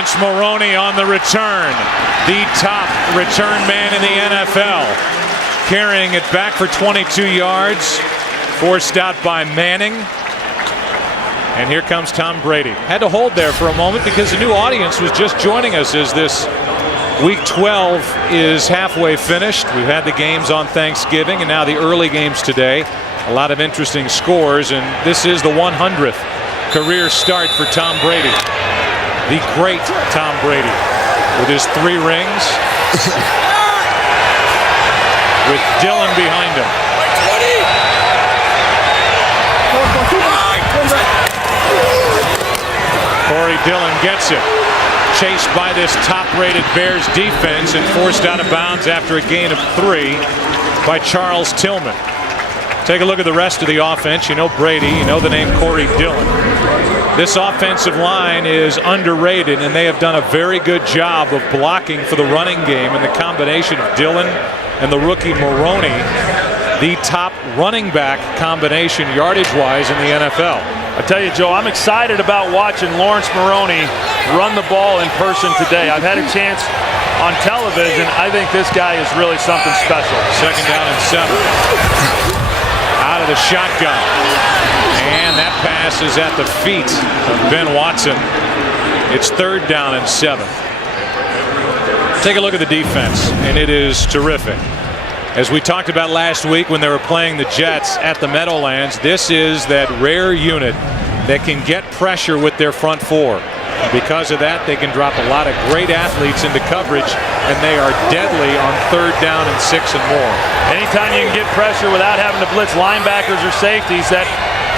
Lawrence Maroney on the return. The top return man in the NFL. Carrying it back for 22 yards. Forced out by Manning. And here comes Tom Brady. Had to hold there for a moment because the new audience was just joining us as this Week 12 is halfway finished. We've had the games on Thanksgiving and now the early games today. A lot of interesting scores, and this is the 100th career start for Tom Brady. The great Tom Brady with his 3 rings. With Dillon behind him. Corey Dillon gets it. Chased by this top-rated Bears defense and forced out of bounds after a gain of 3 by Charles Tillman. Take a look at the rest of the offense. You know Brady, you know the name Corey Dillon. This offensive line is underrated, and they have done a very good job of blocking for the running game, and the combination of Dillon and the rookie Maroney, the top running back combination yardage-wise in the NFL. I tell you, Joe, I'm excited about watching Lawrence Maroney run the ball in person today. I've had a chance on television. I think this guy is really something special. Second down and 7. Out of the shotgun. And that pass is at the feet of Ben Watson. It's 3rd down and 7. Take a look at the defense, and it is terrific. As we talked about last week when they were playing the Jets at the Meadowlands, this is that rare unit that can get pressure with their front 4. Because of that, they can drop a lot of great athletes into coverage, and they are deadly on 3rd down and 6 and more. Anytime you can get pressure without having to blitz linebackers or safeties, that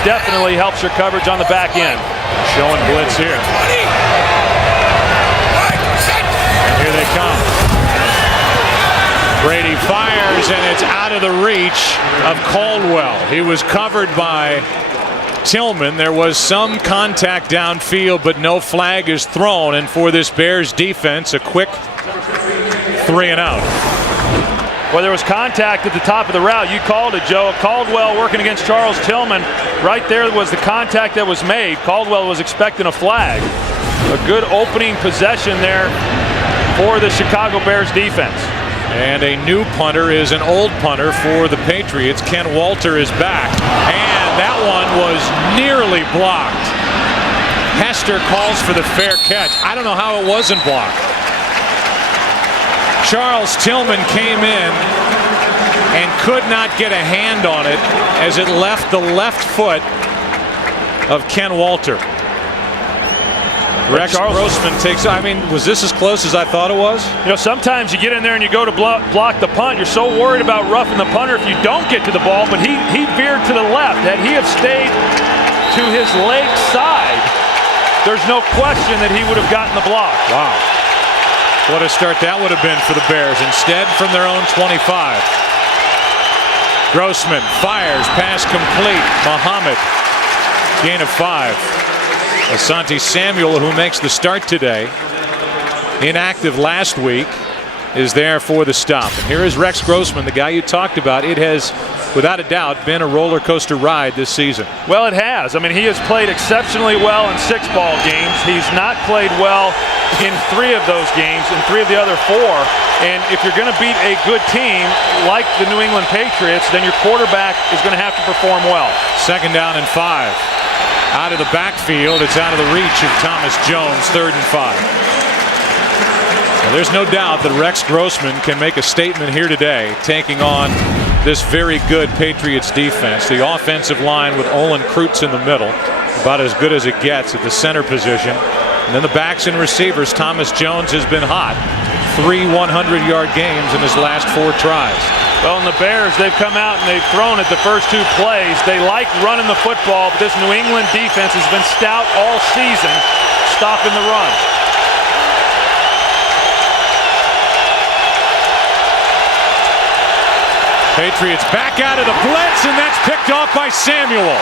definitely helps your coverage on the back end. Showing blitz here. And here they come. Brady fires, and it's out of the reach of Caldwell. He was covered by Tillman. There was some contact downfield, but no flag is thrown. And for this Bears defense, a quick 3 and out. Well, there was contact at the top of the route. You called it, Joe. Caldwell working against Charles Tillman. Right there was the contact that was made. Caldwell was expecting a flag. A good opening possession there for the Chicago Bears defense. And a new punter is an old punter for the Patriots. Ken Walter is back. And that one was nearly blocked. Hester calls for the fair catch. I don't know how it wasn't blocked. Charles Tillman came in and could not get a hand on it as it left the left foot of Ken Walter. Rex Grossman takes. I mean, was this as close as I thought it was? You know, sometimes you get in there and you go to block the punt. You're so worried about roughing the punter if you don't get to the ball, but he veered to the left. Had he have stayed to his leg side, there's no question that he would have gotten the block. Wow. What a start that would have been for the Bears. Instead, from their own 25. Grossman fires, pass complete. Muhammad, gain of 5. Asante Samuel, who makes the start today, inactive last week, is there for the stop. And here is Rex Grossman, the guy you talked about. It has, without a doubt, been a roller coaster ride this season. Well, it has. I mean, he has played exceptionally well in 6 ball games. He's not played well in 3 of those games, in 3 of the other 4. And if you're going to beat a good team like the New England Patriots, then your quarterback is going to have to perform well. Second down and 5. Out of the backfield, it's out of the reach of Thomas Jones, 3rd and 5. Well, there's no doubt that Rex Grossman can make a statement here today, taking on this very good Patriots defense. The offensive line with Olin Kreutz in the middle, about as good as it gets at the center position. And then the backs and receivers. Thomas Jones has been hot. 3 100-yard games in his last 4 tries. Well, and the Bears, they've come out and they've thrown it the first 2 plays. They like running the football, but this New England defense has been stout all season, stopping the run. Patriots back out of the blitz, and that's picked off by Samuel.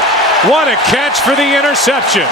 What a catch for the interception.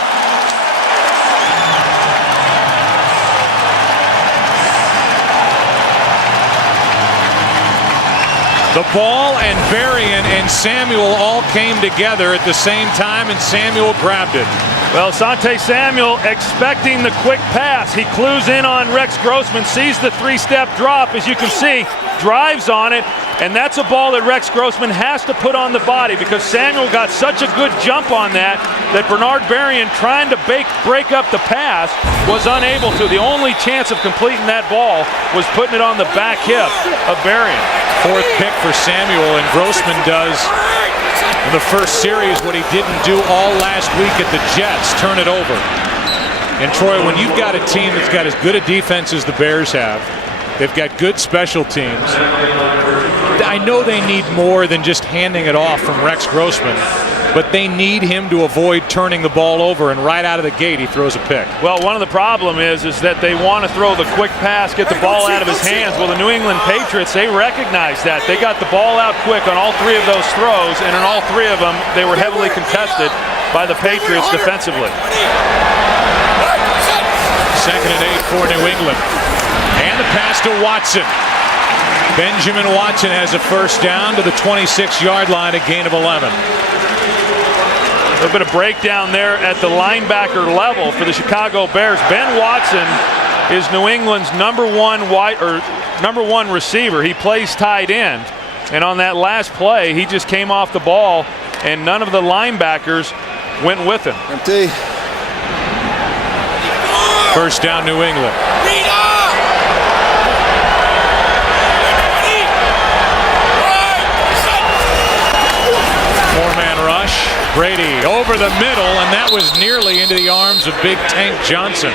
The ball and Berrien and Samuel all came together at the same time, and Samuel grabbed it. Well, Sante Samuel expecting the quick pass. He clues in on Rex Grossman, sees the three-step drop, as you can see, drives on it, and that's a ball that Rex Grossman has to put on the body because Samuel got such a good jump on that Bernard Berrien, trying to break up the pass, was unable to. The only chance of completing that ball was putting it on the back hip of Berrien. Fourth pick for Samuel, and Grossman does in the first series what he didn't do all last week at the Jets, turn it over. And Troy, when you've got a team that's got as good a defense as the Bears have, they've got good special teams. I know they need more than just handing it off from Rex Grossman, but they need him to avoid turning the ball over, and right out of the gate he throws a pick. Well, one of the problem is that they want to throw the quick pass, get the ball out of his hands. Well, the New England Patriots, they recognize that. They got the ball out quick on all three of those throws, and in all three of them, they were heavily contested by the Patriots defensively. Second and 8 for New England. And the pass to Watson. Benjamin Watson has a first down to the 26-yard line, a gain of 11. A little bit of breakdown there at the linebacker level for the Chicago Bears. Ben Watson is New England's number one receiver. He plays tight end, and on that last play, he just came off the ball, and none of the linebackers went with him. Empty. First down, New England. Four-man rush. Brady over the middle, and that was nearly into the arms of big Tank Johnson.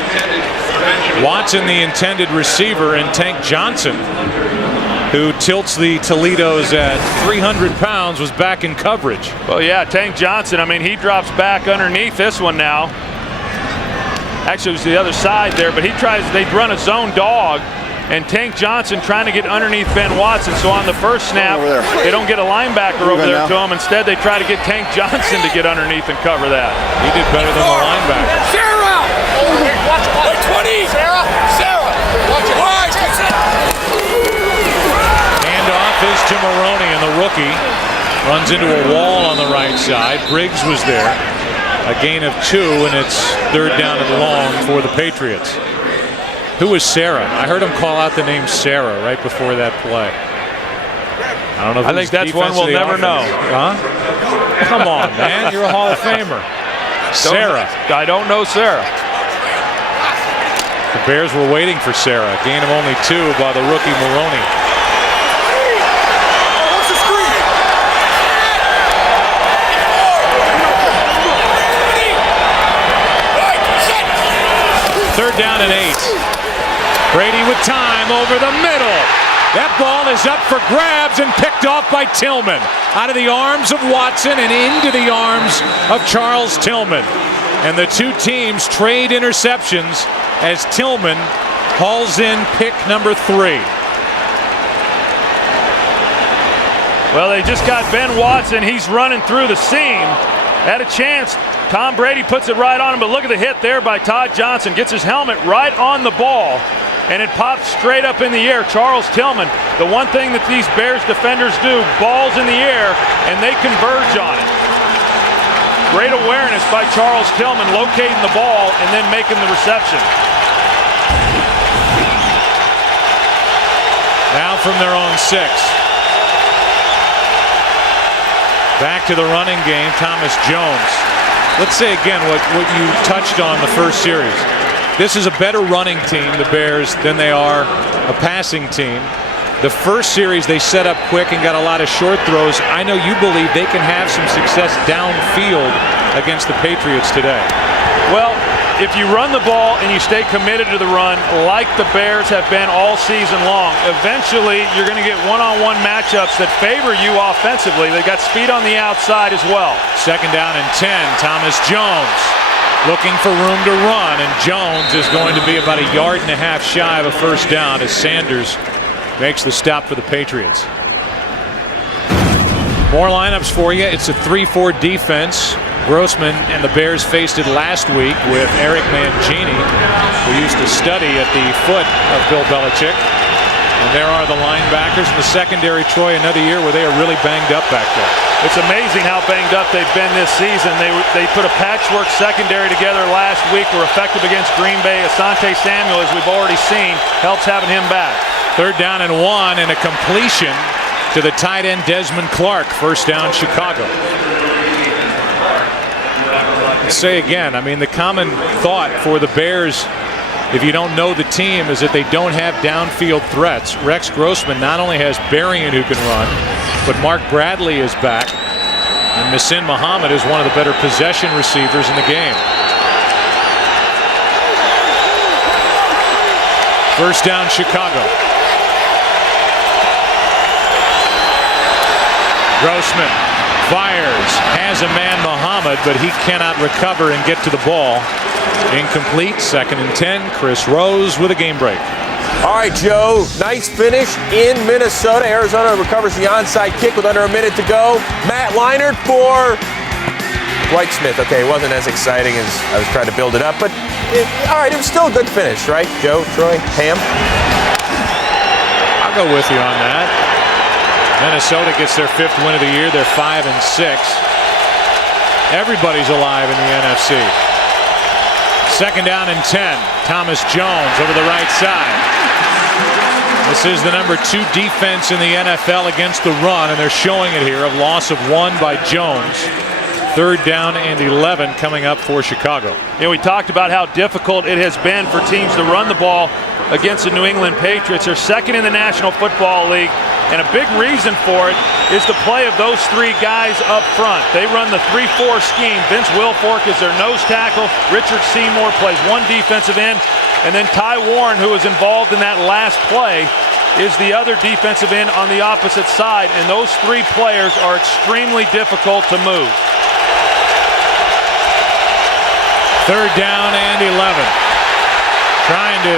Watson, the intended receiver, and Tank Johnson, who tilts the Toledos at 300 pounds, was back in coverage. Well, yeah, Tank Johnson, I mean, he drops back underneath this one now. Actually, it was the other side there, but they run a zone dog, and Tank Johnson trying to get underneath Ben Watson. So on the first snap, they don't get a linebacker over there to him. Instead, they try to get Tank Johnson to get underneath and cover that. He did better than the linebacker. Sarah! Watch 20! Sarah! Watch it! Handoff is to Maroney, and the rookie runs into a wall on the right side. Briggs was there. A gain of 2, and it's third down and long for the Patriots. Who was Sarah? I heard him call out the name Sarah right before that play. I don't know if I think that's one we'll never know. Huh? Come on, man. You're a Hall of Famer. Sarah. I don't know Sarah. The Bears were waiting for Sarah. Gain of only 2 by the rookie Maroney. Third down and 8. Brady with time over the middle. That ball is up for grabs and picked off by Tillman. Out of the arms of Watson and into the arms of Charles Tillman. And the two teams trade interceptions as Tillman hauls in pick number 3. Well, they just got Ben Watson. He's running through the seam. Had a chance. Tom Brady puts it right on him, but look at the hit there by Todd Johnson. Gets his helmet right on the ball, and it pops straight up in the air. Charles Tillman, the one thing that these Bears defenders do, balls in the air, and they converge on it. Great awareness by Charles Tillman, locating the ball and then making the reception. Now from their own 6. Back to the running game, Thomas Jones. Let's say again what you touched on the first series. This is a better running team, the Bears, than they are a passing team. The first series they set up quick and got a lot of short throws. I know you believe they can have some success downfield against the Patriots today. Well, if you run the ball and you stay committed to the run like the Bears have been all season long, eventually you're going to get one-on-one matchups that favor you offensively. They got speed on the outside as well. Second down and 10. Thomas Jones looking for room to run, and Jones is going to be about a yard and a half shy of a first down as Sanders makes the stop for the Patriots. More lineups for you. It's a 3-4 defense. Grossman and the Bears faced it last week with Eric Mangini, who used to study at the foot of Bill Belichick. And there are the linebackers in the secondary, Troy, another year where they are really banged up back there. It's amazing how banged up they've been this season. They put a patchwork secondary together last week. Were effective against Green Bay. Asante Samuel, as we've already seen, helps having him back. 3rd down and 1, and a completion to the tight end Desmond Clark. 1st down, Chicago. Say again, I mean, the common thought for the Bears, if you don't know the team, is that they don't have downfield threats. Rex Grossman not only has Berrien who can run, but Mark Bradley is back. And Muhsin Muhammad is one of the better possession receivers in the game. 1st down, Chicago. Grossman fires, has a man Muhammad, but he cannot recover and get to the ball. Incomplete. 2nd and 10. Chris Rose with a game break. All right, Joe, nice finish in Minnesota. Arizona recovers the onside kick with under a minute to go. Matt Leinart for Dwight Smith. Okay, it wasn't as exciting as I was trying to build it up, but all right, it was still a good finish, right? Joe, Troy, Ham? I'll go with you on that. Minnesota gets their 5th win of the year. They're 5-6. Everybody's alive in the NFC. 2nd down and 10. Thomas Jones over the right side. This is the number 2 defense in the NFL against the run, and they're showing it here. A loss of 1 by Jones. 3rd down and 11 coming up for Chicago. You know, we talked about how difficult it has been for teams to run the ball against the New England Patriots. They're 2nd in the National Football League, and a big reason for it is the play of those 3 guys up front. They run the 3-4 scheme. Vince Wilfork is their nose tackle. Richard Seymour plays 1 defensive end, and then Ty Warren, who was involved in that last play, is the other defensive end on the opposite side, and those 3 players are extremely difficult to move. 3rd down and 11. Trying to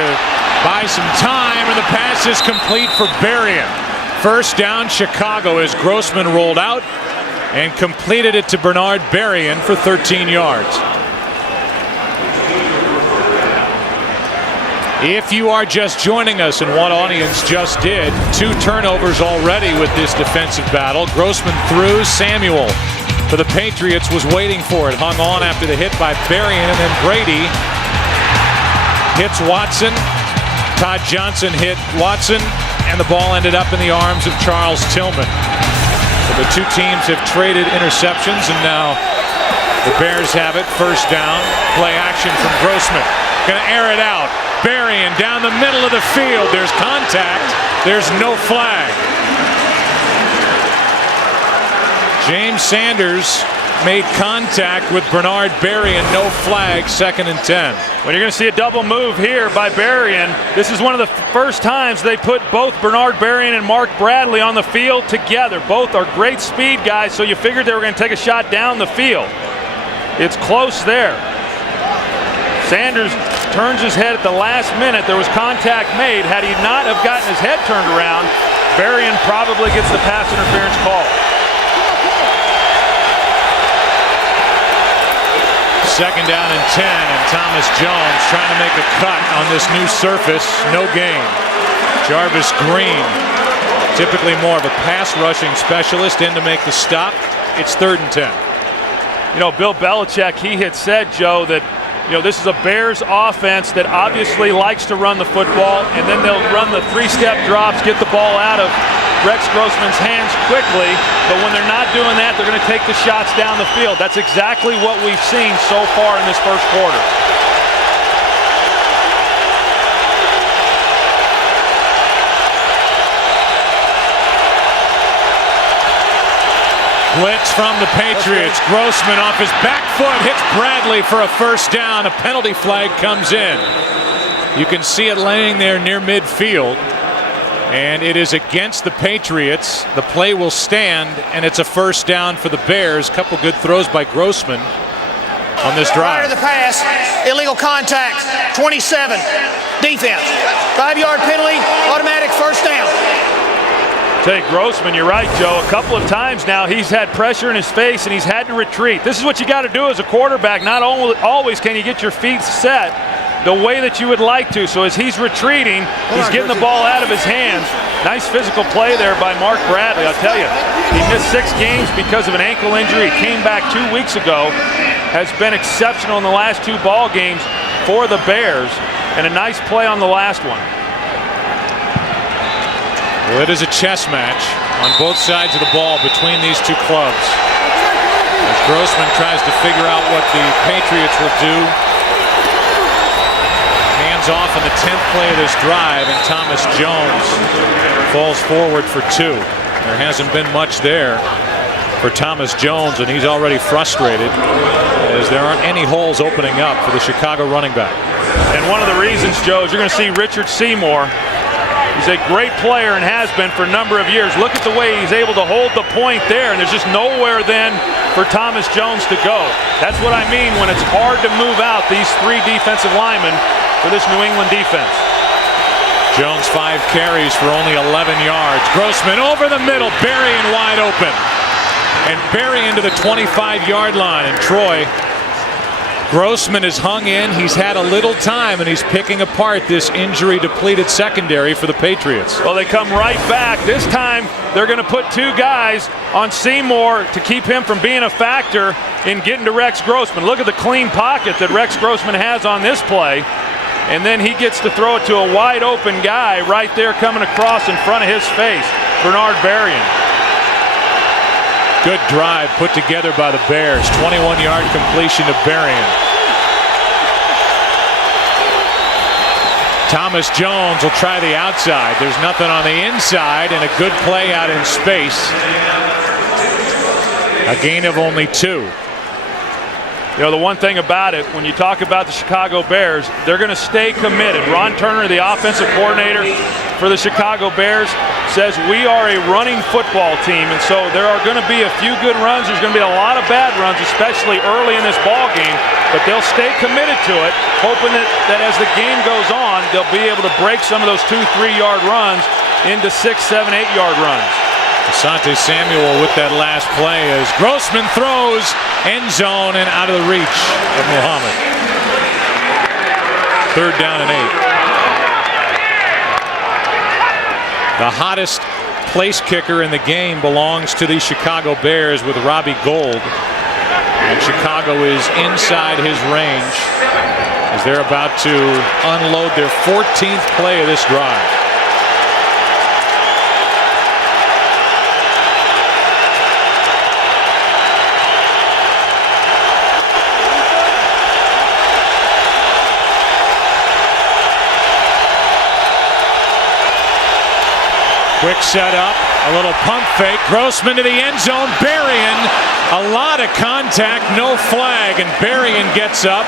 buy some time, and the pass is complete for Berrien. 1st down, Chicago, as Grossman rolled out and completed it to Bernard Berrien for 13 yards. If you are just joining us, and one audience just did, 2 turnovers already with this defensive battle. Grossman threw. Samuel for the Patriots was waiting for it. Hung on after the hit by Berrien, and then Brady hits Watson. Todd Johnson hit Watson, and the ball ended up in the arms of Charles Tillman. So the 2 teams have traded interceptions, and now the Bears have it. 1st down. Play action from Grossman. Going to air it out. Berrien down the middle of the field. There's contact. There's no flag. James Sanders made contact with Bernard Berrien. No flag. 2nd and 10. Well, you're going to see a double move here by Berrien. This is one of the first times they put both Bernard Berrien and Mark Bradley on the field together. Both are great speed guys, so you figured they were going to take a shot down the field. It's close there. Sanders turns his head at the last minute. There was contact made. Had he not have gotten his head turned around, Berrien probably gets the pass interference call. 2nd down and 10, and Thomas Jones trying to make a cut on this new surface. No gain. Jarvis Green, typically more of a pass rushing specialist, in to make the stop. It's 3rd and 10. You know, Bill Belichick, he had said, Joe, that this is a Bears offense that obviously likes to run the football, and then they'll run the 3-step drops, get the ball out of Rex Grossman's hands quickly, but when they're not doing that, they're going to take the shots down the field. That's exactly what we've seen so far in this 1st quarter. Blitz from the Patriots. Grossman off his back foot hits Bradley for a 1st down. A penalty flag comes in. You can see it laying there near midfield, and it is against the Patriots. The play will stand, and it's a 1st down for the Bears. Couple good throws by Grossman on this drive. Prior to the pass, illegal contact, 27, defense. 5-yard penalty, automatic 1st down. Take Grossman, you're right, Joe. A couple of times now he's had pressure in his face and he's had to retreat. This is what you got to do as a quarterback. Not always can you get your feet set. the way that you would like to. So as he's retreating, he's getting the ball out of his hands. Nice physical play there by Mark Bradley. I'll tell you, he missed 6 games because of an ankle injury. He came back 2 weeks ago, has been exceptional in the last 2 ball games for the Bears, and a nice play on the last one. Well, it is a chess match on both sides of the ball between these two clubs. As Grossman tries to figure out what the Patriots will do. Hands off in the 10th play of this drive, and Thomas Jones falls forward for 2. There hasn't been much there for Thomas Jones, and he's already frustrated as there aren't any holes opening up for the Chicago running back. And one of the reasons, Joe, is you're going to see Richard Seymour. He's a great player and has been for a number of years. Look at the way he's able to hold the point there, and there's just nowhere then for Thomas Jones to go. That's what I mean when it's hard to move out these 3 defensive linemen for this New England defense. Jones 5 carries for only 11 yards. Grossman over the middle, Berrien wide open. And Berrien to the 25-yard line. And Troy, Grossman is hung in. He's had a little time, and he's picking apart this injury-depleted secondary for the Patriots. Well, they come right back. This time, they're going to put 2 guys on Seymour to keep him from being a factor in getting to Rex Grossman. Look at the clean pocket that Rex Grossman has on this play. And then he gets to throw it to a wide-open guy right there coming across in front of his face, Bernard Berrien. Good drive put together by the Bears. 21-yard completion to Berrien. Thomas Jones will try the outside. There's nothing on the inside, and a good play out in space. A gain of only 2. You know, the one thing about it, when you talk about the Chicago Bears, they're going to stay committed. Ron Turner, the offensive coordinator for the Chicago Bears, says we are a running football team, and so there are going to be a few good runs. There's going to be a lot of bad runs, especially early in this ball game, but they'll stay committed to it, hoping that as the game goes on, they'll be able to break some of those 2-3-yard runs into 6, 7, 8-yard runs. Asante Samuel with that last play as Grossman throws end zone and out of the reach of Muhammad. 3rd down and 8. The hottest place kicker in the game belongs to the Chicago Bears with Robbie Gould. And Chicago is inside his range as they're about to unload their 14th play of this drive. Quick setup, a little pump fake. Grossman to the end zone. Berrien, a lot of contact, no flag, and Berrien gets up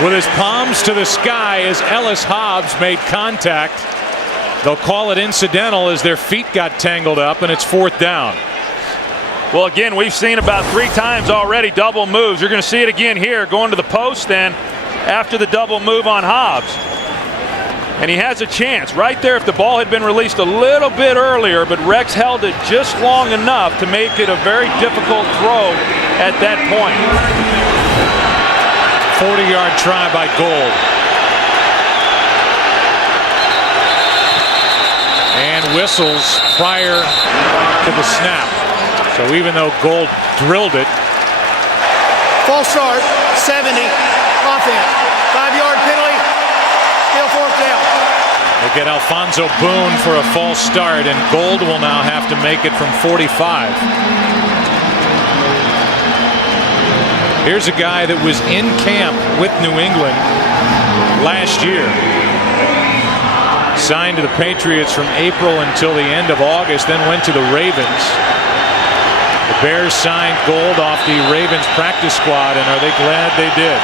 with his palms to the sky as Ellis Hobbs made contact. They'll call it incidental as their feet got tangled up, and it's 4th down. Well, again, we've seen about 3 times already double moves. You're going to see it again here, going to the post then after the double move on Hobbs. And he has a chance right there if the ball had been released a little bit earlier, but Rex held it just long enough to make it a very difficult throw at that point. 40-yard try by Gould. And whistles prior to the snap. So even though Gould drilled it. False start, 70, offense. 5-yard penalty, still 4th down. They get Alfonso Boone for a false start, and Gould will now have to make it from 45. Here's a guy that was in camp with New England last year. Signed to the Patriots from April until the end of August, then went to the Ravens. The Bears signed Gould off the Ravens practice squad, and are they glad they did?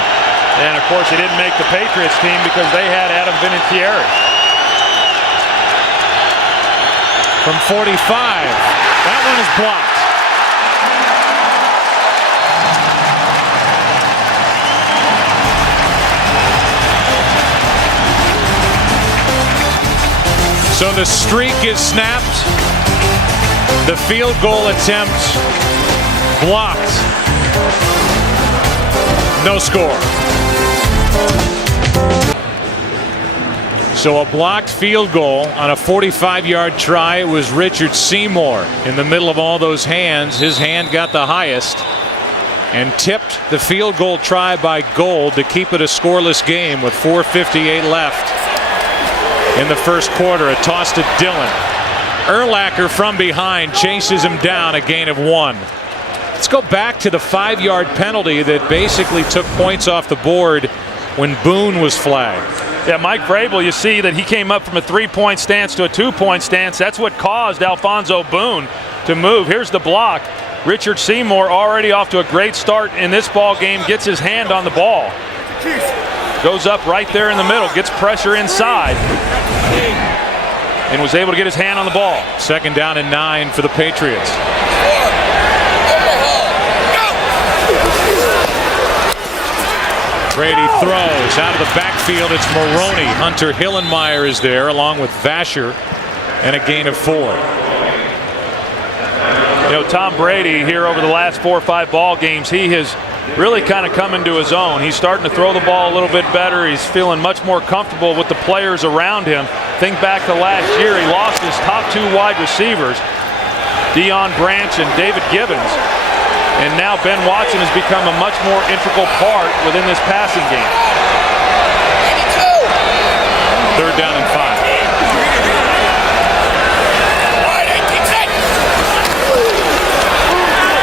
And of course, he didn't make the Patriots team because they had Adam Vinatieri. From 45, that one is blocked. So the streak is snapped. The field goal attempt blocked. No score. So a blocked field goal on a 45-yard try. It was Richard Seymour in the middle of all those hands. His hand got the highest and tipped the field goal try by Gold to keep it a scoreless game with 4:58 left in the first quarter. A toss to Dillon. Urlacher from behind chases him down, a gain of 1. Let's go back to the 5-yard penalty that basically took points off the board when Boone was flagged. Yeah, Mike Vrabel, you see that he came up from a 3-point stance to a 2-point stance. That's what caused Alphonso Boone to move. Here's the block. Richard Seymour already off to a great start in this ball game, gets his hand on the ball. Goes up right there in the middle, gets pressure inside, and was able to get his hand on the ball. 2nd down and 9 for the Patriots. Brady throws out of the backfield. It's Maroney. Hunter Hillenmeyer is there along with Vasher, and a gain of 4. You know, Tom Brady here over the last 4 or 5 ball games, he has really kind of come into his own. He's starting to throw the ball a little bit better. He's feeling much more comfortable with the players around him. Think back to last year, he lost his top 2 wide receivers, Deion Branch and David Gibbons. And now Ben Watson has become a much more integral part within this passing game. 3rd down and 5.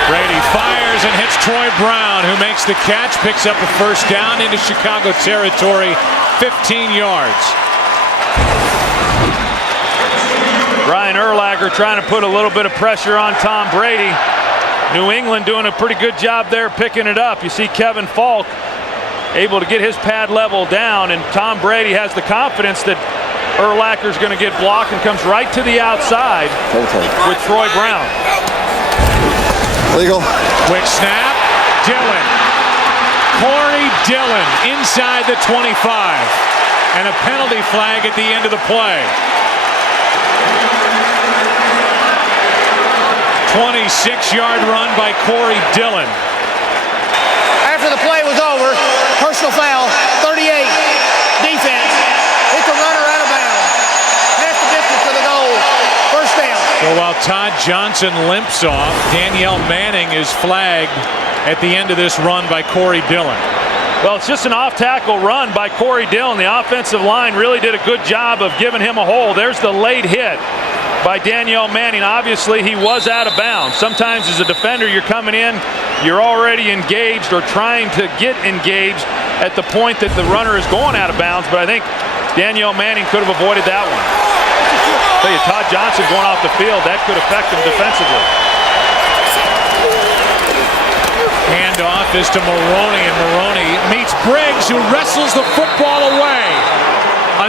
Brady fires and hits Troy Brown, who makes the catch, picks up a 1st down into Chicago territory, 15 yards. Brian Urlacher trying to put a little bit of pressure on Tom Brady. New England doing a pretty good job there picking it up. You see Kevin Falk able to get his pad level down, and Tom Brady has the confidence that Urlacher's going to get blocked and comes right to the outside with Troy Brown. Legal. Quick snap. Dillon. Corey Dillon inside the 25. And a penalty flag at the end of the play. 26-yard run by Corey Dillon. After the play was over, personal foul, 38, defense, hit the runner out of bounds. Half the distance to the goal, 1st down. So while Todd Johnson limps off, Danielle Manning is flagged at the end of this run by Corey Dillon. Well, it's just an off-tackle run by Corey Dillon. The offensive line really did a good job of giving him a hole. There's the late hit by Danielle Manning. Obviously, he was out of bounds. Sometimes as a defender, you're coming in, you're already engaged or trying to get engaged at the point that the runner is going out of bounds, but I think Danielle Manning could have avoided that one. I'll tell you, Todd Johnson going off the field, that could affect him defensively. Handoff is to Maroney, and Maroney meets Briggs, who wrestles the football away.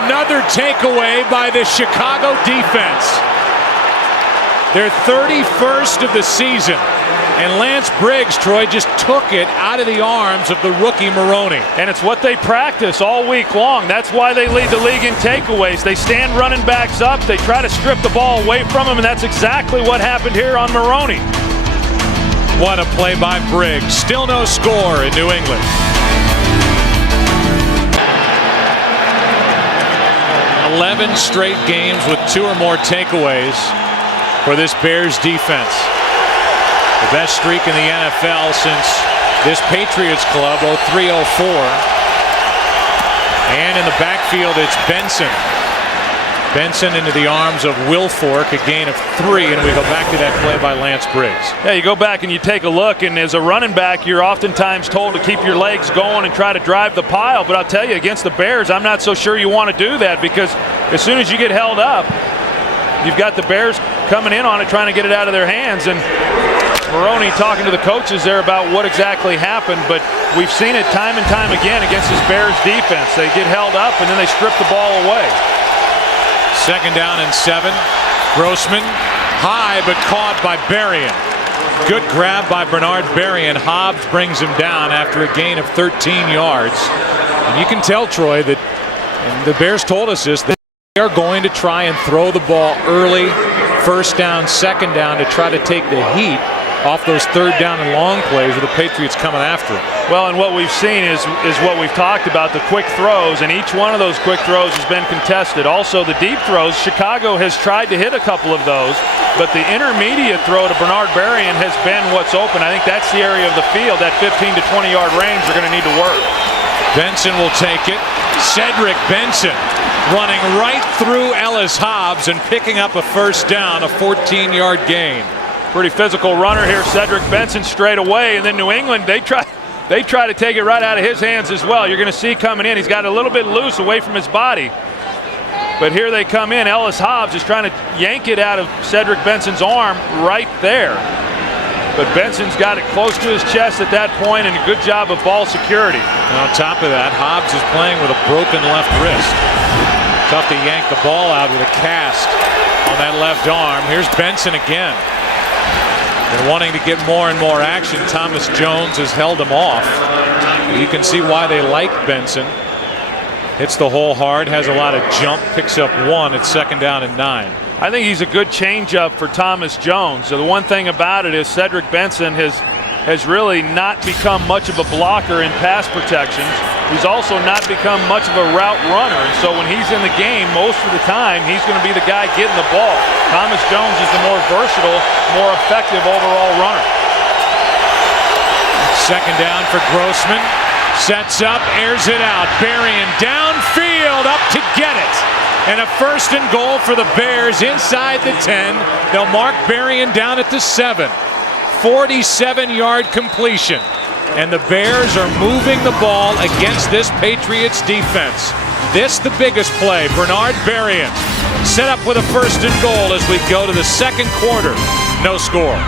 Another takeaway by the Chicago defense. Their 31st of the season. And Lance Briggs, Troy, just took it out of the arms of the rookie Maroney. And it's what they practice all week long. That's why they lead the league in takeaways. They stand running backs up. They try to strip the ball away from them, and that's exactly what happened here on Maroney. What a play by Briggs. Still no score in New England. 11 straight games with 2 or more takeaways for this Bears defense. The best streak in the NFL since this Patriots club, 03-04. And in the backfield, it's Benson. Benson into the arms of Wilfork, a gain of 3, and we go back to that play by Lance Briggs. Yeah, you go back and you take a look, and as a running back, you're oftentimes told to keep your legs going and try to drive the pile, but I'll tell you, against the Bears, I'm not so sure you want to do that, because as soon as you get held up, you've got the Bears coming in on it, trying to get it out of their hands, and Maroney talking to the coaches there about what exactly happened, but we've seen it time and time again against this Bears defense. They get held up, and then they strip the ball away. 2nd down and 7. Grossman high but caught by Berrien. Good grab by Bernard Berrien. Hobbs brings him down after a gain of 13 yards. And you can tell, Troy, that the Bears told us this, that they are going to try and throw the ball early, 1st down, 2nd down, to try to take the heat off those third down and long plays with the Patriots coming after him. Well, and what we've seen is what we've talked about, the quick throws, and each one of those quick throws has been contested. Also, the deep throws, Chicago has tried to hit a couple of those, but the intermediate throw to Bernard Berrien has been what's open. I think that's the area of the field, that 15 to 20-yard range they're going to need to work. Benson will take it. Cedric Benson running right through Ellis Hobbs and picking up a first down, a 14-yard gain. Pretty physical runner here, Cedric Benson, straight away, and then New England, they try to take it right out of his hands as well. You're going to see coming in, he's got a little bit loose away from his body. But here they come in. Ellis Hobbs is trying to yank it out of Cedric Benson's arm right there. But Benson's got it close to his chest at that point, and a good job of ball security. And on top of that, Hobbs is playing with a broken left wrist. Tough to yank the ball out with a cast on that left arm. Here's Benson again. And wanting to get more and more action, Thomas Jones has held him off. You can see why they like Benson. Hits the hole hard, has a lot of jump, picks up one at 2nd down and 9. I think he's a good changeup for Thomas Jones. So the one thing about it is Cedric Benson has really not become much of a blocker in pass protections. He's also not become much of a route runner. And so when he's in the game, most of the time, he's going to be the guy getting the ball. Thomas Jones is the more versatile, more effective overall runner. 2nd down for Grossman. Sets up, airs it out. Berrien downfield, up to get it. And a 1st and goal for the Bears inside the 10. They'll mark Berrien down at the 7. 47-yard completion. And the Bears are moving the ball against this Patriots defense. This the biggest play. Bernard Berrien set up with a 1st and goal as we go to the 2nd quarter. No score.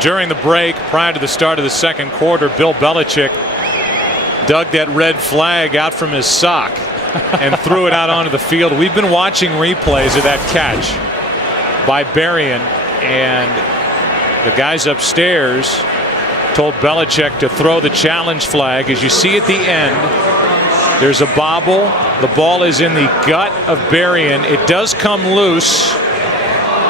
During the break, prior to the start of the 2nd quarter, Bill Belichick dug that red flag out from his sock and threw it out onto the field. We've been watching replays of that catch by Berrien, and the guys upstairs told Belichick to throw the challenge flag. As you see at the end, there's a bobble. The ball is in the gut of Berrien. It does come loose,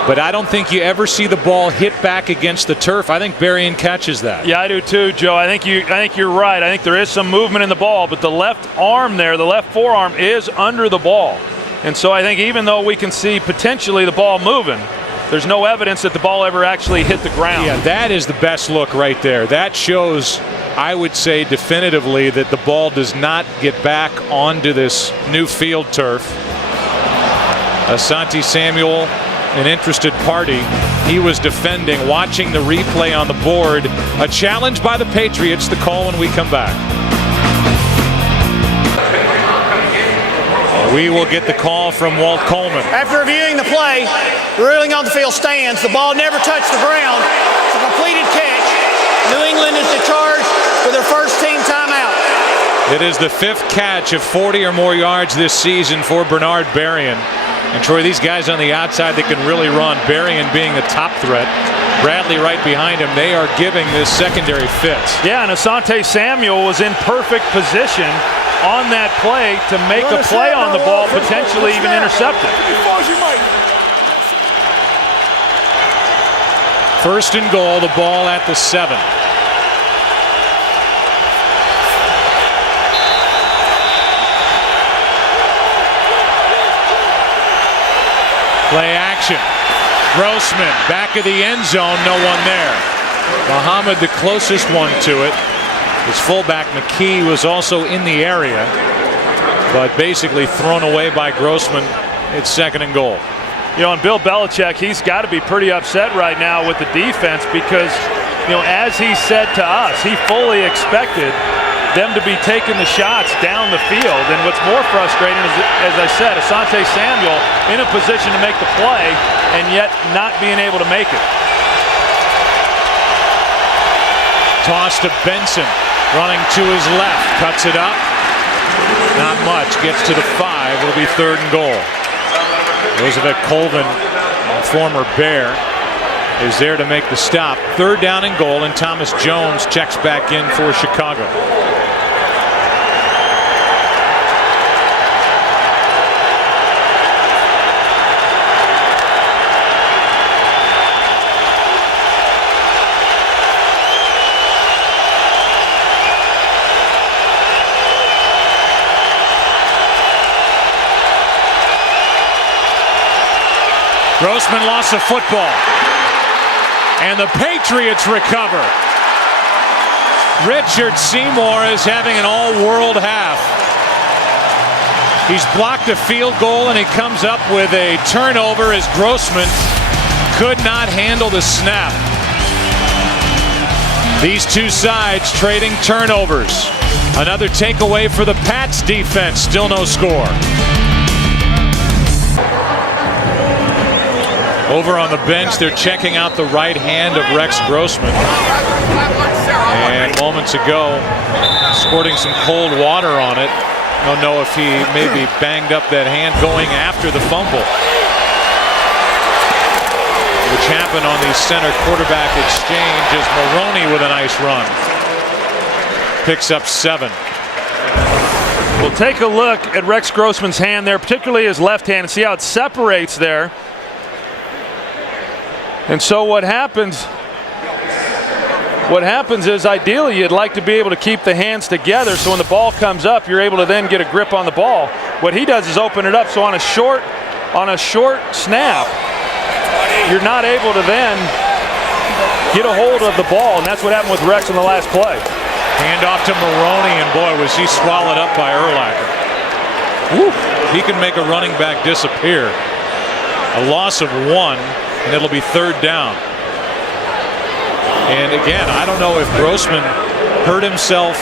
but I don't think you ever see the ball hit back against the turf. I think Berrien catches that. Yeah, I do too, Joe. I think you're right. I think there is some movement in the ball, but the left arm there, the left forearm is under the ball. And so I think even though we can see potentially the ball moving, there's no evidence that the ball ever actually hit the ground. Yeah, that is the best look right there. That shows, I would say definitively, that the ball does not get back onto this new field turf. Asante Samuel, an interested party. He was defending, watching the replay on the board. A challenge by the Patriots. The call when we come back. We will get the call from Walt Coleman. After reviewing the play, the ruling on the field stands. The ball never touched the ground. It's a completed catch. New England is charged with their first team timeout. It is the 5th catch of 40 or more yards this season for Bernard Berrien. And Troy, these guys on the outside that can really run, Berrien being the top threat, Bradley right behind him, they are giving this secondary fits. Yeah, and Asante Samuel was in perfect position on that play to make a play on the ball, potentially even intercept it. 1st and goal, the ball at the 7. Play action. Grossman back of the end zone, no one there. Muhammad the closest one to it. His fullback McKee was also in the area, but basically thrown away by Grossman. It's 2nd and goal. You know, and Bill Belichick, he's got to be pretty upset right now with the defense because, you know, as he said to us, he fully expected them to be taking the shots down the field. And what's more frustrating is, as I said, Asante Samuel in a position to make the play and yet not being able to make it. Toss to Benson, running to his left, cuts it up. Not much, gets to the 5. It'll be 3rd and goal. Elizabeth Colvin, former Bear, is there to make the stop. 3rd down and goal, and Thomas Jones checks back in for Chicago. Grossman lost the football. And the Patriots recover. Richard Seymour is having an all-world half. He's blocked a field goal and he comes up with a turnover as Grossman could not handle the snap. These two sides trading turnovers. Another takeaway for the Pats defense. Still no score. Over on the bench, they're checking out the right hand of Rex Grossman. And moments ago, squirting some cold water on it. Don't know if he maybe banged up that hand going after the fumble, which happened on the center quarterback exchange as Maroney with a nice run picks up 7. We'll take a look at Rex Grossman's hand there, particularly his left hand, and see how it separates there. And so what happens is ideally you'd like to be able to keep the hands together so when the ball comes up you're able to then get a grip on the ball. What he does is open it up, so on a short snap you're not able to then get a hold of the ball, and that's what happened with Rex in the last play. Hand off to Maroney, and boy, was he swallowed up by Urlacher. Woo. He can make a running back disappear. A loss of 1, and it'll be 3rd down. And again, I don't know if Grossman hurt himself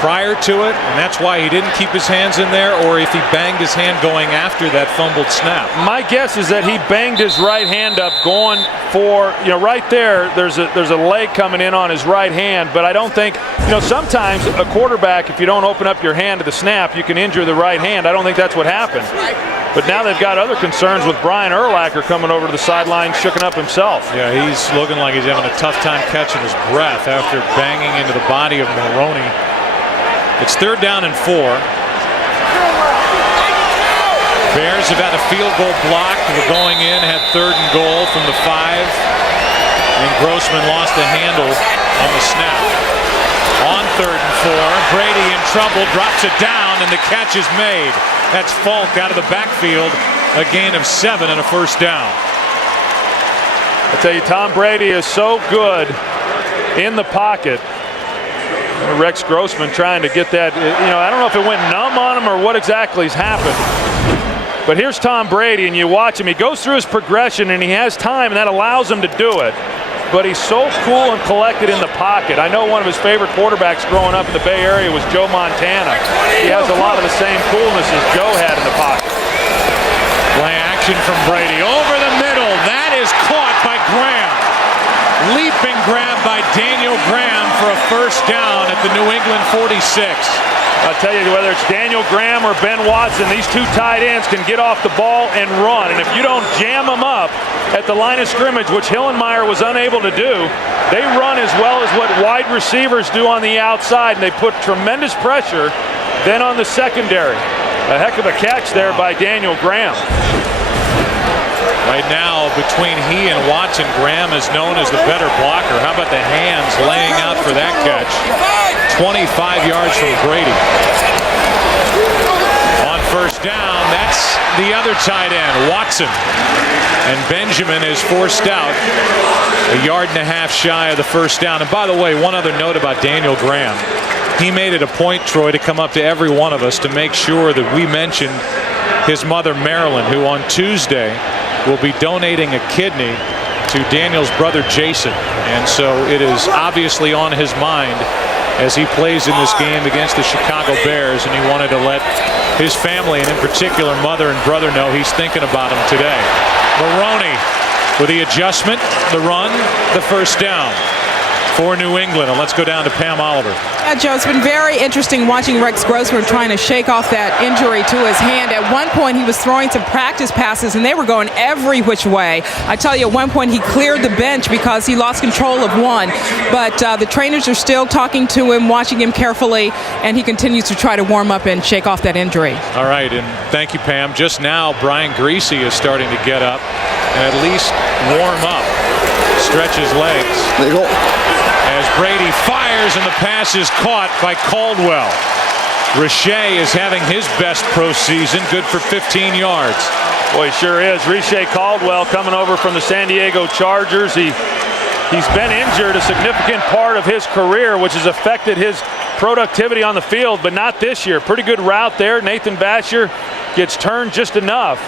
prior to it, and that's why he didn't keep his hands in there, or if he banged his hand going after that fumbled snap. My guess is that he banged his right hand up going for, right there, there's a leg coming in on his right hand, but I don't think, sometimes a quarterback, if you don't open up your hand to the snap, you can injure the right hand. I don't think that's what happened. But now they've got other concerns with Brian Urlacher coming over to the sideline, shooken up himself. Yeah, he's looking like he's having a tough time catching his breath after banging into the body of Maroney. It's 3rd down and 4. Bears have had a field goal blocked. They're going in, had 3rd and goal from the 5. And Grossman lost the handle on the snap. On 3rd and 4, Brady in trouble, drops it down, and the catch is made. That's Falk out of the backfield. A gain of 7 and a 1st down. I tell you, Tom Brady is so good in the pocket. Rex Grossman trying to get that, I don't know if it went numb on him or what exactly's happened. But here's Tom Brady, and you watch him. He goes through his progression, and he has time, and that allows him to do it. But he's so cool and collected in the pocket. I know one of his favorite quarterbacks growing up in the Bay Area was Joe Montana. He has a lot of the same coolness as Joe had in the pocket. Play action from Brady. Over the middle. That is caught by Graham. Leaping grab by Daniel Graham for a 1st down at the New England 46. I'll tell you, whether it's Daniel Graham or Ben Watson, these two tight ends can get off the ball and run. And if you don't jam them up at the line of scrimmage, which Hillenmeyer was unable to do, they run as well as what wide receivers do on the outside, and they put tremendous pressure then on the secondary. A heck of a catch there by Daniel Graham. Right now, between he and Watson, Graham is known as the better blocker. How about the hands laying out for that catch? 25 yards from Brady. On 1st down, that's the other tight end, Watson. And Benjamin is forced out. 1.5 yards shy of the 1st down. And by the way, one other note about Daniel Graham. He made it a point, Troy, to come up to every one of us to make sure that we mentioned his mother, Marilyn, who on Tuesday will be donating a kidney to Daniel's brother Jason, and so it is obviously on his mind as he plays in this game against the Chicago Bears, and he wanted to let his family, and in particular mother and brother, know he's thinking about him today. Maroney with the adjustment, the run, the 1st down for New England. And let's go down to Pam Oliver. Yeah, Joe, it's been very interesting watching Rex Grossman trying to shake off that injury to his hand. At one point, he was throwing some practice passes, and they were going every which way. I tell you, at one point, he cleared the bench because he lost control of one. But the trainers are still talking to him, watching him carefully, and he continues to try to warm up and shake off that injury. All right, and thank you, Pam. Just now, Brian Greasy is starting to get up and at least warm up, stretch his legs. There you go. As Brady fires and the pass is caught by Caldwell. Richey is having his best pro season, good for 15 yards. Boy, he sure is. Riche Caldwell coming over from the San Diego Chargers. He's been injured a significant part of his career, which has affected his productivity on the field, but not this year. Pretty good route there. Nathan Vasher gets turned just enough.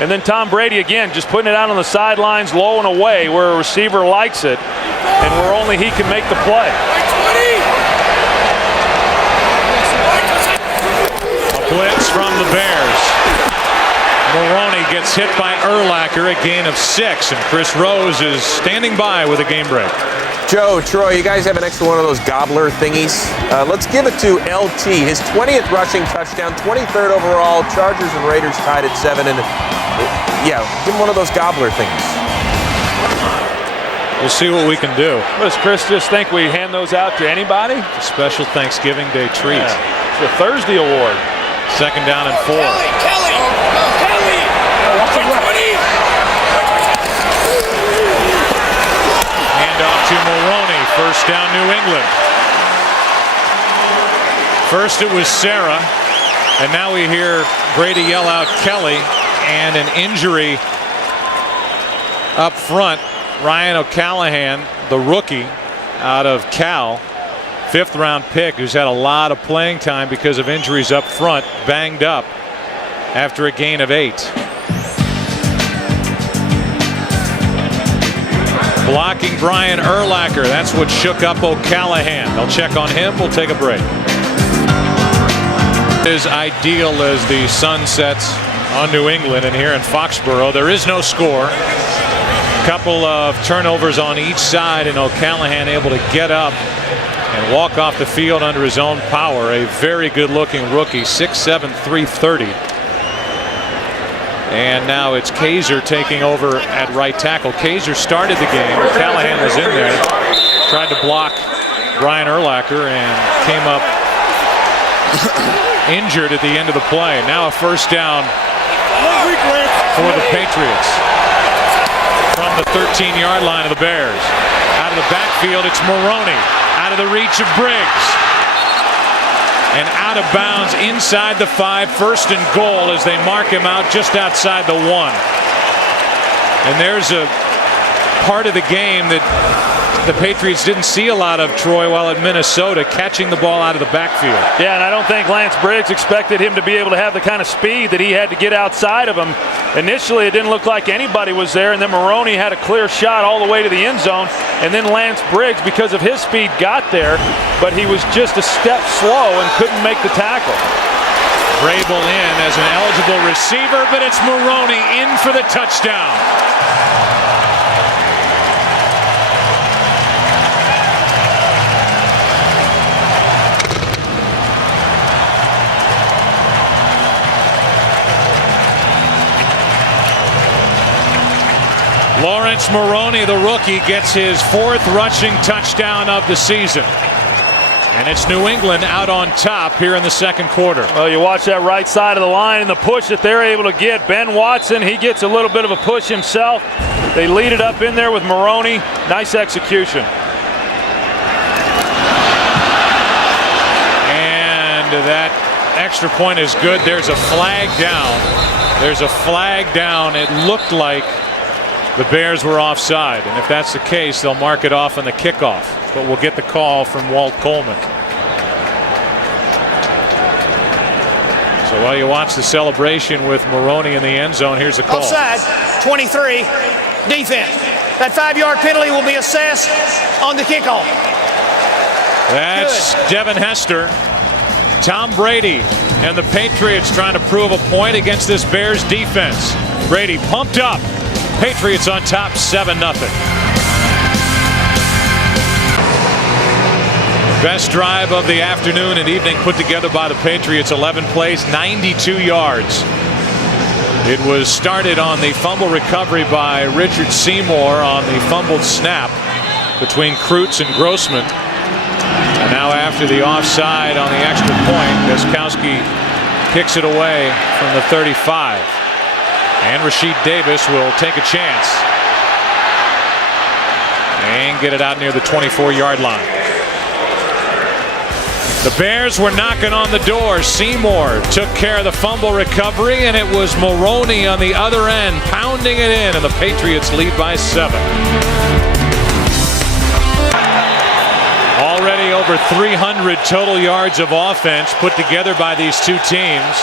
And then Tom Brady, again, just putting it out on the sidelines, low and away, where a receiver likes it, and where only he can make the play. A blitz from the Bears. Maroney gets hit by Urlacher, a gain of 6, and Chris Rose is standing by with a game break. Joe, Troy, you guys have an extra one of those gobbler thingies. Let's give it to LT. His 20th rushing touchdown, 23rd overall. Chargers and Raiders tied at 7. And yeah, give him one of those gobbler things. We'll see what we can do. Does Chris just think we hand those out to anybody? A special Thanksgiving Day treat. Yeah. It's a Thursday award. 2nd down and 4. Kelly! Handoff to Maroney. 1st down, New England. First it was Sarah, and now we hear Brady yell out Kelly, and an injury up front. Ryan O'Callahan, the rookie out of Cal, 5th round pick, who's had a lot of playing time because of injuries up front, banged up after a gain of 8. Blocking Brian Urlacher. That's what shook up O'Callahan. They'll check on him. We'll take a break. Is ideal as the sun sets on New England, and here in Foxborough there is no score. Couple of turnovers on each side, and O'Callahan able to get up and walk off the field under his own power. A very good looking rookie, 6'7", 330. And now it's Kaiser taking over at right tackle. Kaiser started the game. O'Callahan was in there, tried to block Brian Urlacher, and came up injured at the end of the play. Now a 1st down for the Patriots from the 13-yard line of the Bears. Out of the backfield, it's Maroney. Out of the reach of Briggs. And out of bounds inside the 5, 1st and goal as they mark him out just outside the 1. And there's a part of the game that the Patriots didn't see a lot of, Troy, while at Minnesota, catching the ball out of the backfield. Yeah, and I don't think Lance Briggs expected him to be able to have the kind of speed that he had to get outside of him. Initially, it didn't look like anybody was there, and then Maroney had a clear shot all the way to the end zone, and then Lance Briggs, because of his speed, got there, but he was just a step slow and couldn't make the tackle. Vrabel in as an eligible receiver, but it's Maroney in for the touchdown. Lawrence Maroney, the rookie, gets his 4th rushing touchdown of the season. And it's New England out on top here in the 2nd quarter. Well, you watch that right side of the line and the push that they're able to get. Ben Watson, he gets a little bit of a push himself. They lead it up in there with Maroney. Nice execution. And that extra point is good. There's a flag down. There's a flag down. It looked like the Bears were offside, and if that's the case, they'll mark it off on the kickoff. But we'll get the call from Walt Coleman. So while you watch the celebration with Maroney in the end zone, here's the call. Offside, 23, defense. That 5-yard penalty will be assessed on the kickoff. That's Devin Hester. Tom Brady and the Patriots trying to prove a point against this Bears defense. Brady pumped up. Patriots on top 7-0. Best drive of the afternoon and evening put together by the Patriots. 11 plays, 92 yards. It was started on the fumble recovery by Richard Seymour on the fumbled snap between Kreutz and Grossman. And now after the offside on the extra point, Gostkowski kicks it away from the 35. And Rasheed Davis will take a chance and get it out near the 24-yard line. The Bears were knocking on the door. Seymour took care of the fumble recovery, and it was Maroney on the other end pounding it in, and the Patriots lead by 7. Already over 300 total yards of offense put together by these two teams.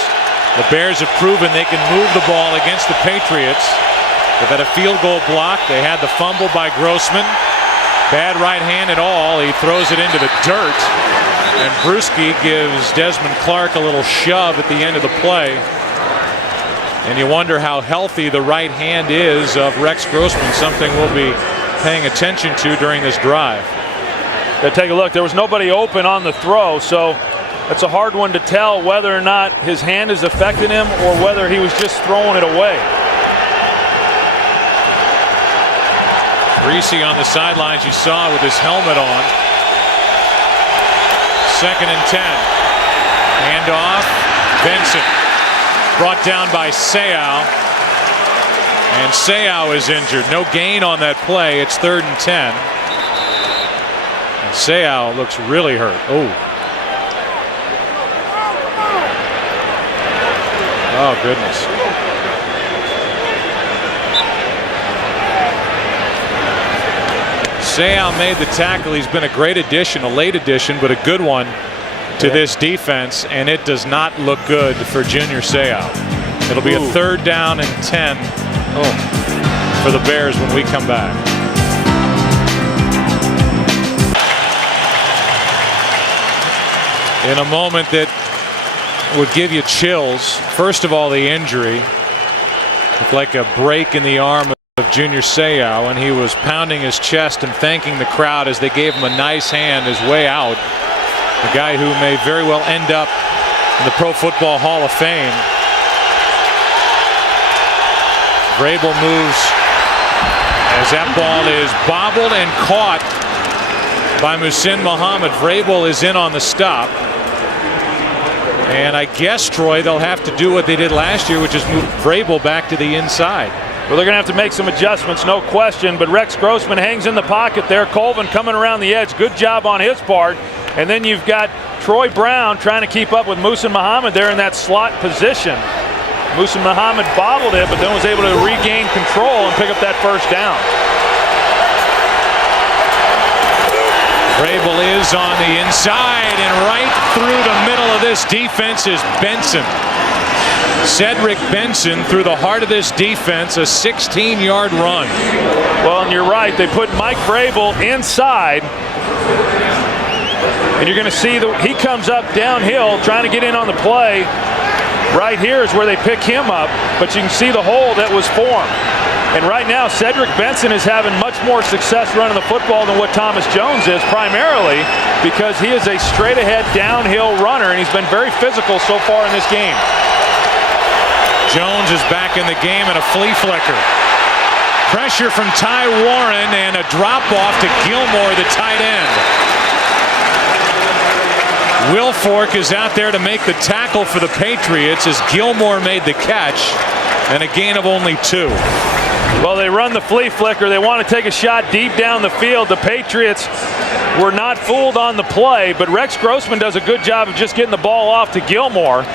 The Bears have proven they can move the ball against the Patriots. They've had a field goal block. They had the fumble by Grossman. Bad right hand at all. He throws it into the dirt. And Bruschi gives Desmond Clark a little shove at the end of the play. And you wonder how healthy the right hand is of Rex Grossman, something we'll be paying attention to during this drive. Take a look. There was nobody open on the throw, so it's a hard one to tell whether or not his hand is affecting him or whether he was just throwing it away. Reese on the sidelines, you saw with his helmet on. 2nd and 10. Handoff. Benson brought down by Seau. And Seau is injured. No gain on that play. It's 3rd and 10. And Seau looks really hurt. Oh, goodness. Seau made the tackle. He's been a great addition, a late addition, but a good one to this defense, and it does not look good for Junior Seau. It'll be a 3rd down and 10 for the Bears when we come back. In a moment that would give you chills. First of all, the injury. Looked like a break in the arm of Junior Seau, and he was pounding his chest and thanking the crowd as they gave him a nice hand his way out. A guy who may very well end up in the Pro Football Hall of Fame. Vrabel moves as that ball is bobbled and caught by Muhsin Muhammad. Vrabel is in on the stop. And I guess, Troy, they'll have to do what they did last year, which is move Vrabel back to the inside. Well, they're going to have to make some adjustments, no question. But Rex Grossman hangs in the pocket there. Colvin coming around the edge. Good job on his part. And then you've got Troy Brown trying to keep up with Muhsin Muhammad there in that slot position. Muhsin Muhammad bobbled it, but then was able to regain control and pick up that 1st down. Vrabel is on the inside, and right through the middle of this defense is Benson. Cedric Benson through the heart of this defense, a 16-yard run. Well, and you're right. They put Mike Vrabel inside, and you're going to see he comes up downhill trying to get in on the play. Right here is where they pick him up, but you can see the hole that was formed. And right now, Cedric Benson is having much more success running the football than what Thomas Jones is, primarily because he is a straight-ahead downhill runner, and he's been very physical so far in this game. Jones is back in the game and a flea flicker. Pressure from Ty Warren and a drop-off to Gilmore, the tight end. Wilfork is out there to make the tackle for the Patriots as Gilmore made the catch, and a gain of only 2. Well, they run the flea flicker. They want to take a shot deep down the field. The Patriots were not fooled on the play, but Rex Grossman does a good job of just getting the ball off to Gilmore.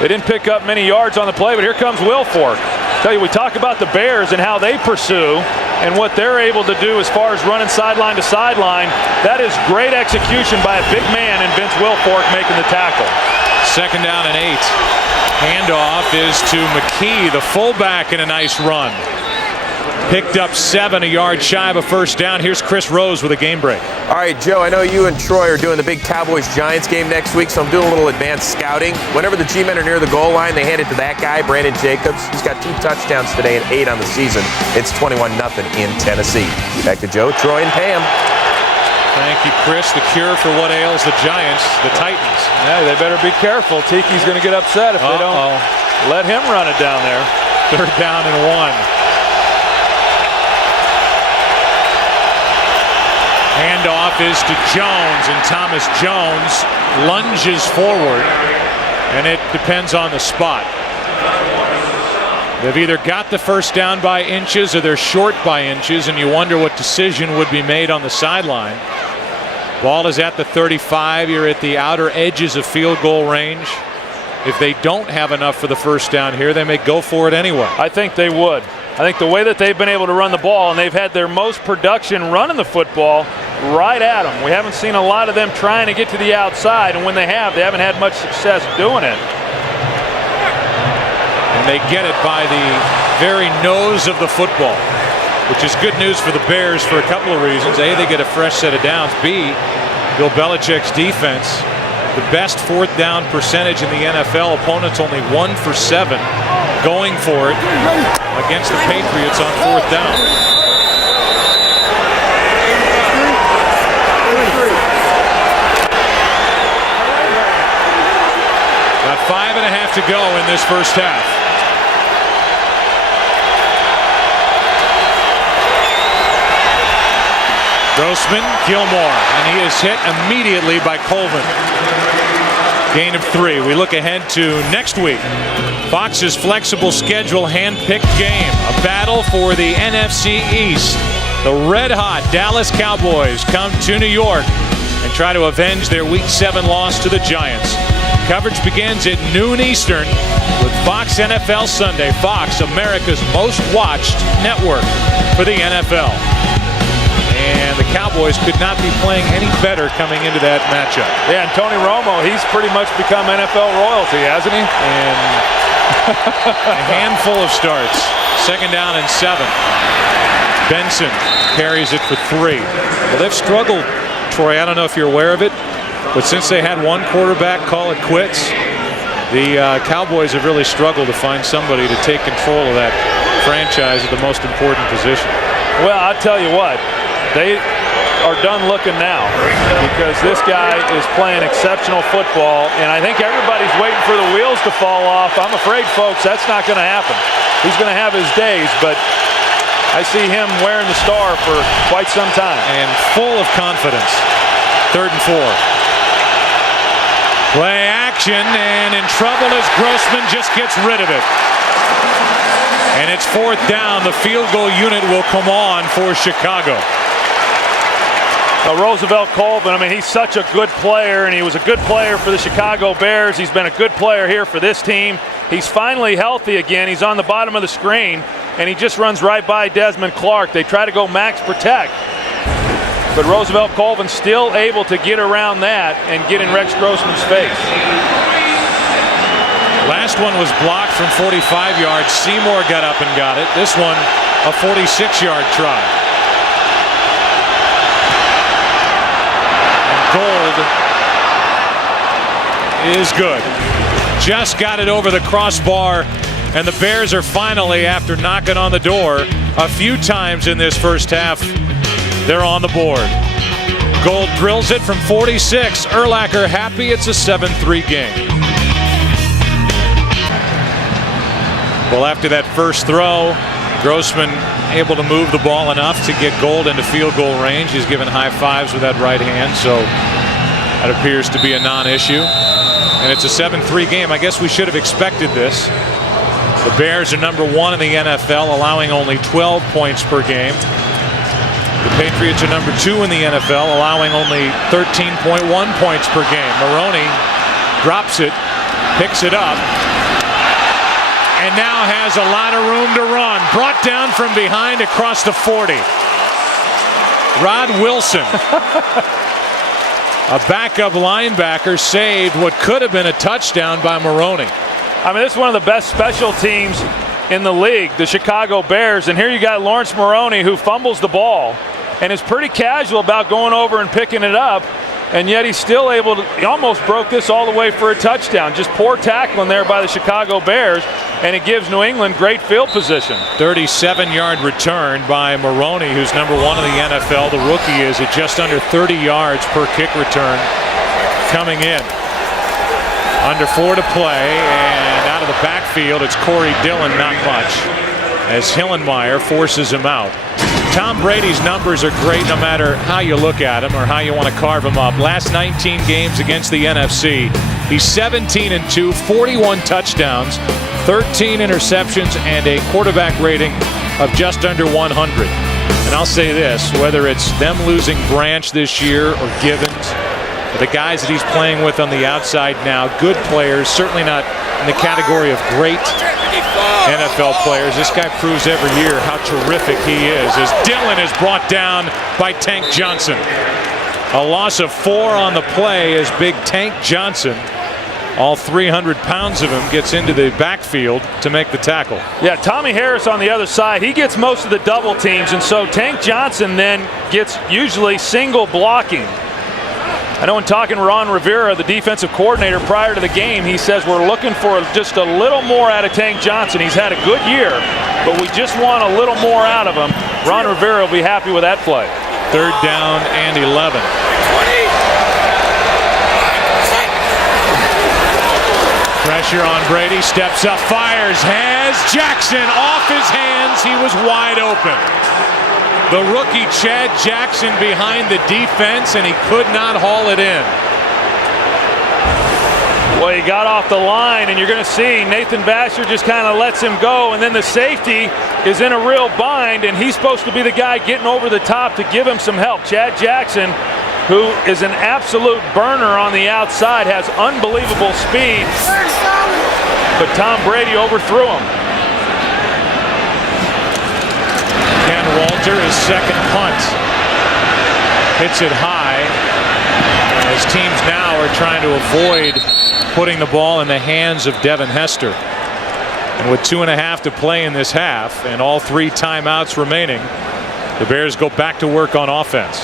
They didn't pick up many yards on the play, but here comes Wilfork. Tell you, we talk about the Bears and how they pursue and what they're able to do as far as running sideline to sideline. That is great execution by a big man in Vince Wilfork making the tackle. 2nd down and 8. Handoff is to McKee, the fullback, in a nice run. Picked up 7, a yard shy of a 1st down. Here's Chris Rose with a game break. All right, Joe, I know you and Troy are doing the big Cowboys-Giants game next week, so I'm doing a little advanced scouting. Whenever the G-men are near the goal line, they hand it to that guy, Brandon Jacobs. He's got 2 touchdowns today and 8 on the season. It's 21-0 in Tennessee. Back to Joe, Troy, and Pam. Thank you, Chris. The cure for what ails the Giants, the Titans. Yeah, they better be careful. Tiki's going to get upset if they don't let him run it down there. 3rd down and 1. Handoff is to Jones, and Thomas Jones lunges forward, and it depends on the spot. They've either got the 1st down by inches or they're short by inches, and you wonder what decision would be made on the sideline. Ball is at the 35. You're at the outer edges of field goal range. If they don't have enough for the first down here, they may go for it anyway. I think they would. I think the way that they've been able to run the ball, and they've had their most production running the football right at them. We haven't seen a lot of them trying to get to the outside, and when they haven't had much success doing it. And they get it by the very nose of the football, which is good news for the Bears for a couple of reasons. A, they get a fresh set of downs. B, Bill Belichick's defense, the best fourth down percentage in the NFL. Opponents only 1 for 7 going for it against the Patriots on fourth down. Got 5.5 to go in this first half. Grossman, Gilmore, and he is hit immediately by Colvin. Gain of 3. We look ahead to next week. Fox's flexible schedule hand-picked game. A battle for the NFC East. The red-hot Dallas Cowboys come to New York and try to avenge their Week 7 loss to the Giants. Coverage begins at noon Eastern with Fox NFL Sunday. Fox, America's most watched network for the NFL. And the Cowboys could not be playing any better coming into that matchup. Yeah, and Tony Romo, he's pretty much become NFL royalty, hasn't he? And a handful of starts. 2nd down and 7. Benson carries it for 3. Well, they've struggled, Troy. I don't know if you're aware of it, but since they had one quarterback call it quits, the Cowboys have really struggled to find somebody to take control of that franchise at the most important position. Well, I'll tell you what. They are done looking now because this guy is playing exceptional football, and I think everybody's waiting for the wheels to fall off. I'm afraid, folks, that's not going to happen. He's going to have his days, but I see him wearing the star for quite some time. And full of confidence. 3rd and 4. Play action, and in trouble as Grossman just gets rid of it. And it's 4th down. The field goal unit will come on for Chicago. Roosevelt Colvin, I mean, he's such a good player, and he was a good player for the Chicago Bears. He's been a good player here for this team. He's finally healthy again. He's on the bottom of the screen, and he just runs right by Desmond Clark. They try to go max protect, but Roosevelt Colvin still able to get around that and get in Rex Grossman's face. Last one was blocked from 45 yards. Seymour got up and got it. This one, a 46-yard try. Gold is good. Just got it over the crossbar, and the Bears are finally, after knocking on the door a few times in this first half, they're on the board. Gold drills it from 46. Urlacher happy it's a 7-3 game. Well, after that first throw, Grossman able to move the ball enough to get Gold into field goal range. He's given high fives with that right hand, so that appears to be a non-issue. And it's a 7-3 game. I guess we should have expected this. The Bears are number 1 in the NFL, allowing only 12 points per game. The Patriots are number 2 in the NFL, allowing only 13.1 points per game. Maroney drops it, picks it up, and now has a lot of room to run. Brought down from behind across the 40. Rod Wilson, a backup linebacker, saved what could have been a touchdown by Maroney. I mean, this is one of the best special teams in the league, the Chicago Bears. And here you got Lawrence Maroney, who fumbles the ball and is pretty casual about going over and picking it up. And yet he's still able to, he almost broke this all the way for a touchdown. Just poor tackling there by the Chicago Bears, and it gives New England great field position. 37-yard return by Maroney, who's number 1 in the NFL. The rookie is at just under 30 yards per kick return coming in. Under 4 to play, and out of the backfield, it's Corey Dillon, not much, as Hillenmeyer forces him out. Tom Brady's numbers are great no matter how you look at him or how you want to carve him up. Last 19 games against the NFC, he's 17-2, 41 touchdowns, 13 interceptions, and a quarterback rating of just under 100. And I'll say this, whether it's them losing Branch this year or Givens, the guys that he's playing with on the outside now, good players, certainly not in the category of great NFL players. This guy proves every year how terrific he is, as Dillon is brought down by Tank Johnson. A loss of 4 on the play as big Tank Johnson, all 300 pounds of him, gets into the backfield to make the tackle. Yeah, Tommy Harris on the other side, he gets most of the double teams, and so Tank Johnson then gets usually single blocking. I know in talking to Ron Rivera, the defensive coordinator, prior to the game, he says we're looking for just a little more out of Tank Johnson. He's had a good year, but we just want a little more out of him. Ron Rivera will be happy with that play. 3rd down and 11. Pressure on Brady, steps up, fires, has Jackson off his hands. He was wide open. The rookie Chad Jackson behind the defense, and he could not haul it in. Well, he got off the line, and you're going to see Nathan Vasher just kind of lets him go, and then the safety is in a real bind, and he's supposed to be the guy getting over the top to give him some help. Chad Jackson, who is an absolute burner on the outside, has unbelievable speed, but Tom Brady overthrew him. Ken Walter, his second punt, hits it high, as teams now are trying to avoid putting the ball in the hands of Devin Hester. And with 2.5 to play in this half and all 3 timeouts remaining, the Bears go back to work on offense.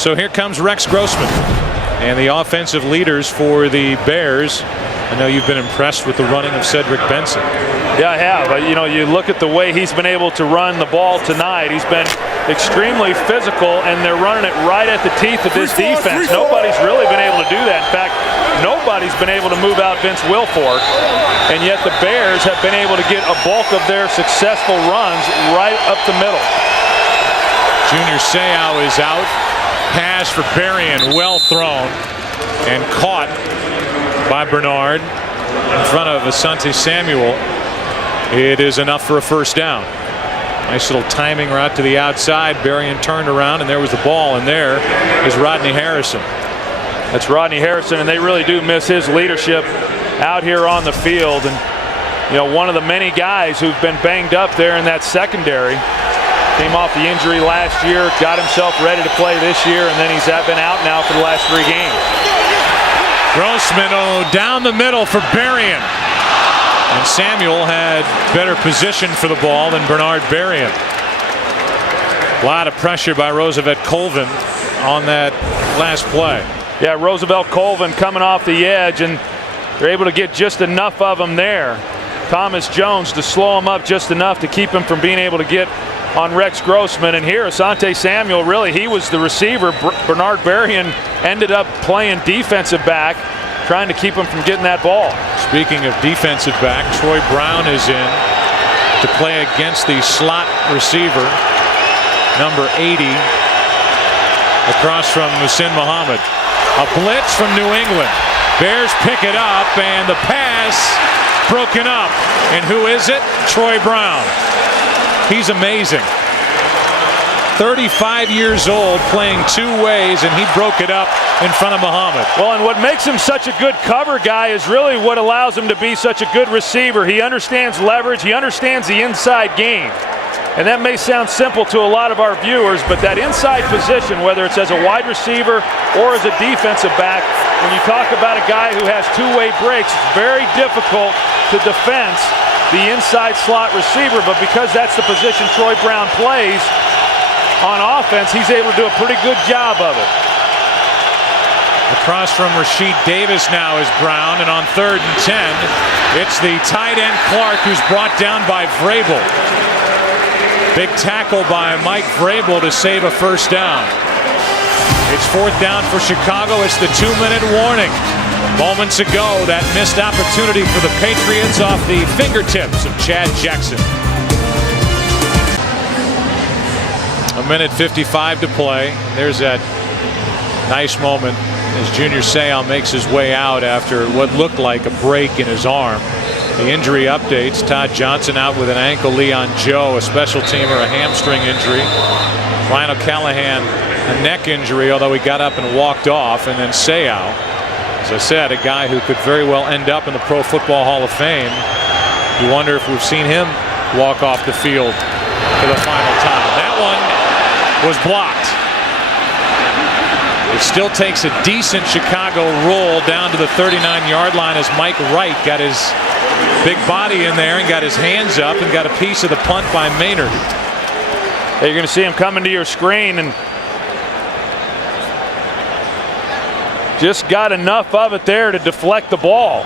So here comes Rex Grossman and the offensive leaders for the Bears. I know you've been impressed with the running of Cedric Benson. Yeah, I have. You know, you look at the way he's been able to run the ball tonight. He's been extremely physical, and they're running it right at the teeth of this defense. Nobody's really been able to do that. In fact, nobody's been able to move out Vince Wilfork, and yet the Bears have been able to get a bulk of their successful runs right up the middle. Junior Seau is out. Pass for Berrien, well thrown and caught by Bernard in front of Asante Samuel. It is enough for a first down. Nice little timing route to the outside. Berrien turned around, and there was the ball, and there is Rodney Harrison. That's Rodney Harrison, and they really do miss his leadership out here on the field. And you know, one of the many guys who've been banged up there in that secondary. Came off the injury last year, got himself ready to play this year, and then he's been out now for the last 3 games. Grossman down the middle for Berrien. And Samuel had better position for the ball than Bernard Berrien. A lot of pressure by Roosevelt Colvin on that last play. Yeah, Roosevelt Colvin coming off the edge, and they're able to get just enough of him there. Thomas Jones to slow him up just enough to keep him from being able to get on Rex Grossman. And here Asante Samuel, really he was the receiver. Bernard Berrien ended up playing defensive back, trying to keep him from getting that ball. Speaking of defensive back, Troy Brown is in to play against the slot receiver, number 80, across from Muhsin Muhammad. A blitz from New England. Bears pick it up, and the pass broken up. And who is it? Troy Brown. He's amazing. 35 years old, playing 2 ways, and he broke it up in front of Muhammad. Well, and what makes him such a good cover guy is really what allows him to be such a good receiver. He understands leverage. He understands the inside game. And that may sound simple to a lot of our viewers, but that inside position, whether it's as a wide receiver or as a defensive back, when you talk about a guy who has 2-way breaks, it's very difficult to defense the inside slot receiver, but because that's the position Troy Brown plays on offense, he's able to do a pretty good job of it. Across from Rasheed Davis now is Brown, and on 3rd and 10, it's the tight end Clark who's brought down by Vrabel. Big tackle by Mike Vrabel to save a first down. It's 4th down for Chicago. It's the 2-minute warning. Moments ago, that missed opportunity for the Patriots off the fingertips of Chad Jackson. 1:55 to play. There's that nice moment as Junior Seau makes his way out after what looked like a break in his arm. The injury updates: Todd Johnson out with an ankle, Leon Joe a special teamer, a hamstring injury, Ryan O'Callahan a neck injury, although he got up and walked off, and then Seau, as I said, a guy who could very well end up in the Pro Football Hall of Fame. You wonder if we've seen him walk off the field for the final time. That one was blocked. It still takes a decent Chicago roll down to the 39-yard line as Mike Wright got his big body in there and got his hands up and got a piece of the punt by Maynard. You're going to see him coming to your screen and just got enough of it there to deflect the ball.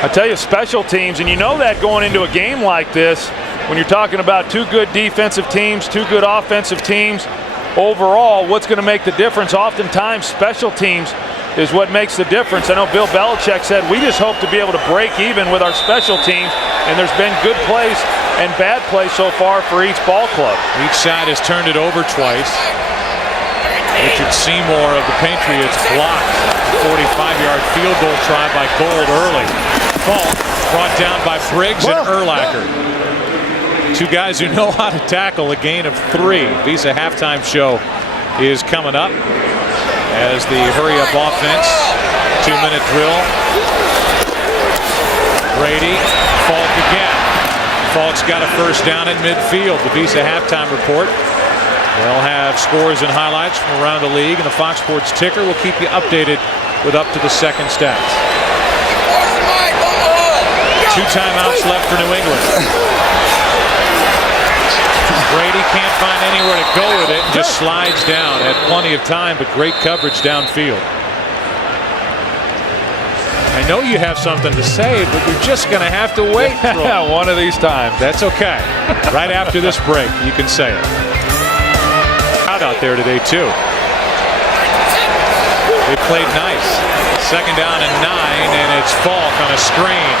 I tell you, special teams, and you know that going into a game like this, when you're talking about two good defensive teams, two good offensive teams, overall, what's going to make the difference? Oftentimes, special teams is what makes the difference. I know Bill Belichick said, we just hope to be able to break even with our special teams, and there's been good plays and bad plays so far for each ball club. Each side has turned it over twice. Richard Seymour of the Patriots blocked a 45-yard field goal try by Gold early. Fault brought down by Briggs and Urlacher. Two guys who know how to tackle, a gain of 3. Visa halftime show is coming up as the hurry-up offense, 2-minute drill. Brady, Falk again. Falk's got a first down in midfield. The Visa halftime report. They'll have scores and highlights from around the league, and the Fox Sports ticker will keep you updated with up to the second stats. 2 timeouts left for New England. Brady can't find anywhere to go with it and just slides down. Had plenty of time, but great coverage downfield. I know you have something to say, but you're just going to have to wait. One of these times. That's okay. Right after this break, you can say it. Out there today too. They played nice. 2nd down and 9, and it's Falk on a screen.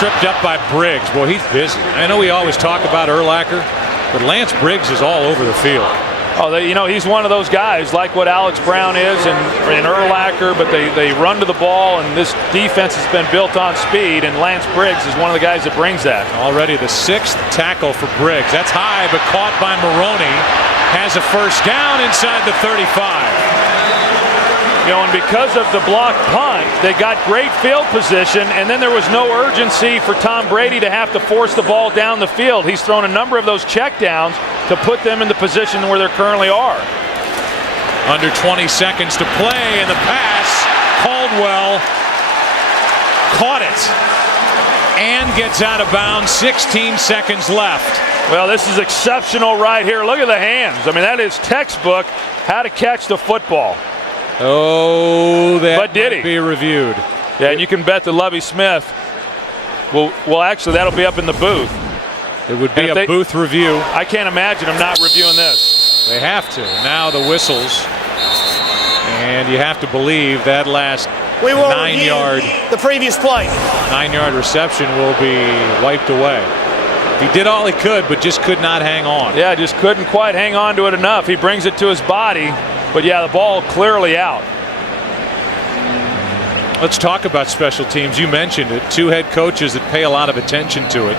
Tripped up by Briggs. Boy, he's busy. I know we always talk about Urlacher, but Lance Briggs is all over the field. Oh, you know, he's one of those guys like what Alex Brown is and Urlacher, but they run to the ball, and this defense has been built on speed, and Lance Briggs is one of the guys that brings that. Already the 6th tackle for Briggs. That's high, but caught by Maroney. Has a first down inside the 35. You know, and because of the blocked punt, they got great field position, and then there was no urgency for Tom Brady to have to force the ball down the field. He's thrown a number of those checkdowns to put them in the position where they currently are. Under 20 seconds to play, and the pass, Caldwell caught it and gets out of bounds. 16 seconds left. Well, this is exceptional right here. Look at the hands. I mean, that is textbook how to catch the football. Oh, that but did might be reviewed. Yeah, and you can bet that Lovie Smith will actually, that'll be up in the booth. It would be a booth review. I can't imagine them not reviewing this. They have to. Now the whistles. And you have to believe that last 9-yard, the previous play. 9-yard reception will be wiped away. He did all he could, but just could not hang on. Yeah, just couldn't quite hang on to it enough. He brings it to his body, but yeah, the ball clearly out. Let's talk about special teams. You mentioned it. 2 head coaches that pay a lot of attention to it.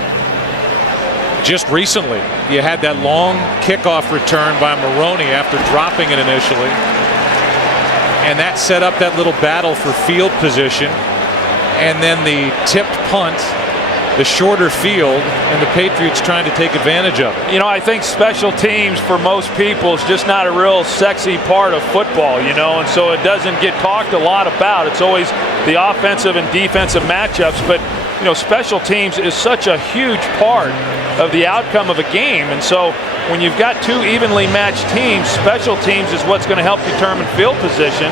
Just recently, you had that long kickoff return by Maroney after dropping it initially. And that set up that little battle for field position. And then the tipped punt, the shorter field, and the Patriots trying to take advantage of it. You know, I think special teams for most people is just not a real sexy part of football, you know, and so it doesn't get talked a lot about. It's always the offensive and defensive matchups, but, you know, special teams is such a huge part of the outcome of a game, and so when you've got 2 evenly matched teams, special teams is what's going to help determine field position.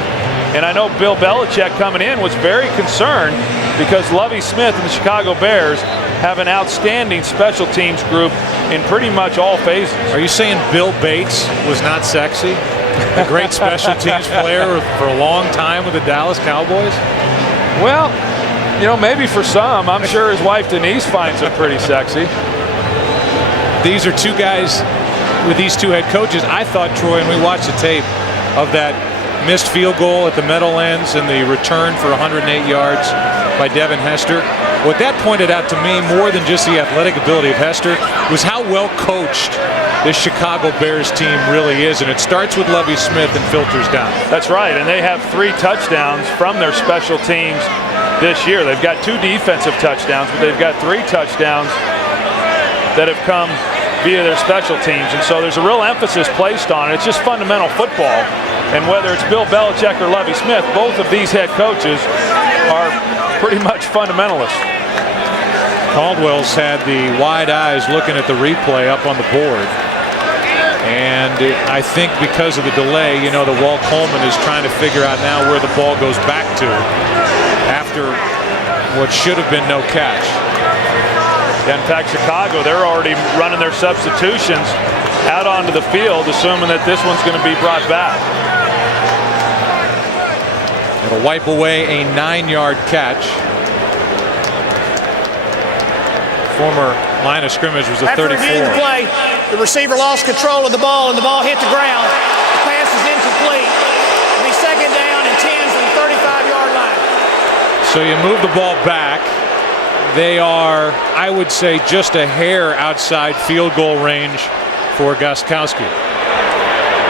And I know Bill Belichick coming in was very concerned because Lovie Smith and the Chicago Bears have an outstanding special teams group in pretty much all phases. Are you saying Bill Bates was not sexy? A great special teams player for a long time with the Dallas Cowboys? Well, you know, maybe for some. I'm sure his wife Denise finds him pretty sexy. These are 2 guys with these 2 head coaches. I thought, Troy, and we watched the tape of that missed field goal at the Meadowlands and the return for 108 yards by Devin Hester. What that pointed out to me, more than just the athletic ability of Hester, was how well coached this Chicago Bears team really is, and it starts with Lovie Smith and filters down. That's right, and they have 3 touchdowns from their special teams this year. They've got 2 defensive touchdowns, but they've got 3 touchdowns that have come via their special teams, and so there's a real emphasis placed on it. It's just fundamental football, and whether it's Bill Belichick or Lovie Smith, both of these head coaches are pretty much fundamentalists. Caldwell's had the wide eyes looking at the replay up on the board. And I think because of the delay, you know, the Walt Coleman is trying to figure out now where the ball goes back to after what should have been no catch. In fact, Chicago, they're already running their substitutions out onto the field, assuming that this one's going to be brought back. It'll wipe away a 9-yard catch. Former line of scrimmage was a 34. After reviewing the play, the receiver lost control of the ball, and the ball hit the ground. The pass is incomplete. It'll be second down and 10 from the 35-yard line. So you move the ball back. They are, I would say, just a hair outside field goal range for Gostkowski.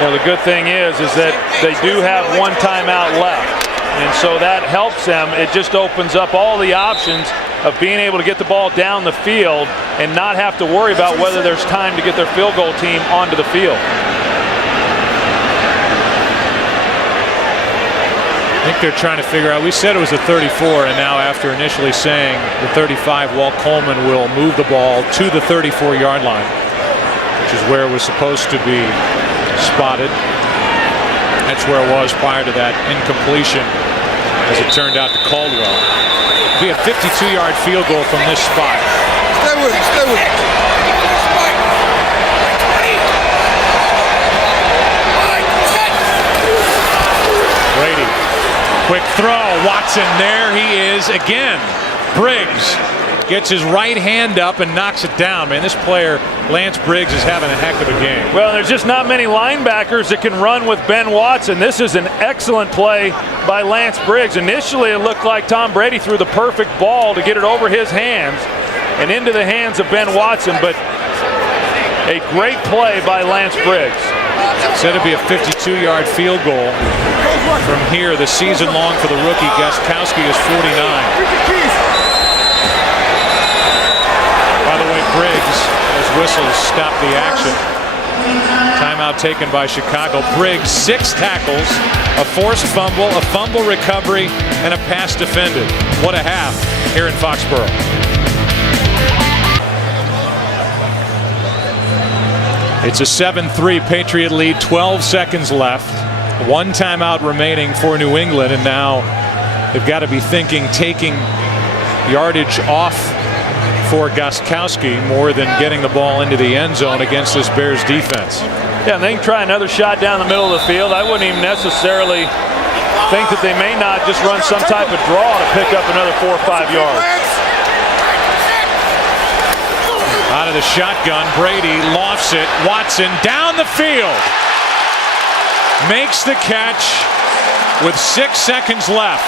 Well, the good thing is that they do have 1 timeout left, and so that helps them. It just opens up all the options of being able to get the ball down the field and not have to worry about whether there's time to get their field goal team onto the field. I think they're trying to figure out, we said it was a 34, and now after initially saying the 35, Walt Coleman will move the ball to the 34-yard line, which is where it was supposed to be spotted. That's where it was prior to that incompletion, as it turned out to Caldwell. It'll be a 52-yard field goal from this spot. Stay with it, stay with it. Brady, quick throw. Watson, there he is again. Briggs gets his right hand up and knocks it down. Man, this player, Lance Briggs, is having a heck of a game. Well, there's just not many linebackers that can run with Ben Watson. This is an excellent play by Lance Briggs. Initially, it looked like Tom Brady threw the perfect ball to get it over his hands and into the hands of Ben Watson, but a great play by Lance Briggs. Said it'd be a 52-yard field goal from here. The season long for the rookie, Gostkowski, is 49. By the way, Briggs, as whistles stop the action. Timeout taken by Chicago. Briggs, 6 tackles, a forced fumble, a fumble recovery, and a pass defended. What a half here in Foxborough. It's a 7-3 Patriot lead, 12 seconds left. 1 timeout remaining for New England, and now they've got to be thinking taking yardage off for Gostkowski more than getting the ball into the end zone against this Bears defense. Yeah, and they can try another shot down the middle of the field. I wouldn't even necessarily think that they may not just run some type of draw to pick up another 4 or 5 yards. Out of the shotgun, Brady lofts it. Watson down the field. Makes the catch with 6 seconds left.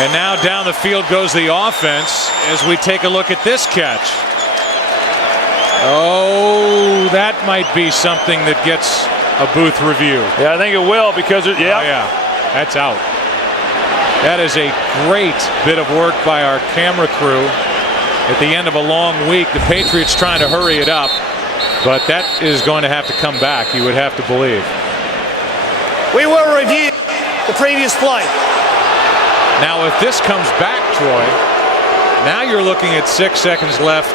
And now down the field goes the offense as we take a look at this catch. Oh, that might be something that gets a booth review. Yeah, I think it will because, Oh, yeah, that's out. That is a great bit of work by our camera crew at the end of a long week. The Patriots trying to hurry it up, but that is going to have to come back, you would have to believe. We will review the previous play. Now, if this comes back, Troy, now you're looking at 6 seconds left,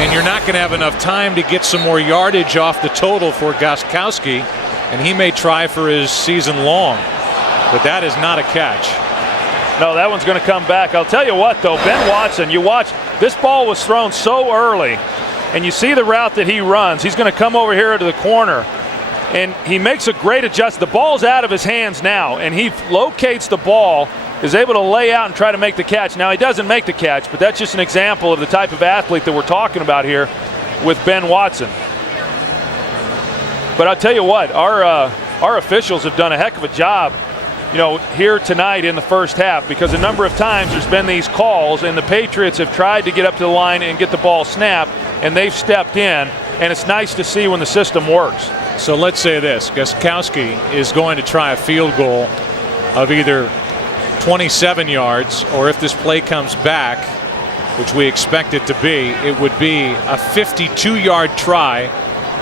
and you're not going to have enough time to get some more yardage off the total for Gostkowski, and he may try for his season long, but that is not a catch. No, that one's going to come back. I'll tell you what, though, Ben Watson, you watch, this ball was thrown so early, and you see the route that he runs. He's going to come over here to the corner, and he makes a great adjustment. The ball's out of his hands now, and he locates the ball, is able to lay out and try to make the catch. Now, he doesn't make the catch, but that's just an example of the type of athlete that we're talking about here with Ben Watson. But I'll tell you what, our our officials have done a heck of a job, here tonight in the first half, because a number of times there's been these calls and the Patriots have tried to get up to the line and get the ball snapped, and they've stepped in, and it's nice to see when the system works. So let's say this, Gostkowski is going to try a field goal of either 27 yards, or if this play comes back, which we expect it to be, it would be a 52-yard try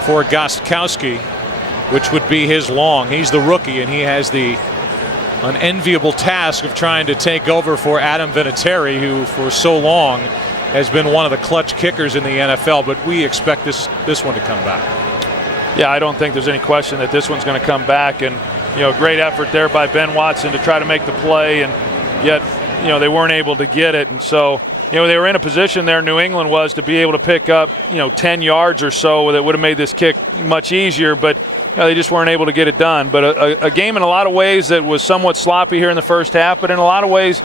for Gostkowski, which would be his long. He's the rookie, and he has the unenviable task of trying to take over for Adam Vinatieri, who for so long has been one of the clutch kickers in the NFL, but we expect this one to come back. Yeah, I don't think there's any question that this one's going to come back, and great effort there by Ben Watson to try to make the play, and yet they weren't able to get it, and so they were in a position there, New England was, to be able to pick up 10 yards or so that would have made this kick much easier, but they just weren't able to get it done. But a game in a lot of ways that was somewhat sloppy here in the first half, but in a lot of ways,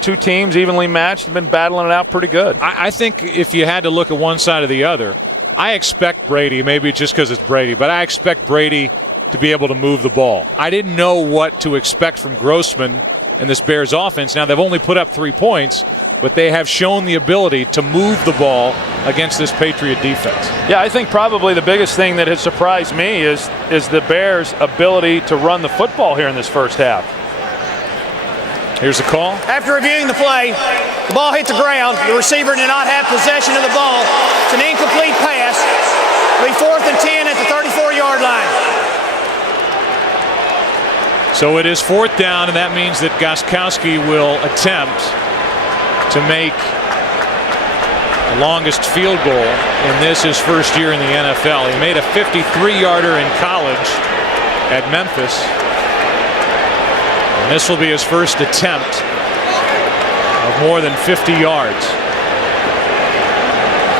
two teams evenly matched have been battling it out pretty good. I think if you had to look at one side or the other, I expect Brady, maybe just because it's Brady, but I expect Brady to be able to move the ball. I didn't know what to expect from Grossman and this Bears offense. Now, they've only put up 3 points, but they have shown the ability to move the ball against this Patriot defense. Yeah, I think probably the biggest thing that has surprised me is the Bears' ability to run the football here in this first half. Here's the call. After reviewing the play, the ball hit the ground. The receiver did not have possession of the ball. It's an incomplete pass. It'll be 4th and 10 at the 34-yard line. So it is 4th down, and that means that Gostkowski will attempt to make the longest field goal in his first year in the NFL. He made a 53-yarder in college at Memphis. And this will be his first attempt of more than 50 yards.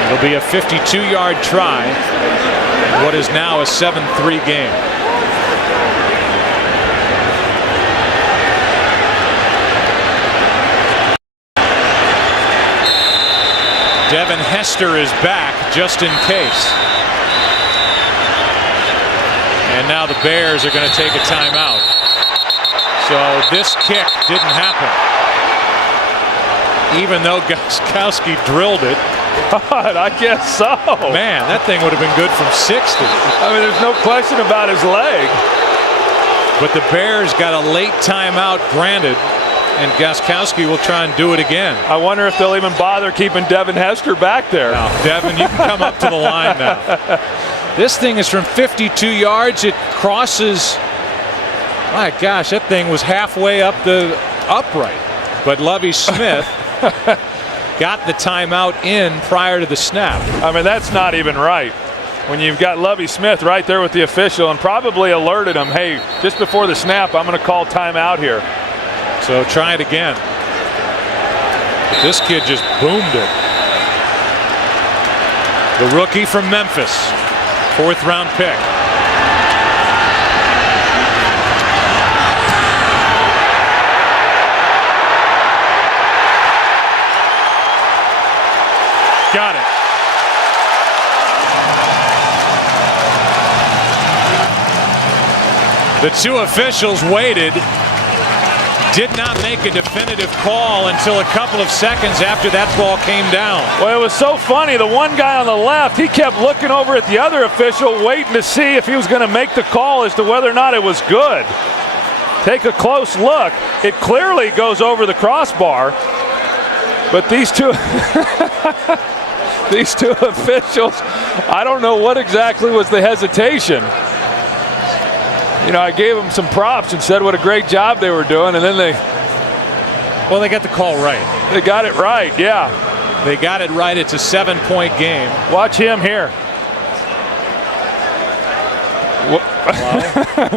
It'll be a 52-yard try in what is now a 7-3 game. Devin Hester is back just in case. And now the Bears are going to take a timeout. So this kick didn't happen. Even though Gostkowski drilled it. God, I guess so. Man, that thing would have been good from 60. I mean, there's no question about his leg. But the Bears got a late timeout granted, and Gostkowski will try and do it again. I wonder if they'll even bother keeping Devin Hester back there. Now, Devin, you can come up to the line now. This thing is from 52 yards. It crosses. My gosh, that thing was halfway up the upright. But Lovie Smith got the timeout in prior to the snap. I mean, that's not even right. When you've got Lovie Smith right there with the official and probably alerted him, hey, just before the snap, I'm going to call timeout here. So try it again. But this kid just boomed it. The rookie from Memphis, 4th round pick. Got it. The two officials waited, did not make a definitive call until a couple of seconds after that ball came down. Well, it was so funny. The one guy on the left, he kept looking over at the other official, waiting to see if he was going to make the call as to whether or not it was good. Take a close look. It clearly goes over the crossbar, but these two these two officials, I don't know what exactly was the hesitation. I gave them some props and said what a great job they were doing, and then they got the call right. They got it right, yeah. They got it right. It's a 7-point game. Watch him here. What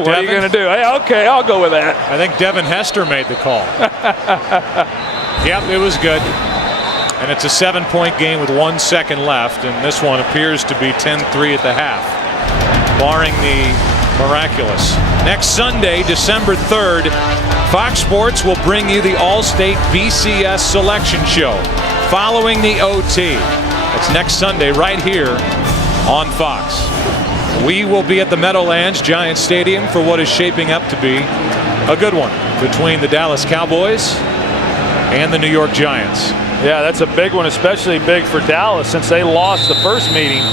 are you going to do? Hey, okay, I'll go with that. I think Devin Hester made the call. Yep, it was good. And it's a 7-point game with 1 second left, and this one appears to be 10-3 at the half, barring the miraculous. Next Sunday, December 3rd, Fox Sports will bring you the All-State BCS Selection Show following the OT. It's next Sunday right here on Fox. We will be at the Meadowlands, Giant Stadium, for what is shaping up to be a good one between the Dallas Cowboys and the New York Giants. Yeah, that's a big one, especially big for Dallas since they lost the first meeting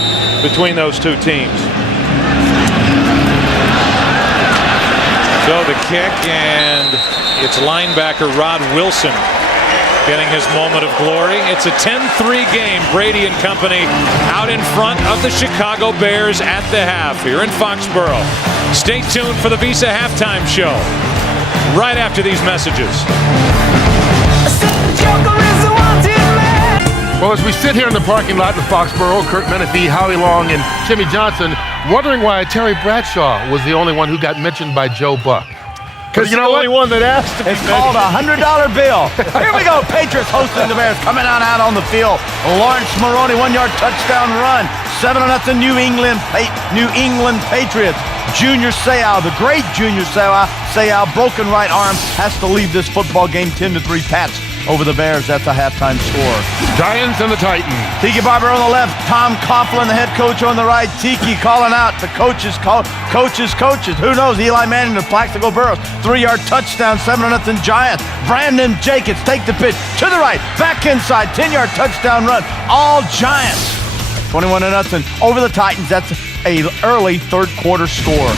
between those two teams. So the kick, and it's linebacker Rod Wilson getting his moment of glory. It's a 10-3 game. Brady and company out in front of the Chicago Bears at the half here in Foxborough. Stay tuned for the Visa Halftime Show right after these messages. Well, as we sit here in the parking lot in Foxborough, Kurt Menefee, Howie Long, and Jimmy Johnson, wondering why Terry Bradshaw was the only one who got mentioned by Joe Buck. Because you know what? One that asked to it's called a $100 bill. Here we go. Patriots hosting the Bears. Coming out on the field. Lawrence Maroney, 1-yard touchdown run. 7-0 New England Patriots. Junior Seau, the great Junior Seau, broken right arm, has to leave this football game 10-3 Pats over the Bears. That's a halftime score. Giants and the Titans. Tiki Barber on the left, Tom Coughlin, the head coach, on the right. Tiki calling out the coaches. Who knows? Eli Manning, the Plaxico Burrows. 3-yard touchdown, 7-0 Giants. Brandon Jacobs take the pitch to the right, back inside, 10-yard touchdown run. All Giants. 21-0 over the Titans. That's an early third quarter score.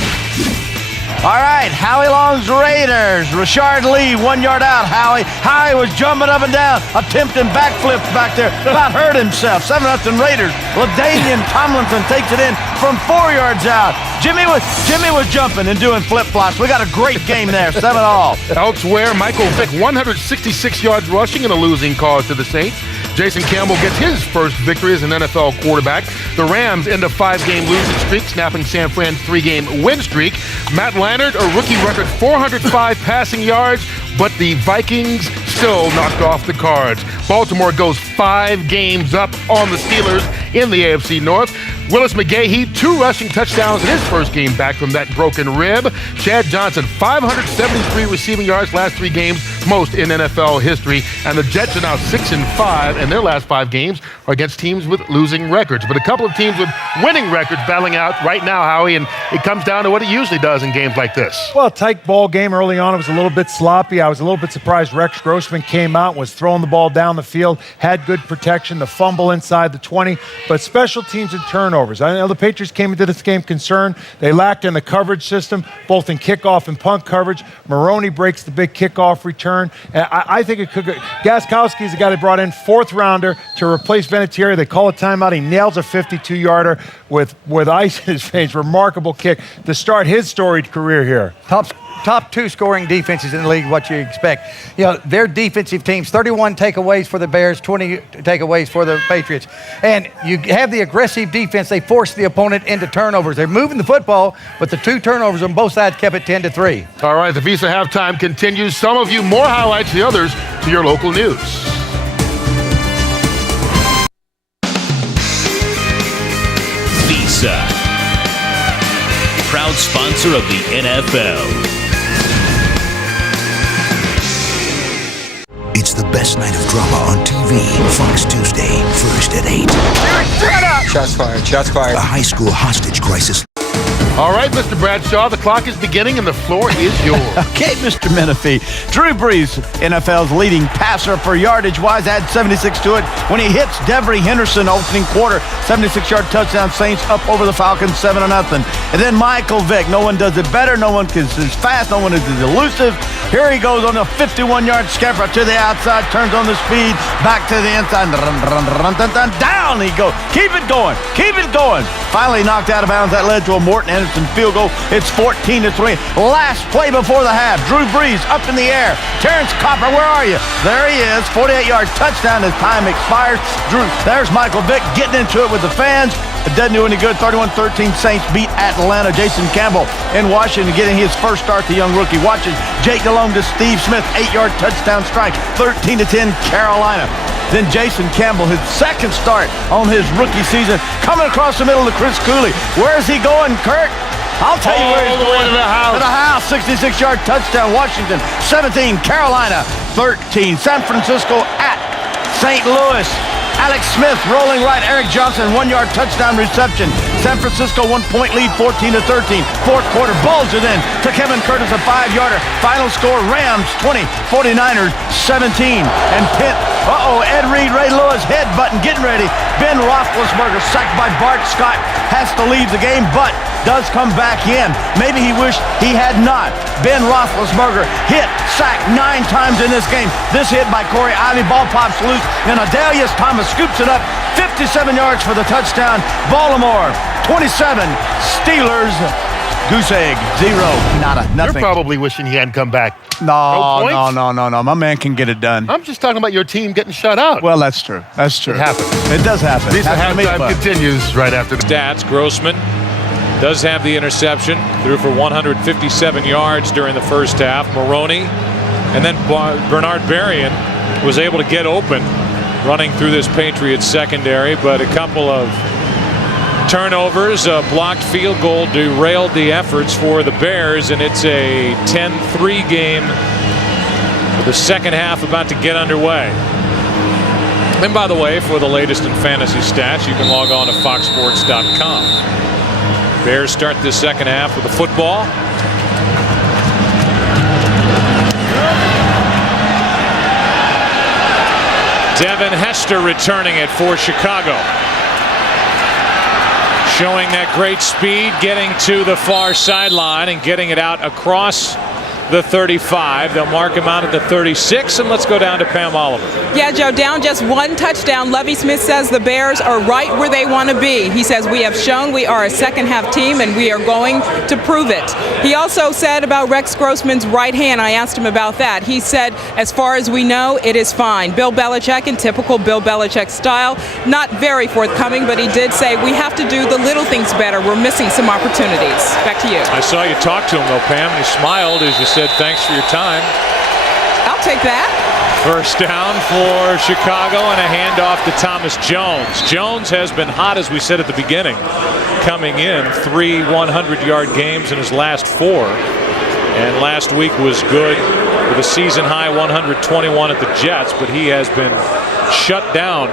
All right, Howie Long's Raiders. Rashard Lee, 1 yard out. Howie was jumping up and down, attempting backflips back there. About hurt himself. 7-0 Raiders. LaDainian Tomlinson takes it in from 4 yards out. Jimmy was jumping and doing flip-flops. We got a great game there, 7-all. Elsewhere, Michael Vick, 166 yards rushing in a losing cause to the Saints. Jason Campbell gets his first victory as an NFL quarterback. The Rams end a 5-game losing streak, snapping San Fran's 3-game win streak. Matt Leinart, a rookie record 405 passing yards, but the Vikings still knocked off the Cards. Baltimore goes 5 games up on the Steelers in the AFC North. Willis McGahee, 2 rushing touchdowns in his first game back from that broken rib. Chad Johnson, 573 receiving yards last 3 games, most in NFL history. And the Jets are now 6-5, and their last 5 games are against teams with losing records. But a couple of teams with winning records battling out right now, Howie, and it comes down to what it usually does in games like this. Well, a tight ball game early on. It was a little bit sloppy. I was a little bit surprised Rex Grossman came out, was throwing the ball down the field, had good protection, the fumble inside the 20, but special teams and turnovers. I know the Patriots came into this game concerned. They lacked in the coverage system, both in kickoff and punt coverage. Maroney breaks the big kickoff return. And I think it could go. Gaskowski is the guy they brought in, 4th rounder to replace Vinatieri. They call a timeout. He nails a 52-yarder with ice in his face. Remarkable kick to start his storied career here. Top 2 scoring defenses in the league, what you expect. You know, their defensive teams, 31 takeaways for the Bears, 20 takeaways for the Patriots. And you have the aggressive defense. They force the opponent into turnovers. They're moving the football, but the 2 turnovers on both sides kept it 10-3. All right, the Visa halftime continues. Some of you more highlights, the others to your local news. Visa, proud sponsor of the NFL. It's the best night of drama on TV. Fox Tuesday, first at 8. Shots fired. Shots fired. A high school hostage crisis. All right, Mr. Bradshaw, the clock is beginning and the floor is yours. Okay, Mr. Menefee. Drew Brees, NFL's leading passer for yardage-wise, adds 76 to it when he hits Devery Henderson opening quarter. 76-yard touchdown, Saints up over the Falcons 7-0. And then Michael Vick. No one does it better. No one is as fast. No one is as elusive. Here he goes on a 51-yard scamper to the outside, turns on the speed, back to the inside. Down he goes. Keep it going. Keep it going. Finally knocked out of bounds. That led to a Morton Anderson field goal. It's 14-3. Last play before the half. Drew Brees up in the air. Terrence Copper, where are you? There he is. 48-yard touchdown as time expires. There's Michael Vick getting into it with the fans. It doesn't do any good. 31-13 Saints beat Atlanta. Jason Campbell in Washington getting his first start, the young rookie. Watches Jake Delhomme to Steve Smith. 8-yard touchdown strike. 13-10 Carolina. Then Jason Campbell, his second start on his rookie season, coming across the middle to Chris Cooley. Where is he going, Kurt? I'll tell you where he's going. To the house. To the house. 66-yard touchdown. Washington 17. Carolina 13. San Francisco at St. Louis. Alex Smith rolling right. Eric Johnson, 1-yard touchdown reception. San Francisco 1-point lead, 14-13. Fourth quarter, balls it in to Kevin Curtis, a 5-yarder. Final score, Rams 20, 49ers 17. And Pitt, Ed Reed, Ray Lewis, head button, getting ready. Ben Roethlisberger, sacked by Bart Scott, has to leave the game, but does come back in. Maybe he wished he had not. Ben Roethlisberger hit, sacked 9 times in this game. This hit by Corey Ivy, ball pops loose, and Adalius Thomas scoops it up, 57 yards for the touchdown. Baltimore 27, Steelers goose egg 0, nada, nothing. You're probably wishing he hadn't come back. No. My man can get it done. I'm just talking about your team getting shut out. Well, that's true. That's true. It happens. It does happen. At least the halftime continues right after the stats. Grossman does have the interception, threw for 157 yards during the first half. Maroney and then Bernard Berrien was able to get open running through this Patriots secondary, but a couple of turnovers, a blocked field goal derailed the efforts for the Bears, and it's a 10-3 game with the second half about to get underway. And by the way, for the latest in fantasy stats, you can log on to foxsports.com. Bears start this second half with the football. Devin Hester returning it for Chicago. Showing that great speed, getting to the far sideline and getting it out across the 35. They'll mark him out at the 36, and let's go down to Pam Oliver. Yeah, Joe, down just one touchdown. Lovie Smith says the Bears are right where they want to be. He says we have shown we are a second-half team, and we are going to prove it. He also said about Rex Grossman's right hand, I asked him about that. He said, as far as we know, it is fine. Bill Belichick, in typical Bill Belichick style, not very forthcoming, but he did say we have to do the little things better. We're missing some opportunities. Back to you. I saw you talk to him, though, Pam, and he smiled as you said, thanks for your time. I'll take that. First down for Chicago and a handoff to Thomas Jones. Jones has been hot, as we said at the beginning, coming in 3 100-yard games in his last 4. And last week was good with a season-high 121 at the Jets, but he has been shut down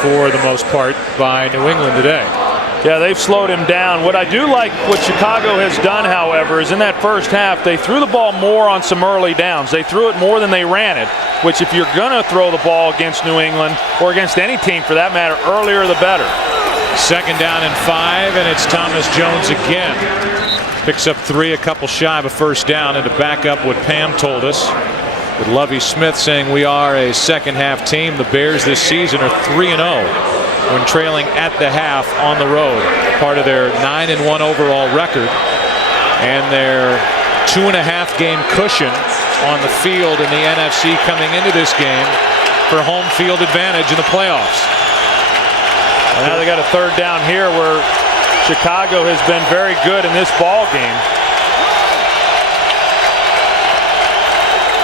for the most part by New England today. Yeah, they've slowed him down. What I do like what Chicago has done, however, is in that first half, they threw the ball more on some early downs. They threw it more than they ran it, which if you're going to throw the ball against New England, or against any team for that matter, earlier the better. Second down and 5, and it's Thomas Jones again. Picks up 3, a couple shy of a first down, and to back up what Pam told us, with Lovie Smith saying we are a second-half team. The Bears this season are 3-0. When trailing at the half on the road, part of their 9-1 overall record and their 2.5-game cushion on the field in the NFC coming into this game for home field advantage in the playoffs. And now they got a third down here where Chicago has been very good in this ball game.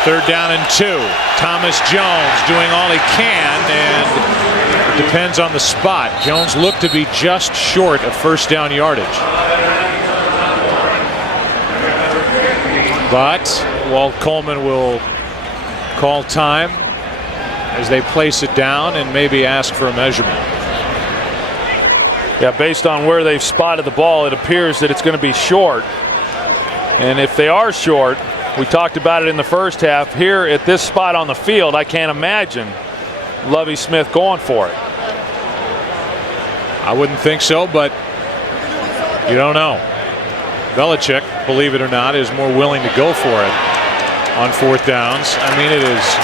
Third down and 2. Thomas Jones doing all he can, and depends on the spot. Jones looked to be just short of first down yardage. But Walt Coleman will call time as they place it down and maybe ask for a measurement. Yeah, based on where they've spotted the ball, it appears that it's going to be short. And if they are short, we talked about it in the first half, here at this spot on the field, I can't imagine Lovie Smith going for it. I wouldn't think so, but you don't know. Belichick, believe it or not, is more willing to go for it on fourth downs. I mean, it is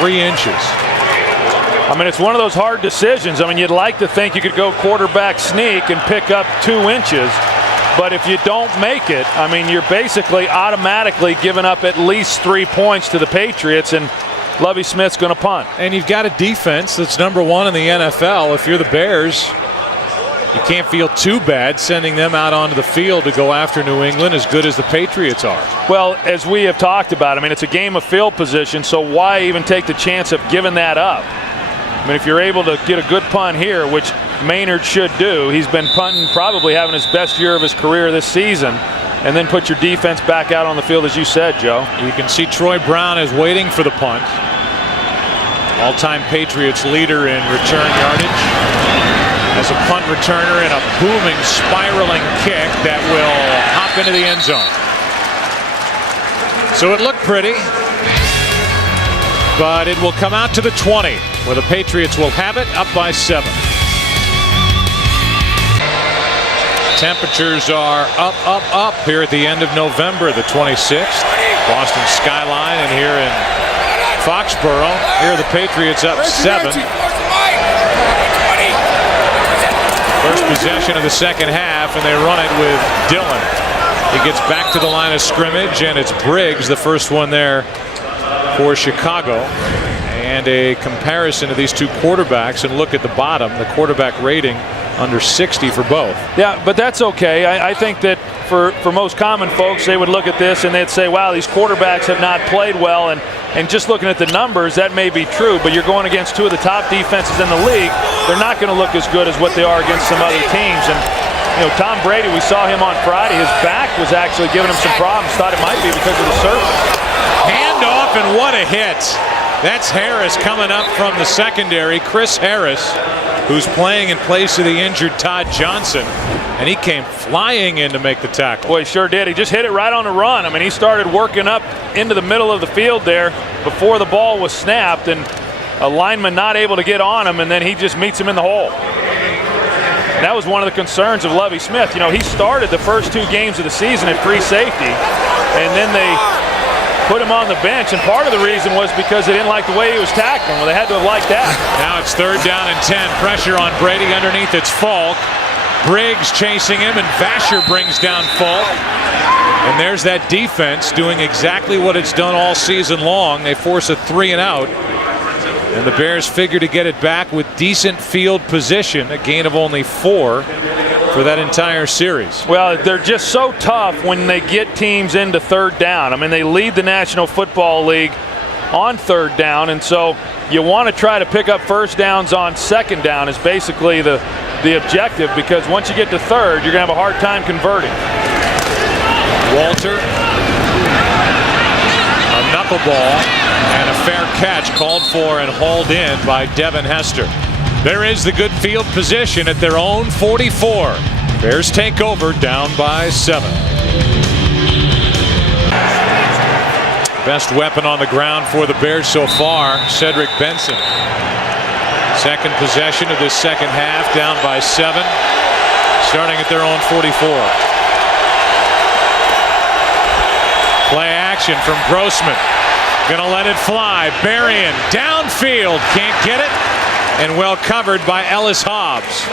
3 inches. I mean, it's one of those hard decisions. I mean, you'd like to think you could go quarterback sneak and pick up 2 inches, but if you don't make it, I mean, you're basically automatically giving up at least 3 points to the Patriots, and Lovie Smith's going to punt. And you've got a defense that's #1 in the NFL. If you're the Bears, you can't feel too bad sending them out onto the field to go after New England, as good as the Patriots are. Well, as we have talked about, I mean, it's a game of field position, so why even take the chance of giving that up? I mean, if you're able to get a good punt here, which Maynard should do, he's been punting, probably having his best year of his career this season, and then put your defense back out on the field, as you said, Joe. You can see Troy Brown is waiting for the punt. All-time Patriots leader in return yardage. as a punt returner and a booming, spiraling kick that will hop into the end zone. So it looked pretty, but it will come out to the 20, where the Patriots will have it up by 7. Temperatures are up here at the end of November, the 26th. Boston skyline, and here in Foxborough, here are the Patriots up 7. First possession of the second half, and they run it with Dillon. He gets back to the line of scrimmage, and it's Briggs, the first one there for Chicago. And a comparison of these two quarterbacks, and look at the bottom, the quarterback rating under 60 for both. Yeah, but that's okay. I think that for most common folks, they would look at this and they'd say, wow, these quarterbacks have not played well. And just looking at the numbers, that may be true, but you're going against two of the top defenses in the league. They're not going to look as good as what they are against some other teams. And you know, Tom Brady, we saw him on Friday. His back was actually giving him some problems. Thought it might be because of the surface. Handoff, and what a hit. That's Harris coming up from the secondary. Chris Harris, who's playing in place of the injured Todd Johnson, and he came flying in to make the tackle. Boy, he sure did. He just hit it right on the run. I mean, he started working up into the middle of the field there before the ball was snapped, and a lineman not able to get on him, and then he just meets him in the hole. And that was one of the concerns of Lovie Smith. You know, he started the first 2 games of the season at free safety, and then they put him on the bench, and part of the reason was because they didn't like the way he was tackling. Well, they had to have liked that. Now it's 3rd down and 10. Pressure on Brady underneath. It's Falk. Briggs chasing him, and Vasher brings down Falk. And there's that defense doing exactly what it's done all season long. They force a 3 and out. And the Bears figure to get it back with decent field position, a gain of only 4 for that entire series. Well, they're just so tough when they get teams into 3rd down. I mean, they lead the National Football League on 3rd down, and so you want to try to pick up first downs on 2nd down is basically the objective, because once you get to 3rd, you're going to have a hard time converting. Walter, a knuckleball, and a fair catch called for and hauled in by Devin Hester. There is the good field position at their own 44. Bears take over down by 7. Best weapon on the ground for the Bears so far, Cedric Benson. Second possession of this second half, down by 7, starting at their own 44. Play action from Grossman. Gonna let it fly. Berrien downfield, can't get it. And well covered by Ellis Hobbs.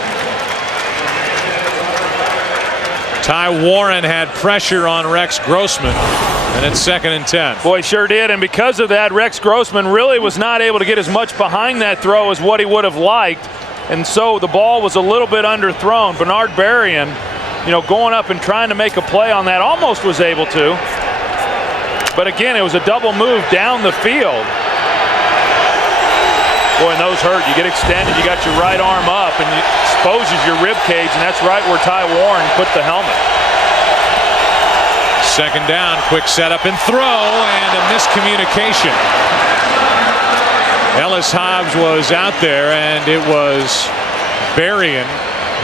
Ty Warren had pressure on Rex Grossman, and it's 2nd and 10. Boy, sure did, and because of that, Rex Grossman really was not able to get as much behind that throw as what he would have liked, and so the ball was a little bit underthrown. Bernard Berrien, you know, going up and trying to make a play on that, almost was able to, but again, it was a double move down the field. Boy, and those hurt. You get extended, you got your right arm up, and it exposes your rib cage, and that's right where Ty Warren put the helmet. 2nd down, quick setup and throw, and a miscommunication. Ellis Hobbs was out there, and it was Berrien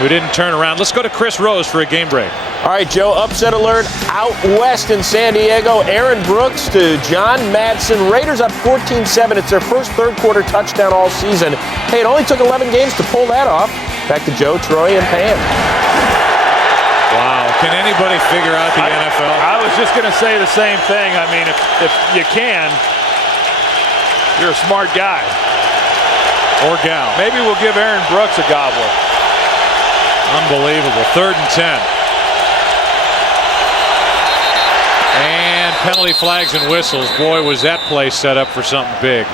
who didn't turn around. Let's go to Chris Rose for a game break. All right, Joe, upset alert out west in San Diego. Aaron Brooks to John Madsen. Raiders up 14-7. It's their first third-quarter touchdown all season. Hey, it only took 11 games to pull that off. Back to Joe, Troy, and Pam. Wow, can anybody figure out the NFL? I was just going to say the same thing. I mean, if you can, you're a smart guy. Or gal. Maybe we'll give Aaron Brooks a gobbler. Unbelievable. 3rd and 10. And penalty flags and whistles. Boy, was that play set up for something big.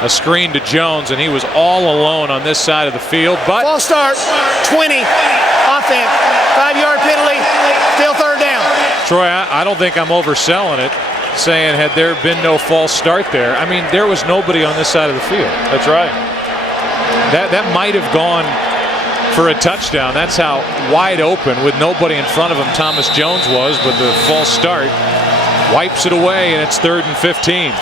A screen to Jones, and he was all alone on this side of the field. But false start, 20, offense, 5-yard penalty, still 3rd down. Troy, I don't think I'm overselling it, saying had there been no false start there. I mean, there was nobody on this side of the field. That's right. That might have gone for a touchdown. That's how wide open, with nobody in front of him, Thomas Jones was, but the false start wipes it away, and it's 3rd and 15.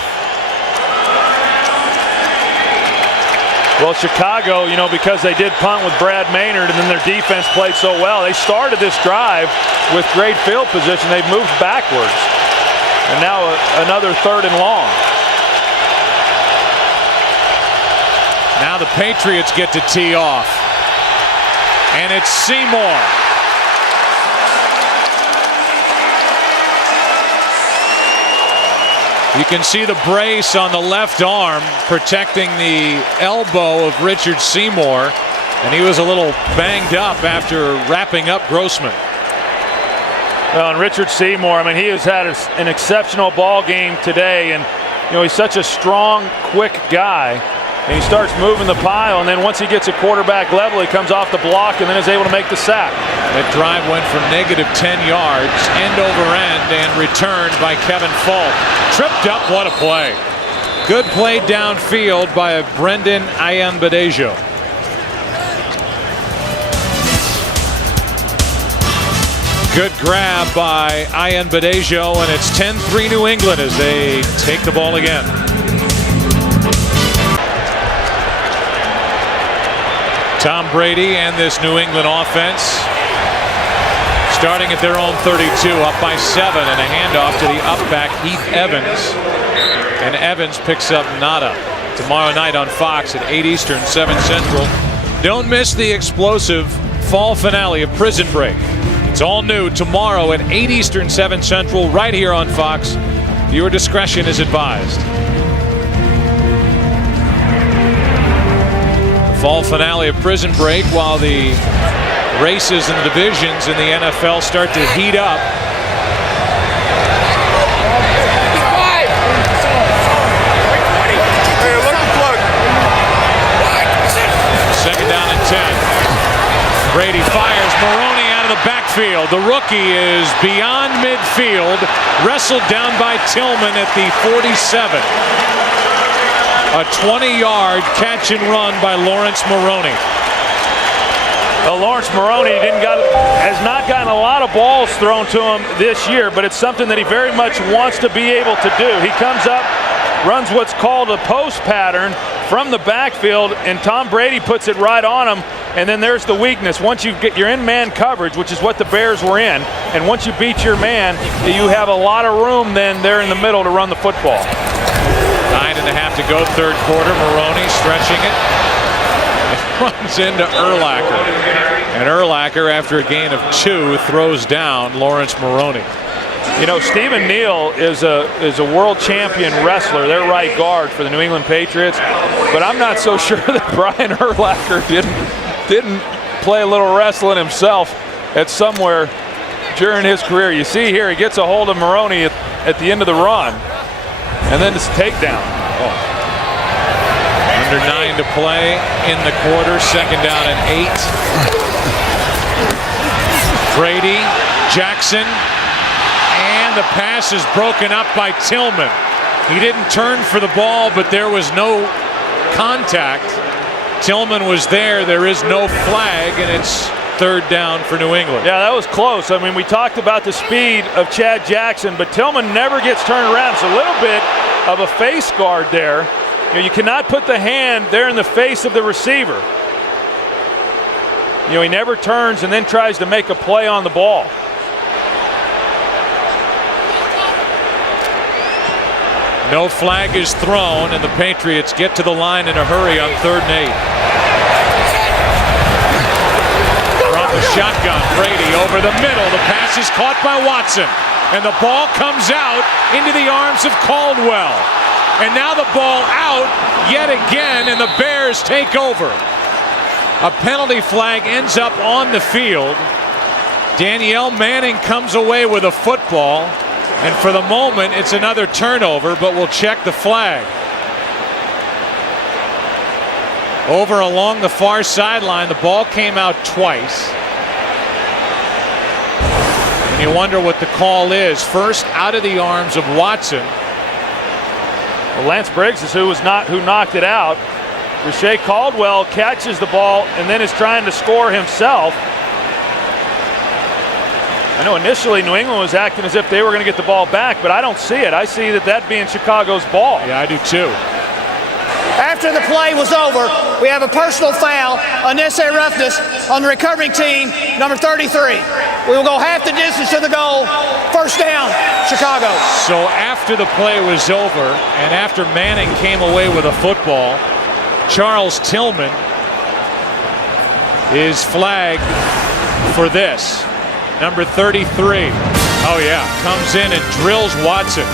Well, Chicago, you know, because they did punt with Brad Maynard and then their defense played so well, they started this drive with great field position. They've moved backwards. And now another 3rd and long. Now the Patriots get to tee off. And it's Seymour. You can see the brace on the left arm protecting the elbow of Richard Seymour, and he was a little banged up after wrapping up Grossman. Well, and Richard Seymour, I mean, he has had an exceptional ball game today, and you know, he's such a strong, quick guy. And he starts moving the pile, and then once he gets a quarterback level, he comes off the block and then is able to make the sack. That drive went from -10 yards, end over end, and returned by Kevin Falk. Tripped up, what a play. Good play downfield by Brendan Ayanbadejo. Good grab by Ayanbadejo, and it's 10-3 New England as they take the ball again. Tom Brady and this New England offense starting at their own 32, up by 7, and a handoff to the up back Heath Evans. And Evans picks up nada. Tomorrow night on Fox at 8 Eastern, 7 Central. Don't miss the explosive fall finale of Prison Break. It's all new tomorrow at 8 Eastern, 7 Central, right here on Fox. Viewer discretion is advised. Fall finale of Prison Break while the races and the divisions in the NFL start to heat up. Second down and 10. Brady fires Maroney out of the backfield. The rookie is beyond midfield, wrestled down by Tillman at the 47. A 20-yard catch and run by Lawrence Maroney. Well, Lawrence Maroney has not gotten a lot of balls thrown to him this year, but it's something that he very much wants to be able to do. He comes up, runs what's called a post pattern from the backfield, and Tom Brady puts it right on him, and then there's the weakness. Once you get your in-man coverage, which is what the Bears were in, and once you beat your man, you have a lot of room then there in the middle to run the football. 9.5 to go, third quarter. Maroney stretching it. It runs into Urlacher. And Urlacher, after a gain of 2, throws down Lawrence Maroney. You know, Stephen Neal is a world champion wrestler, their right guard for the New England Patriots. But I'm not so sure that Brian Urlacher didn't play a little wrestling himself at somewhere during his career. You see here, he gets a hold of Maroney at the end of the run. And then this takedown. Oh. Under 9 to play in the quarter. Second down and 8. Brady, Jackson, and the pass is broken up by Tillman. He didn't turn for the ball, but there was no contact. Tillman was there. There is no flag, and it's third down for New England. Yeah, that was close. I mean, we talked about the speed of Chad Jackson, but Tillman never gets turned around. It's a little bit of a face guard there. You know, you cannot put the hand there in the face of the receiver. You know, he never turns and then tries to make a play on the ball. No flag is thrown, and the Patriots get to the line in a hurry on 3rd and 8. The shotgun, Brady over the middle. The pass is caught by Watson, and the ball comes out into the arms of Caldwell. And now the ball out yet again, and the Bears take over. A penalty flag ends up on the field. Danielle Manning comes away with a football, and for the moment it's another turnover, but we'll check the flag. Over along the far sideline, the ball came out twice. And you wonder what the call is. First, out of the arms of Watson. Well, Lance Briggs is who knocked it out. Rashae Caldwell catches the ball and then is trying to score himself. I know initially New England was acting as if they were going to get the ball back, but I don't see it. I see that being Chicago's ball. Yeah, I do too. After the play was over, we have a personal foul, unnecessary roughness on the recovering team, number 33. We will go half the distance to the goal. First down, Chicago. So after the play was over and after Manning came away with a football, Charles Tillman is flagged for this. Number 33. Oh yeah, comes in and drills Watson.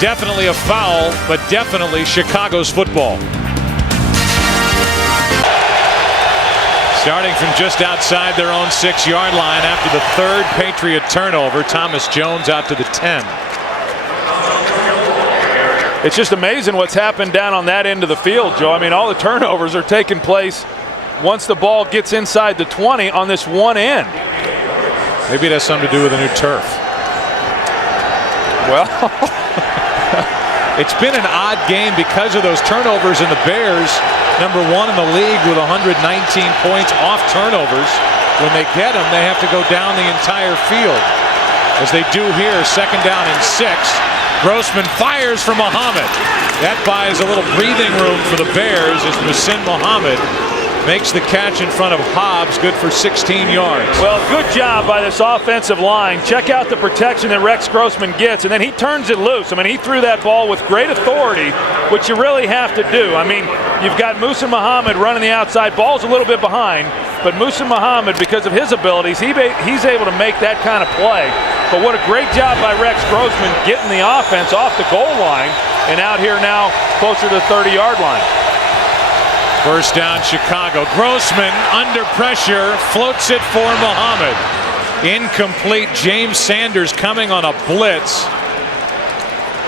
Definitely a foul, but definitely Chicago's football. Starting from just outside their own 6-yard line after the third Patriot turnover, Thomas Jones out to the 10. It's just amazing what's happened down on that end of the field, Joe. I mean, all the turnovers are taking place once the ball gets inside the 20 on this one end. Maybe it has something to do with the new turf. Well, it's been an odd game because of those turnovers, and the Bears, number 1 in the league with 119 points off turnovers. When they get them, they have to go down the entire field. As they do here, second down and 6. Grossman fires for Muhammad. That buys a little breathing room for the Bears as Muhsin Muhammad makes the catch in front of Hobbs, good for 16 yards. Well, good job by this offensive line. Check out the protection that Rex Grossman gets, and then he turns it loose. I mean, he threw that ball with great authority, which you really have to do. I mean, you've got Muhsin Muhammad running the outside. Ball's a little bit behind, but Muhsin Muhammad, because of his abilities, he's able to make that kind of play. But what a great job by Rex Grossman getting the offense off the goal line and out here now closer to the 30-yard line. First down, Chicago. Grossman under pressure, floats it for Muhammad. Incomplete. James Sanders coming on a blitz.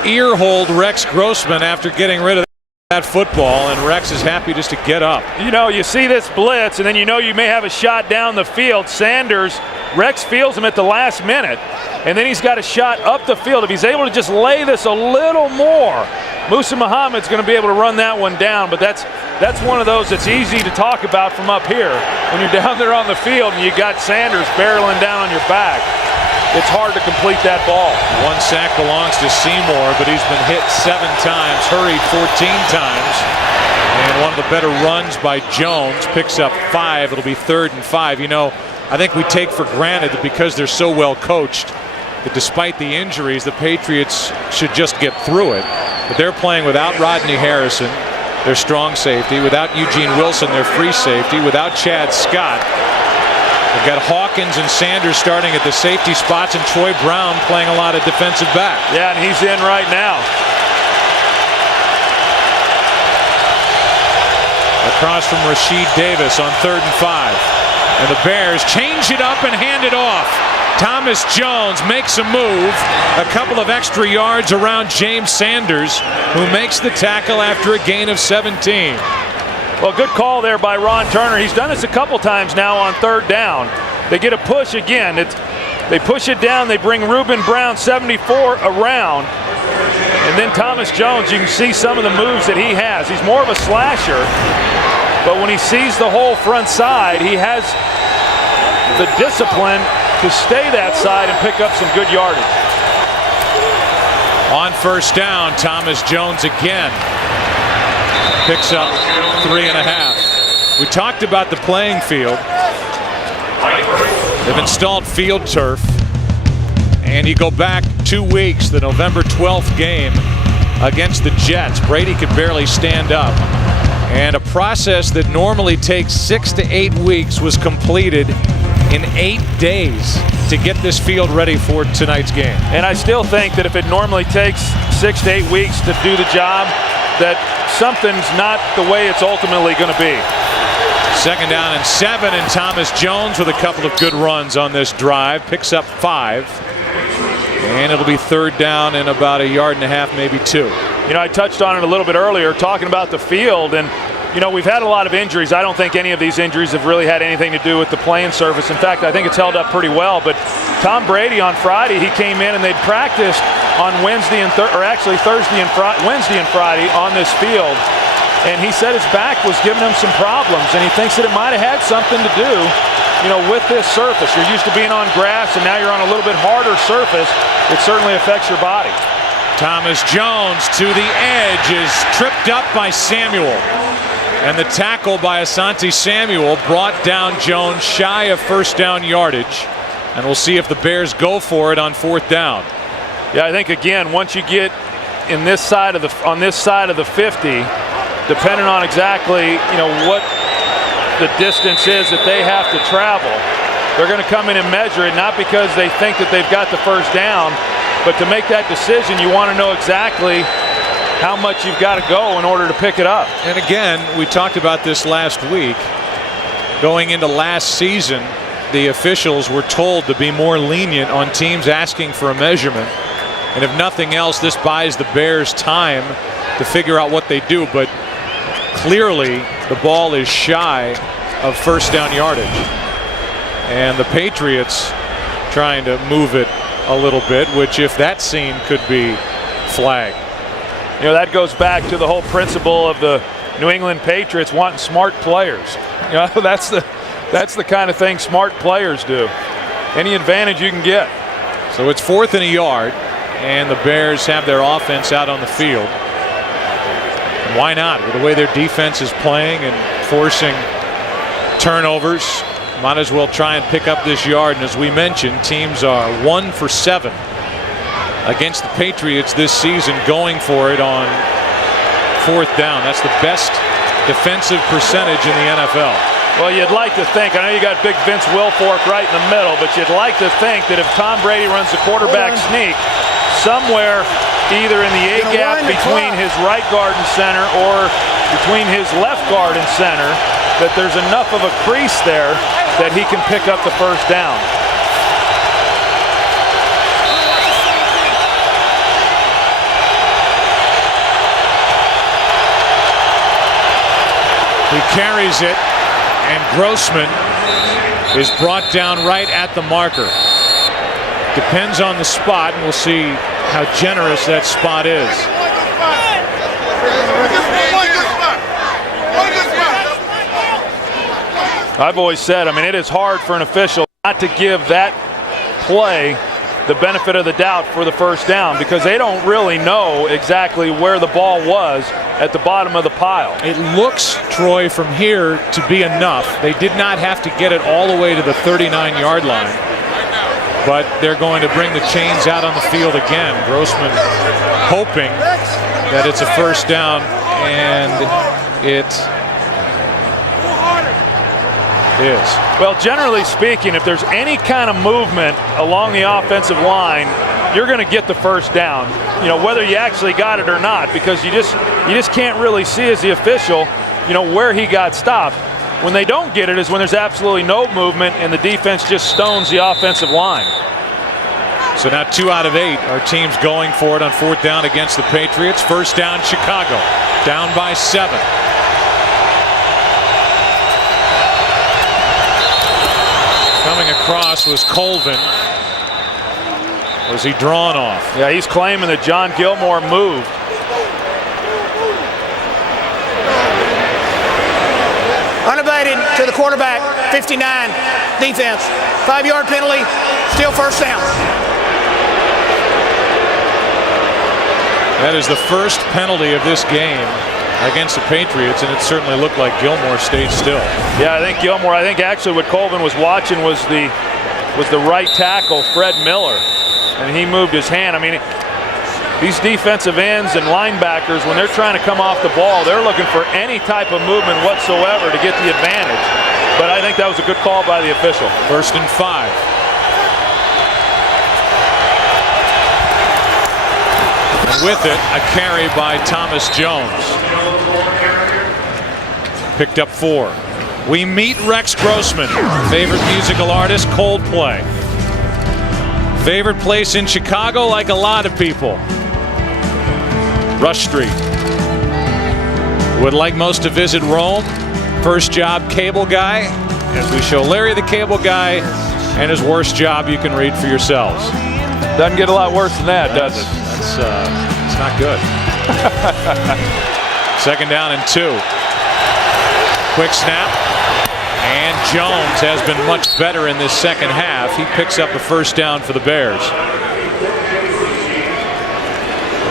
Earholed Rex Grossman after getting rid of that football, and Rex is happy just to get up. You know, you see this blitz, and then you know you may have a shot down the field. Rex fields him at the last minute, and then he's got a shot up the field. If he's able to just lay this a little more, Muhsin Muhammad's going to be able to run that one down, but that's one of those that's easy to talk about from up here. When you're down there on the field and you got Sanders barreling down on your back, it's hard to complete that ball. One sack belongs to Seymour, but he's been hit 7 times, hurried 14 times. And one of the better runs by Jones, picks up 5. It'll be 3rd and 5. You know, I think we take for granted that because they're so well coached that despite the injuries, the Patriots should just get through it. But they're playing without Rodney Harrison, their strong safety, without Eugene Wilson, their free safety, without Chad Scott. They've got Hawkins and Sanders starting at the safety spots, and Troy Brown playing a lot of defensive back. Yeah, and he's in right now. Across from Rasheed Davis on 3rd and 5. And the Bears change it up and hand it off. Thomas Jones makes a move, a couple of extra yards around James Sanders, who makes the tackle after a gain of 17. Well, good call there by Ron Turner. He's done this a couple times now on 3rd down. They get a push again. They push it down. They bring Reuben Brown, 74, around. And then Thomas Jones, you can see some of the moves that he has. He's more of a slasher, but when he sees the whole front side, he has the discipline to stay that side and pick up some good yardage. On 1st down, Thomas Jones again picks up 3.5. We talked about the playing field. They've installed field turf, and you go back 2 weeks, the November 12th game against the Jets. Brady could barely stand up, and a process that normally takes 6 to 8 weeks was completed in 8 days to get this field ready for tonight's game. And I still think that if it normally takes 6 to 8 weeks to do the job, that something's not the way it's ultimately going to be. 2nd down and 7, and Thomas Jones with a couple of good runs on this drive picks up 5. And it'll be 3rd down and about 1.5 yards, maybe 2. You know, I touched on it a little bit earlier, talking about the field, and you know, we've had a lot of injuries. I don't think any of these injuries have really had anything to do with the playing surface. In fact, I think it's held up pretty well. But Tom Brady on Friday, he came in and they practiced on Wednesday and Thursday and Friday on this field. And he said his back was giving him some problems, and he thinks that it might have had something to do, you know, with this surface. You're used to being on grass, and now you're on a little bit harder surface. It certainly affects your body. Thomas Jones to the edge is tripped up by Samuel. And the tackle by Asante Samuel brought down Jones shy of first down yardage. And we'll see if the Bears go for it on 4th down. Yeah, I think again, once you get on this side of the 50, depending on exactly what the distance is that they have to travel, they're going to come in and measure it, not because they think that they've got the first down, but to make that decision, you want to know exactly how much you've got to go in order to pick it up. And again, we talked about this last week. Going into last season, the officials were told to be more lenient on teams asking for a measurement. And if nothing else, this buys the Bears time to figure out what they do. But clearly, the ball is shy of first down yardage. And the Patriots trying to move it a little bit, which if that scene could be flagged. That goes back to the whole principle of the New England Patriots wanting smart players. That's the kind of thing smart players do. Any advantage you can get. So it's 4th and a yard, and the Bears have their offense out on the field. And why not? With the way their defense is playing and forcing turnovers, might as well try and pick up this yard. And as we mentioned, teams are 1 for 7 against the Patriots this season going for it on 4th down. That's the best defensive percentage in the NFL. Well, you'd like to think, I know you got big Vince Wilfork right in the middle, but you'd like to think that if Tom Brady runs the quarterback sneak, somewhere either in the A-gap between his right guard and center or between his left guard and center, that there's enough of a crease there that he can pick up the first down. He carries it, and Grossman is brought down right at the marker. Depends on the spot, and we'll see how generous that spot is. I've always said, it is hard for an official not to give that play the benefit of the doubt for the first down because they don't really know exactly where the ball was at the bottom of the pile. It looks, Troy, from here to be enough. They did not have to get it all the way to the 39-yard line, but they're going to bring the chains out on the field again. Grossman hoping that it's a first down, and it is. Well, generally speaking, if there's any kind of movement along the offensive line, you're going to get the first down, whether you actually got it or not, because you just can't really see as the official, where he got stopped. When they don't get it is when there's absolutely no movement and the defense just stones the offensive line. So now 2 out of 8 are teams going for it on 4th down against the Patriots. First down, Chicago, down by 7. Coming across was Colvin. Was he drawn off? Yeah, he's claiming that John Gilmore moved. Unabated to the quarterback, 59, defense. 5-yard penalty, still first down. That is the first penalty of this game against the Patriots, and it certainly looked like Gilmore stayed still. Yeah, I think actually what Colvin was watching was the right tackle, Fred Miller, and he moved his hand. These defensive ends and linebackers, when they're trying to come off the ball, they're looking for any type of movement whatsoever to get the advantage. But I think that was a good call by the official. 1st and 5. And with it, a carry by Thomas Jones. Picked up 4. We meet Rex Grossman, favorite musical artist, Coldplay. Favorite place in Chicago, like a lot of people. Rush Street. Would like most to visit Rome. First job, cable guy. As we show Larry the Cable Guy and his worst job, you can read for yourselves. Doesn't get a lot worse than that, does it? It's not good. 2nd down and 2. Quick snap. And Jones has been much better in this second half. He picks up a first down for the Bears.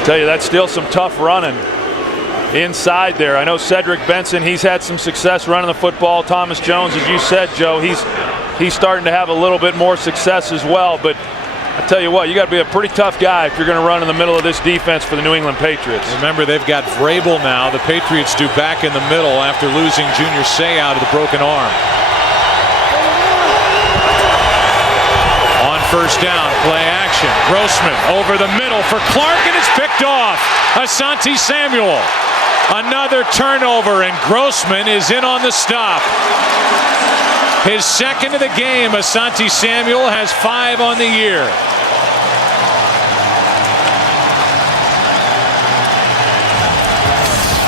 Tell you, that's still some tough running inside there. I know Cedric Benson, he's had some success running the football. Thomas Jones, as you said, Joe, he's starting to have a little bit more success as well. But I tell you what, you got to be a pretty tough guy if you're going to run in the middle of this defense for the New England Patriots. Remember, they've got Vrabel now. The Patriots do back in the middle after losing Junior Seau to the broken arm. On first down, play action. Grossman over the middle for Clark, and it's picked off. Asante Samuel. Another turnover, and Grossman is in on the stop. His second of the game. Asante Samuel has 5 on the year.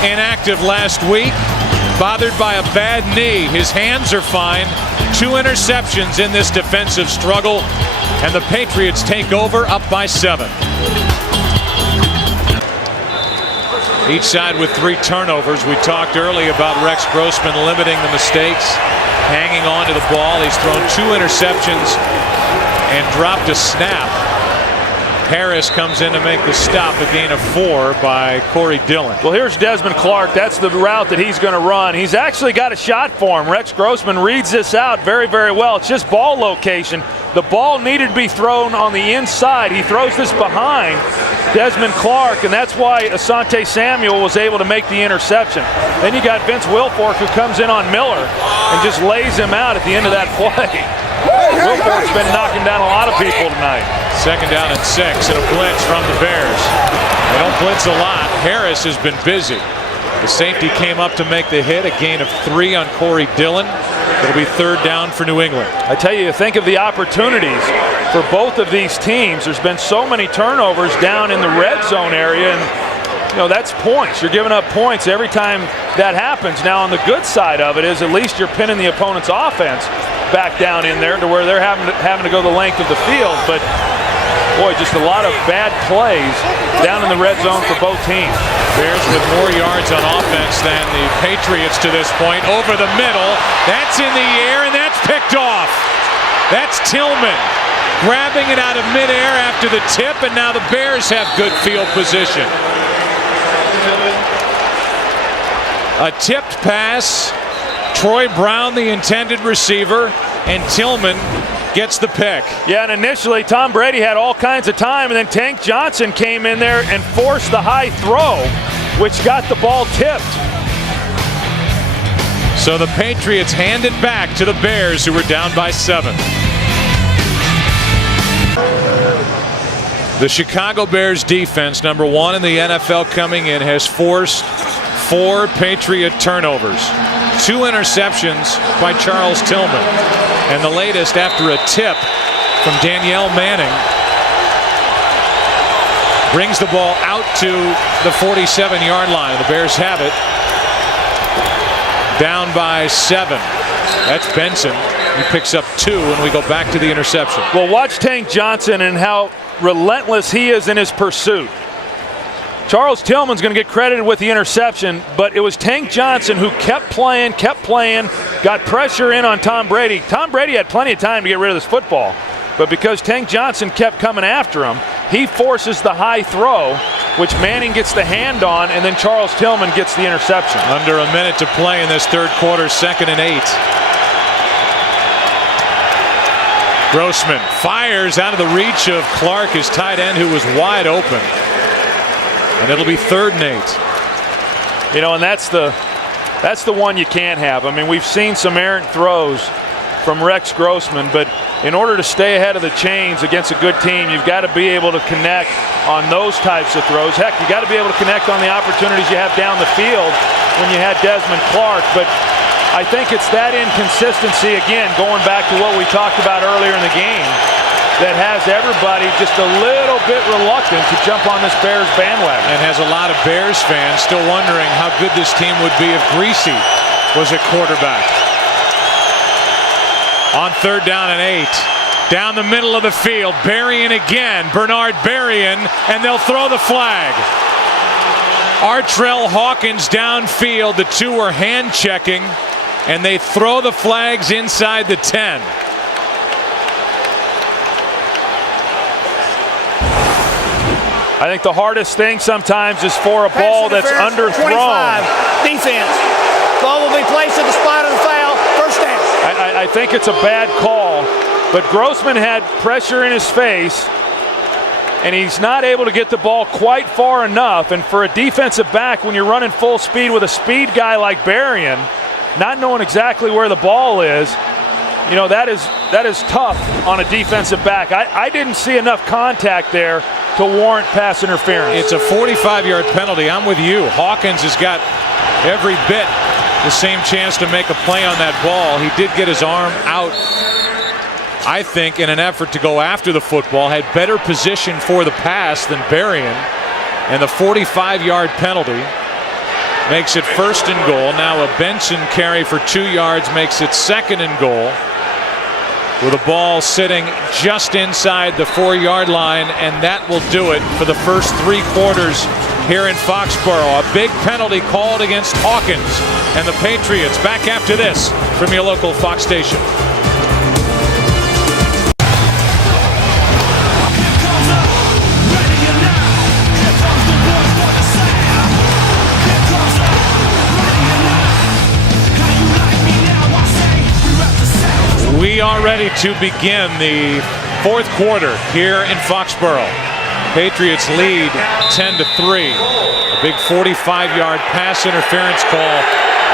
Inactive last week, bothered by a bad knee. His hands are fine. 2 interceptions in this defensive struggle, and the Patriots take over up by 7. Each side with 3 turnovers. We talked early about Rex Grossman limiting the mistakes, hanging on to the ball. He's thrown 2 interceptions and dropped a snap. Harris comes in to make the stop, a gain of 4 by Corey Dillon. Well, here's Desmond Clark. That's the route that he's going to run. He's actually got a shot for him. Rex Grossman reads this out very, very well. It's just ball location. The ball needed to be thrown on the inside. He throws this behind Desmond Clark, and that's why Asante Samuel was able to make the interception. Then you got Vince Wilfork, who comes in on Miller and just lays him out at the end of that play. Wilfork's been knocking down a lot of people tonight. Second down and 6, and a blitz from the Bears. They don't blitz a lot. Harris has been busy. The safety came up to make the hit, a gain of 3 on Corey Dillon. It'll be 3rd down for New England. I tell you, think of the opportunities for both of these teams. There's been so many turnovers down in the red zone area, and you know, that's points. You're giving up points every time that happens. Now, on the good side of it is at least you're pinning the opponent's offense back down in there to where they're having to go the length of the field. But boy, just a lot of bad plays down in the red zone for both teams. Bears with more yards on offense than the Patriots to this point. Over the middle, that's in the air, and that's picked off. That's Tillman grabbing it out of midair after the tip, and now the Bears have good field position. A tipped pass. Troy Brown, the intended receiver, and Tillman gets the pick. Yeah, and initially Tom Brady had all kinds of time, and then Tank Johnson came in there and forced the high throw, which got the ball tipped. So the Patriots hand it back to the Bears, who were down by 7. The Chicago Bears defense, number 1 in the NFL coming in, has forced 4 Patriot turnovers. 2 interceptions by Charles Tillman, and the latest after a tip from Danielle Manning. Brings the ball out to the 47-yard line. The Bears have it. Down by 7. That's Benson. He picks up 2, and we go back to the interception. Well, watch Tank Johnson and how relentless he is in his pursuit. Charles Tillman's going to get credited with the interception, but it was Tank Johnson who kept playing, got pressure in on Tom Brady. Tom Brady had plenty of time to get rid of this football, but because Tank Johnson kept coming after him, he forces the high throw, which Manning gets the hand on, and then Charles Tillman gets the interception. Under a minute to play in this 3rd quarter, 2nd and 8. Grossman fires out of the reach of Clark, his tight end, who was wide open. And it'll be 3rd and 8. You know, and that's the one you can't have. I mean, we've seen some errant throws from Rex Grossman, but in order to stay ahead of the chains against a good team, you've got to be able to connect on those types of throws. Heck, you got to be able to connect on the opportunities you have down the field when you had Desmond Clark. But I think it's that inconsistency, again, going back to what we talked about earlier in the game, that has everybody just a little bit reluctant to jump on this Bears bandwagon. And has a lot of Bears fans still wondering how good this team would be if Greasy was at quarterback. On 3rd down and 8. Down the middle of the field, Berrien again. Bernard Berrien, and they'll throw the flag. Artrell Hawkins downfield. The 2 are hand checking, and they throw the flags inside the 10. I think the hardest thing sometimes is for a ball that's underthrown. 25, defense. Ball will be placed at the spot of the foul. First down. I think it's a bad call, but Grossman had pressure in his face, and he's not able to get the ball quite far enough. And for a defensive back, when you're running full speed with a speed guy like Berrien, not knowing exactly where the ball is, you know, that is tough on a defensive back. I didn't see enough contact there to warrant pass interference. It's a 45-yard penalty. I'm with you. Hawkins has got every bit the same chance to make a play on that ball. He did get his arm out, I think, in an effort to go after the football, had better position for the pass than Berrien, and the 45-yard penalty makes it 1st and goal. Now a Benson carry for 2 yards makes it 2nd and goal, with a ball sitting just inside the 4-yard line, and that will do it for the first 3 quarters here in Foxborough. A big penalty called against Hawkins and the Patriots. Back after this from your local Fox station. We are ready to begin the 4th quarter here in Foxborough. Patriots lead 10-3. A big 45-yard pass interference call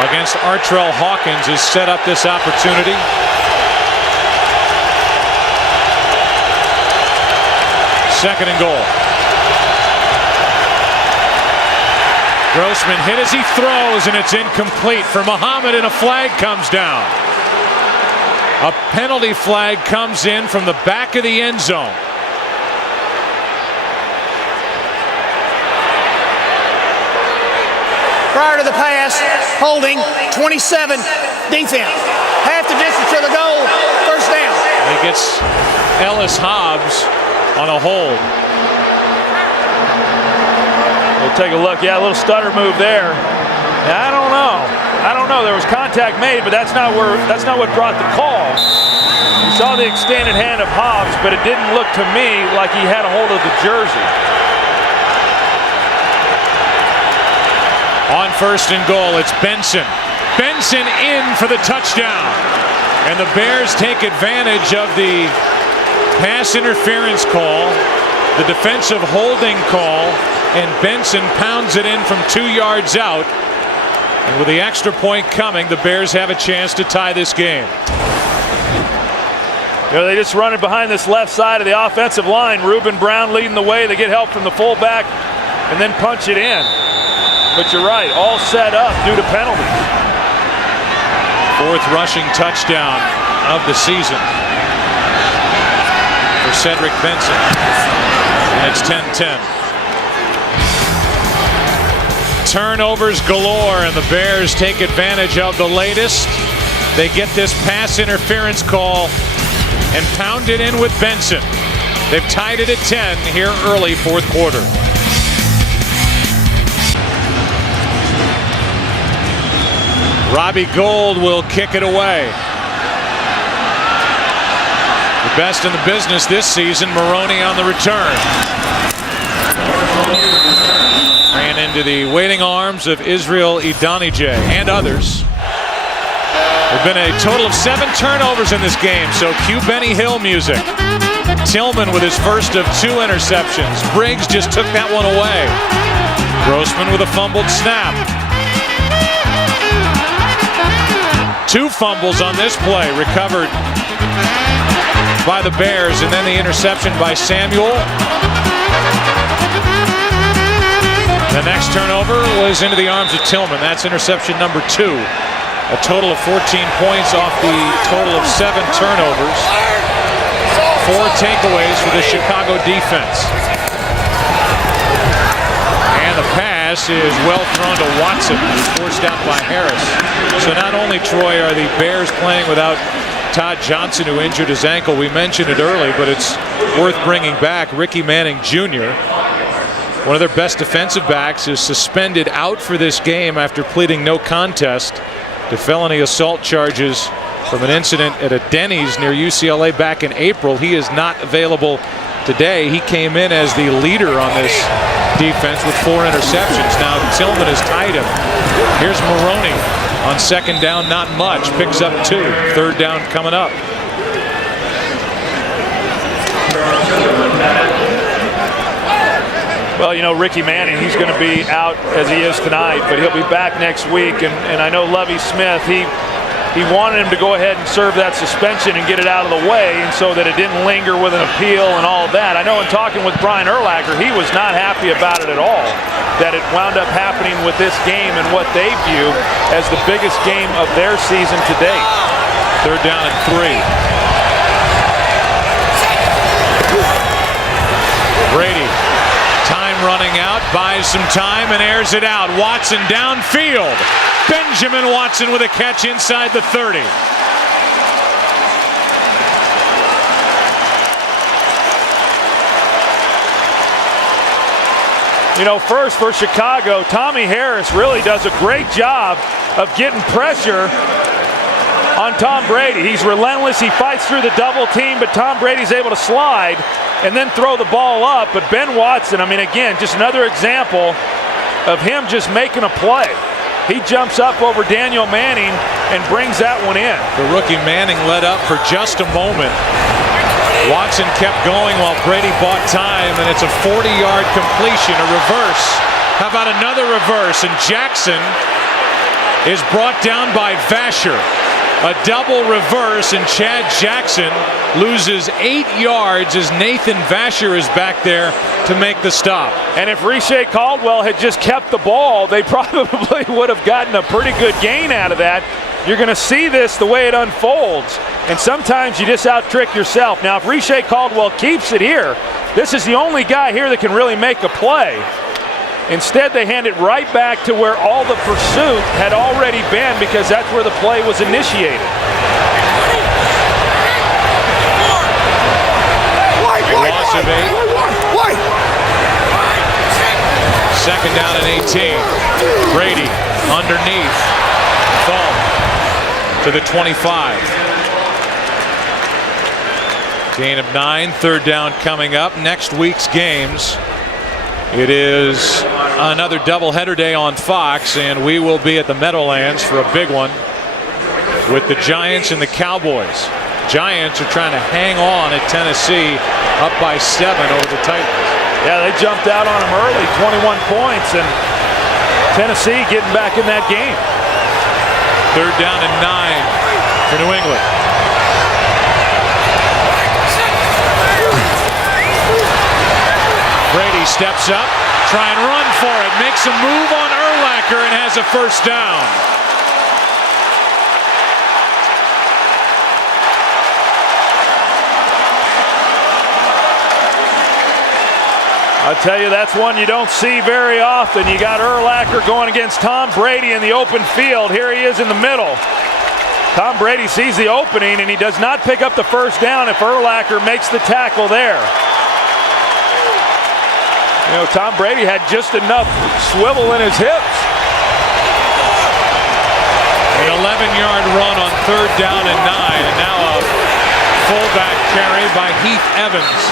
against Artrell Hawkins has set up this opportunity. Second and goal. Grossman hit as he throws, and it's incomplete for Muhammad, and a flag comes down. A penalty flag comes in from the back of the end zone. Prior to the pass, holding, 27, defense. Half the distance to the goal, first down. He gets Ellis Hobbs on a hold. We'll take a look. Yeah, a little stutter move there. I don't know. There was contact made, but that's not what brought the call. You saw the extended hand of Hobbs, but it didn't look to me like he had a hold of the jersey. On 1st and goal, it's Benson. Benson in for the touchdown. And the Bears take advantage of the pass interference call, the defensive holding call, and Benson pounds it in from 2 yards out. And with the extra point coming, the Bears have a chance to tie this game. You know, they just run it behind this left side of the offensive line. Reuben Brown leading the way. They get help from the fullback and then punch it in. But you're right, all set up due to penalty. 4th rushing touchdown of the season for Cedric Benson. And it's 10-10. Turnovers galore, and the Bears take advantage of the latest. They get this pass interference call and pound it in with Benson. They've tied it at 10 here early 4th quarter. Robbie Gould will kick it away. The best in the business this season, Maroney on the return. Ran into the waiting arms of Israel Idonije and others. There have been a total of 7 turnovers in this game, so cue Benny Hill music. Tillman with his first of 2 interceptions. Briggs just took that one away. Grossman with a fumbled snap. 2 fumbles on this play recovered by the Bears, and then the interception by Samuel. The next turnover was into the arms of Tillman. That's interception number 2. A total of 14 points off the total of 7 turnovers. 4 takeaways for the Chicago defense. And the pass is well thrown to Watson, who's forced out by Harris. So not only, Troy, are the Bears playing without Todd Johnson, who injured his ankle. We mentioned it early, but it's worth bringing back. Ricky Manning Jr., one of their best defensive backs, is suspended out for this game after pleading no contest to felony assault charges from an incident at a Denny's near UCLA back in April. He is not available Today, he came in as the leader on this defense with 4 interceptions. Now, Tillman has tied him. Here's Maroney on second down, not much. Picks up 2. Third down coming up. Well, you know, Ricky Manning, he's going to be out as he is tonight, but he'll be back next week. And I know Lovie Smith, he wanted him to go ahead and serve that suspension and get it out of the way, and so that it didn't linger with an appeal and all that. I know in talking with Brian Urlacher, he was not happy about it at all, that it wound up happening with this game and what they view as the biggest game of their season to date. Third down and 3. Brady, time running out, buys some time and airs it out. Watson downfield. Benjamin Watson with a catch inside the 30. You know, first for Chicago, Tommy Harris really does a great job of getting pressure on Tom Brady. He's relentless. He fights through the double team, but Tom Brady's able to slide and then throw the ball up. But Ben Watson, I mean, again, just another example of him just making a play. He jumps up over Daniel Manning and brings that one in. The rookie Manning led up for just a moment. Watson kept going while Brady bought time, and it's a 40-yard completion, a reverse. How about another reverse? And Jackson is brought down by Vasher. A double reverse, and Chad Jackson loses 8 yards as Nathan Vasher is back there to make the stop. And if Riche Caldwell had just kept the ball, they probably would have gotten a pretty good gain out of that. You're going to see this the way it unfolds, and sometimes you just out-trick yourself. Now, if Riche Caldwell keeps it here, this is the only guy here that can really make a play. Instead, they hand it right back to where all the pursuit had already been, because that's where the play was initiated. Loss of 8. Second down and 18. Brady underneath. Fall to the 25. Gain of 9. Third down coming up. Next week's games. It is another doubleheader day on Fox, and we will be at the Meadowlands for a big one with the Giants and the Cowboys. Giants are trying to hang on at Tennessee, up by 7 over the Titans. Yeah, they jumped out on them early, 21 points, and Tennessee getting back in that game. Third down and 9 for New England. Brady steps up, try and run for it, makes a move on Urlacher and has a first down. I'll tell you, that's one you don't see very often. You got Urlacher going against Tom Brady in the open field. Here he is in the middle. Tom Brady sees the opening, and he does not pick up the first down if Urlacher makes the tackle there. You know, Tom Brady had just enough swivel in his hips. An 11-yard run on third down and 9, and now a fullback carry by Heath Evans.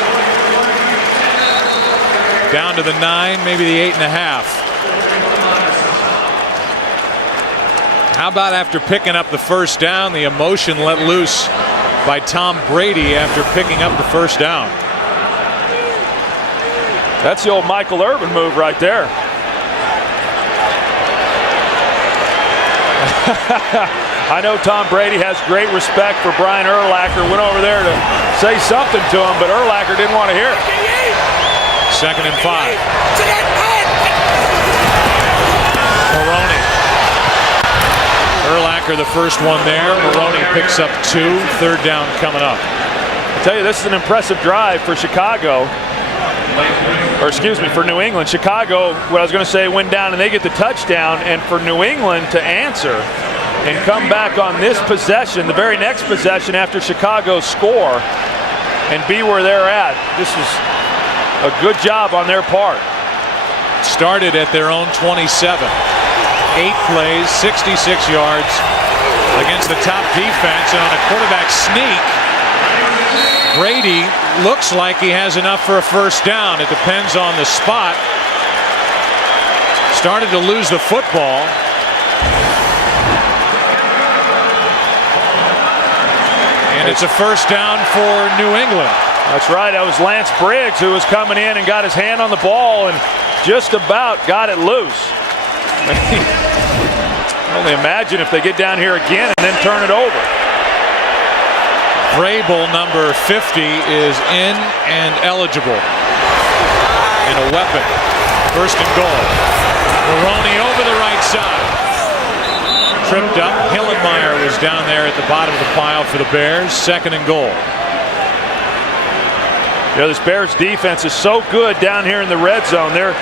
Down to the 9, maybe the 8.5. How about after picking up the first down, the emotion let loose by Tom Brady after picking up the first down. That's the old Michael Irvin move right there. I know Tom Brady has great respect for Brian Urlacher. Went over there to say something to him, but Urlacher didn't want to hear it. Second and 5. Maroney. Urlacher the first one there. Maroney picks up 2. Third down coming up. I tell you, this is an impressive drive for Chicago. Or excuse me, for New England. Chicago, what I was going to say, went down and they get the touchdown, and for New England to answer and come back on this possession, the very next possession after Chicago's score, and be where they're at. This is a good job on their part. Started at their own 27. 8 plays, 66 yards against the top defense, and on a quarterback sneak, Brady looks like he has enough for a first down. It depends on the spot. Started to lose the football. And it's a first down for New England. That's right. That was Lance Briggs who was coming in and got his hand on the ball and just about got it loose. Only imagine if they get down here again and then turn it over. Vrabel, number 50, is in and eligible. And a weapon. First and goal. Maroney over the right side. Tripped up. Hillenmeyer was down there at the bottom of the pile for the Bears. Second and goal. You know, this Bears defense is so good down here in the red zone. They're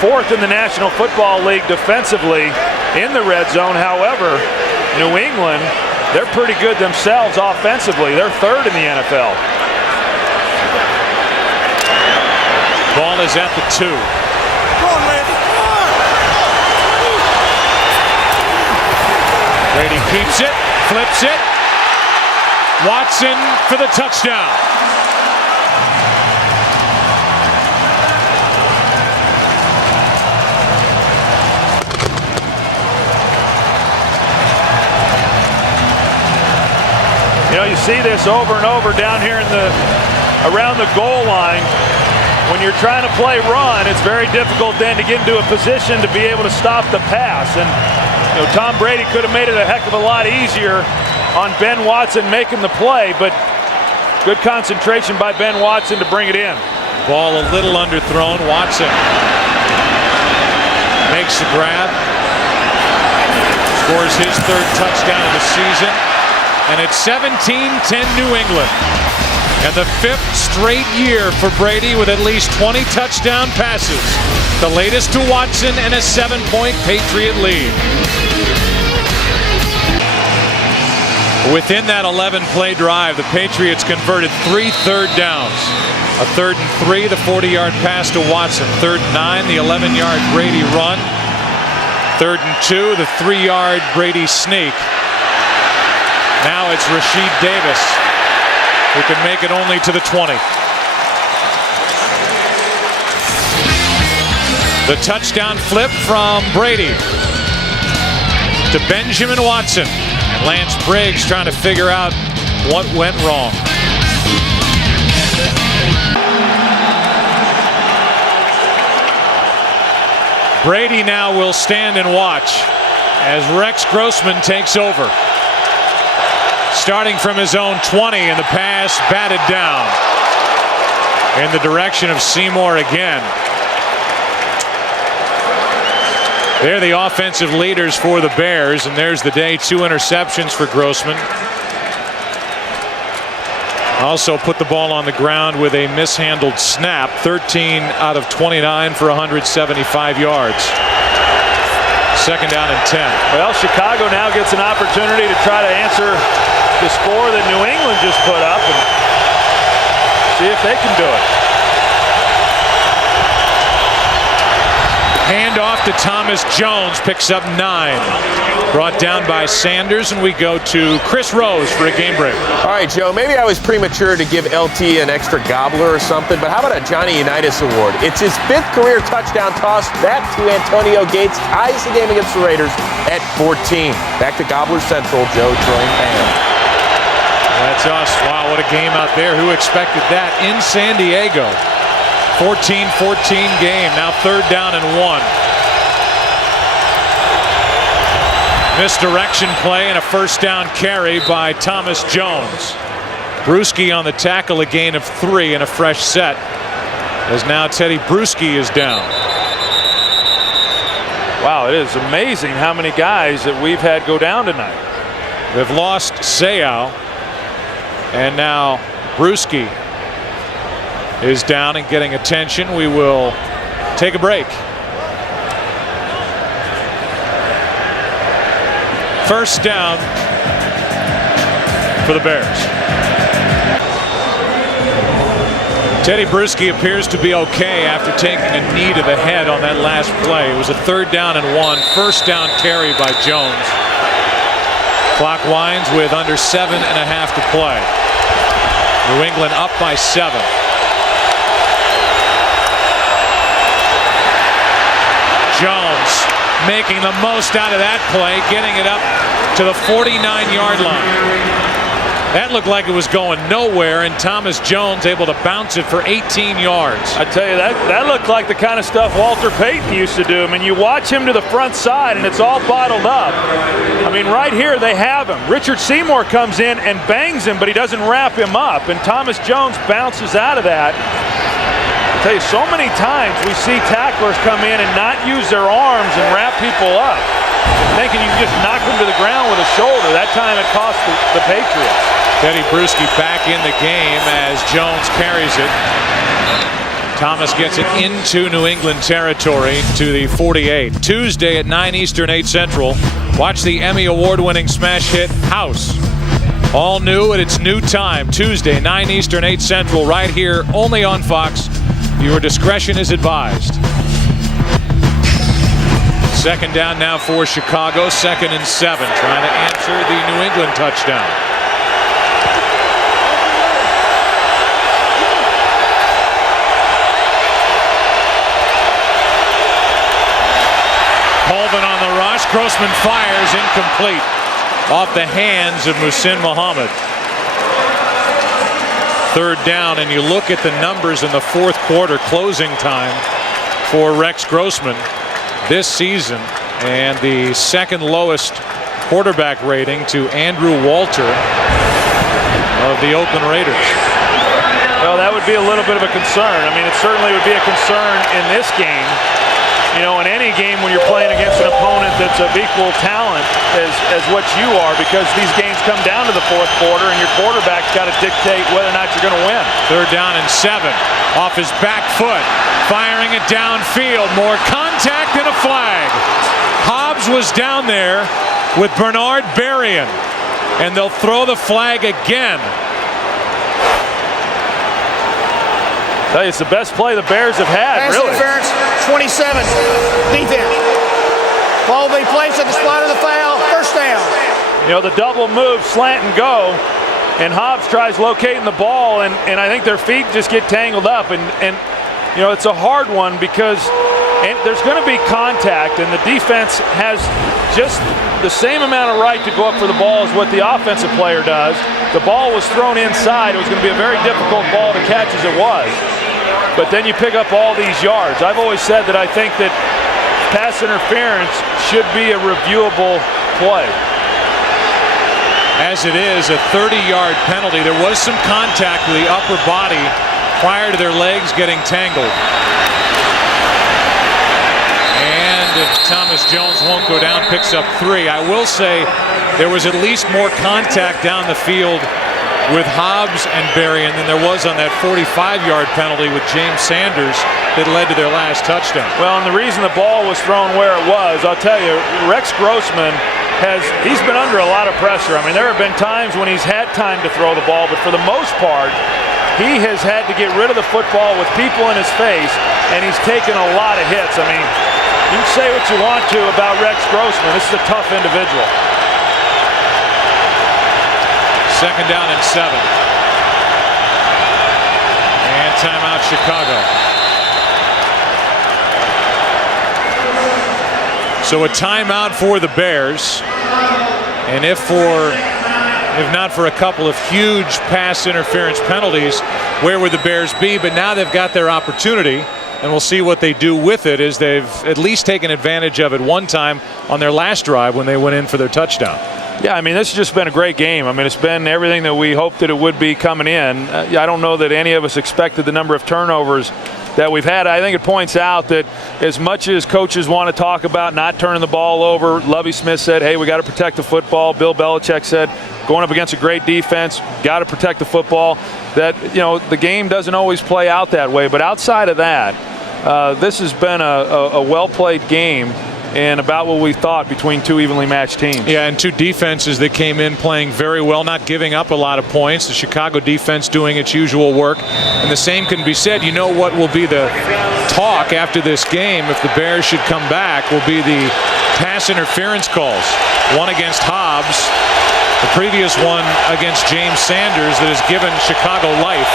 fourth in the National Football League defensively in the red zone. However, New England, they're pretty good themselves offensively. They're third in the NFL. Ball is at the 2. Brady keeps it, flips it. Watson for the touchdown. You know, you see this over and over down here around the goal line. When you're trying to play run, it's very difficult then to get into a position to be able to stop the pass. And you know, Tom Brady could have made it a heck of a lot easier on Ben Watson making the play, but good concentration by Ben Watson to bring it in. Ball a little underthrown. Watson makes the grab. Scores his third touchdown of the season. And it's 17-10 New England. And the 5th straight year for Brady with at least 20 touchdown passes. The latest to Watson and a 7-point Patriot lead. Within that 11-play drive, the Patriots converted 3 third downs. A 3rd and 3, the 40-yard pass to Watson. 3rd and 9, the 11-yard Brady run. 3rd and 2, the 3-yard Brady sneak. Now it's Rasheed Davis who can make it only to the 20. The touchdown flip from Brady to Benjamin Watson. And Lance Briggs trying to figure out what went wrong. Brady now will stand and watch as Rex Grossman takes over. Starting from his own 20, and the pass batted down in the direction of Seymour again. They're the offensive leaders for the Bears, and there's the day. 2 interceptions for Grossman. Also put the ball on the ground with a mishandled snap. 13 out of 29 for 175 yards. Second down and 10. Well, Chicago now gets an opportunity to try to answer the score that New England just put up and see if they can do it. Hand off to Thomas Jones, picks up 9. Brought down by Sanders, and we go to Chris Rose for a game break. All right, Joe, maybe I was premature to give LT an extra gobbler or something, but how about a Johnny Unitas award? It's his 5th career touchdown toss. That to Antonio Gates ties the game against the Raiders at 14. Back to Gobbler Central, Joe, Troy, and Pam. That's us. Wow, what a game out there. Who expected that in San Diego? 14-14 game. Now 3rd down and 1. Misdirection play and a first down carry by Thomas Jones. Bruschi on the tackle, a gain of 3 and a fresh set. As now Teddy Bruschi is down. Wow, it is amazing how many guys that we've had go down tonight. They've lost Seau. And now Bruschi is down and getting attention. We will take a break. First down for the Bears. Teddy Bruschi appears to be okay after taking a knee to the head on that last play. It was a 3rd down and 1. First down carry by Jones. Clock winds with under 7.5 to play. New England up by 7. Jones making the most out of that play, getting it up to the 49-yard line. That looked like it was going nowhere, and Thomas Jones able to bounce it for 18 yards. I tell you, that looked like the kind of stuff Walter Payton used to do. I mean, you watch him to the front side, and it's all bottled up. I mean, right here they have him. Richard Seymour comes in and bangs him, but he doesn't wrap him up, and Thomas Jones bounces out of that. I tell you, so many times we see tacklers come in and not use their arms and wrap people up, thinking you can just knock them to the ground with a shoulder. That time it cost the Patriots. Teddy Bruschi back in the game as Jones carries it. Thomas gets it into New England territory to the 48. Tuesday at 9 Eastern, 8 Central. Watch the Emmy Award-winning smash hit House. All new at its new time. Tuesday, 9 Eastern, 8 Central, right here, only on Fox. Your discretion is advised. Second down now for Chicago. 2nd and 7. Trying to answer the New England touchdown. Colvin on the rush. Grossman fires, incomplete. Off the hands of Muhsin Muhammad. 3rd down, and you look at the numbers in the 4th quarter, closing time for Rex Grossman this season, and the 2nd lowest quarterback rating to Andrew Walter of the Oakland Raiders. Well, that would be a little bit of a concern. I mean, it certainly would be a concern in this game. You know, in any game when you're playing against an opponent that's of equal talent as what you are, because these games come down to the 4th quarter and your quarterback's got to dictate whether or not you're going to win. 3rd down and 7. Off his back foot, firing it downfield. More contact and a flag. Hobbs was down there with Bernard Berrien, and they'll throw the flag again. Tell you, it's the best play the Bears have had, Pass really. interference, 27. Defense. Ball will be placed at the spot of the foul. First down. You know, the double move, slant and go, and Hobbs tries locating the ball, and I think their feet just get tangled up. And you know, it's a hard one because there's going to be contact, and the defense has just the same amount of right to go up for the ball as what the offensive player does. The ball was thrown inside. It was going to be a very difficult ball to catch as it was. But then you pick up all these yards. I've always said that I think that pass interference should be a reviewable play. As it is, a 30-yard penalty. There was some contact with the upper body prior to their legs getting tangled. And if Thomas Jones won't go down, picks up 3. I will say there was at least more contact down the field with Hobbs and Berrien than there was on that 45-yard penalty with James Sanders that led to their last touchdown. Well, and the reason the ball was thrown where it was, I'll tell you, Rex Grossman he's been under a lot of pressure. I mean, there have been times when he's had time to throw the ball, but for the most part, he has had to get rid of the football with people in his face, and he's taken a lot of hits. I mean, you can say what you want to about Rex Grossman. This is a tough individual. 2nd down and 7. And timeout Chicago. So a timeout for the Bears. And if not for a couple of huge pass interference penalties, where would the Bears be? But now they've got their opportunity, and we'll see what they do with it, as they've at least taken advantage of it one time on their last drive when they went in for their touchdown. Yeah, I mean, this has just been a great game. I mean, it's been everything that we hoped that it would be coming in. I don't know that any of us expected the number of turnovers that we've had. I think it points out that as much as coaches want to talk about not turning the ball over, Lovie Smith said, hey, we got to protect the football. Bill Belichick said, going up against a great defense, got to protect the football. That, you know, the game doesn't always play out that way. But outside of that, this has been a well-played game, and about what we thought between two evenly matched teams. Yeah, and two defenses that came in playing very well, not giving up a lot of points. The Chicago defense doing its usual work. And the same can be said. You know what will be the talk after this game, if the Bears should come back, will be the pass interference calls. One against Hobbs The previous one against James Sanders that has given Chicago life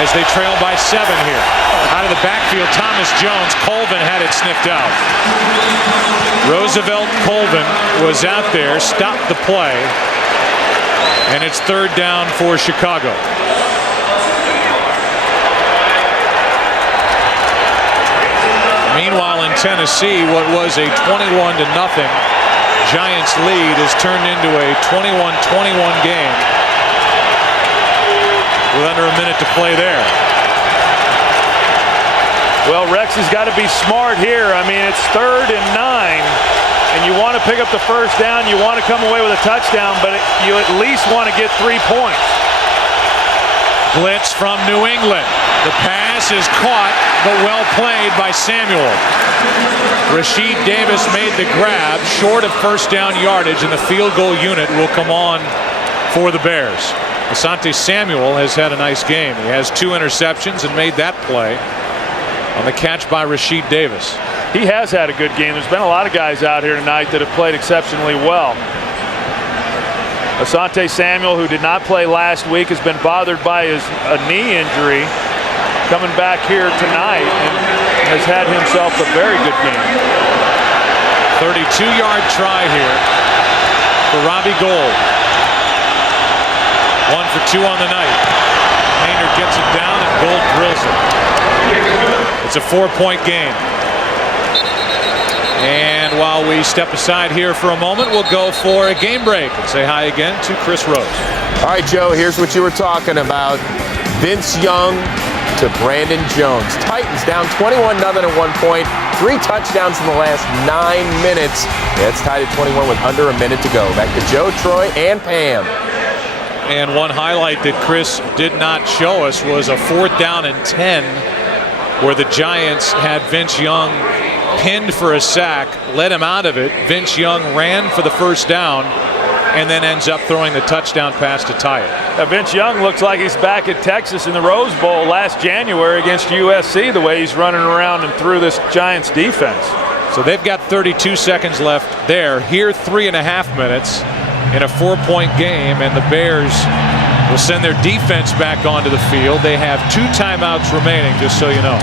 as they trail by 7 here. Out of the backfield, Thomas Jones. Colvin had it sniffed out. Roosevelt Colvin was out there, stopped the play, and it's 3rd down for Chicago. Meanwhile, in Tennessee, what was a 21-0 Giants lead has turned into a 21-21 game with under a minute to play there. Well, Rex has got to be smart here. I mean, it's 3rd and 9, and you want to pick up the 1st down. You want to come away with a touchdown, but you at least want to get 3 points. Blitz from New England. The pass is caught, but well played by Samuel. Rasheed Davis made the grab, short of 1st down yardage, and the field goal unit will come on for the Bears. Asante Samuel has had a nice game. He has 2 interceptions and made that play on the catch by Rasheed Davis. He has had a good game. There's been a lot of guys out here tonight that have played exceptionally well. Asante Samuel, who did not play last week, has been bothered by a knee injury, coming back here tonight and has had himself a very good game. 32-yard try here for Robbie Gould. 1 for 2 on the night. Maynard gets it down and Gould drills it. It's a 4-point game. And while we step aside here for a moment, we'll go for a game break and say hi again to Chris Rose. All right, Joe, here's what you were talking about. Vince Young to Brandon Jones. Titans down 21-0 at 1 point. 3 touchdowns in the last 9 minutes. It's tied at 21 with under a minute to go. Back to Joe, Troy, and Pam. And one highlight that Chris did not show us was a 4th down and 10 where the Giants had Vince Young pinned for a sack, let him out of it. Vince Young ran for the 1st down and then ends up throwing the touchdown pass to tie it. Now, Vince Young looks like he's back at Texas in the Rose Bowl last January against USC, the way he's running around and through this Giants defense. So they've got 32 seconds left there. Here, 3.5 minutes in a 4-point game, and the Bears will send their defense back onto the field. They have 2 timeouts remaining, just so you know.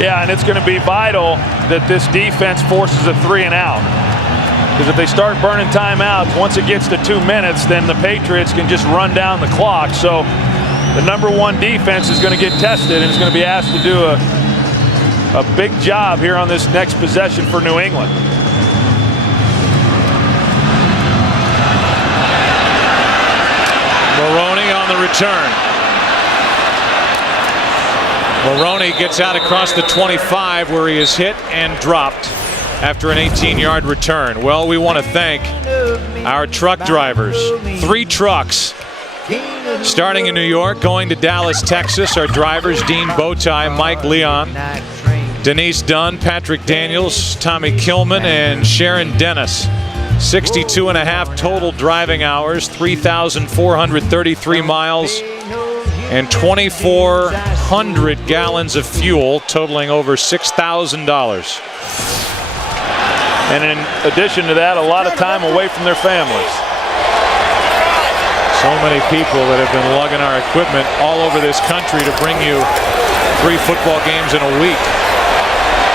Yeah, and it's going to be vital that this defense forces a 3 and out. Because if they start burning timeouts, once it gets to 2 minutes, then the Patriots can just run down the clock. So the #1 defense is going to get tested and is going to be asked to do a big job here on this next possession for New England. Maroney on the return. Maroney gets out across the 25 where he is hit and dropped after an 18-yard return. Well, we want to thank our truck drivers. 3 trucks starting in New York, going to Dallas, Texas. Our drivers, Dean Bowtie, Mike Leon, Denise Dunn, Patrick Daniels, Tommy Kilman, and Sharon Dennis. 62.5 total driving hours, 3,433 miles, and 2,400 gallons of fuel, totaling over $6,000. And in addition to that, a lot of time away from their families. So many people that have been lugging our equipment all over this country to bring you 3 football games in a week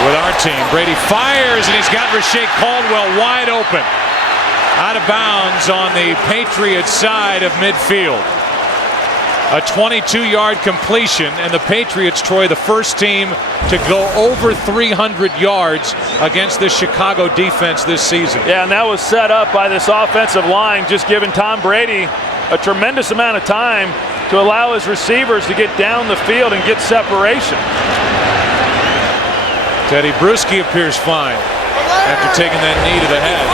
with our team. Brady fires, and he's got Rashae Caldwell wide open. Out of bounds on the Patriots side of midfield. A 22-yard completion, and the Patriots, Troy, the first team to go over 300 yards against this Chicago defense this season. Yeah, and that was set up by this offensive line, just giving Tom Brady a tremendous amount of time to allow his receivers to get down the field and get separation. Teddy Bruschi appears fine after taking that knee to the head.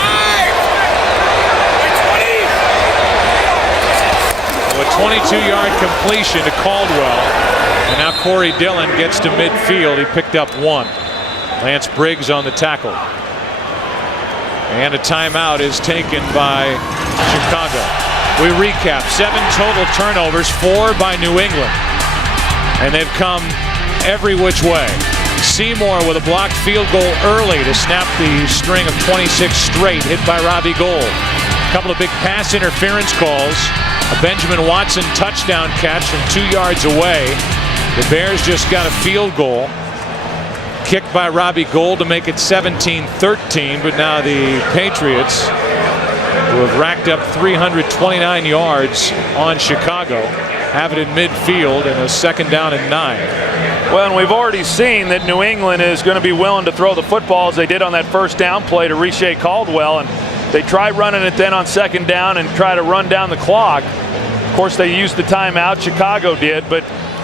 A 22-yard completion to Caldwell, and now Corey Dillon gets to midfield. He picked up 1. Lance Briggs on the tackle. And a timeout is taken by Chicago. We recap. 7 total turnovers, 4 by New England. And they've come every which way. Seymour with a blocked field goal early to snap the string of 26 straight, hit by Robbie Gould. couple of big pass interference calls. A Benjamin Watson touchdown catch from 2 yards away. The Bears just got a field goal. Kicked by Robbie Gould to make it 17-13, but now the Patriots, who have racked up 329 yards on Chicago, have it in midfield and a 2nd down and 9. Well, and we've already seen that New England is going to be willing to throw the football as they did on that first down play to Riche Caldwell, and they tried running it then on 2nd down and try to run down the clock. Of course, they used the timeout, Chicago did, but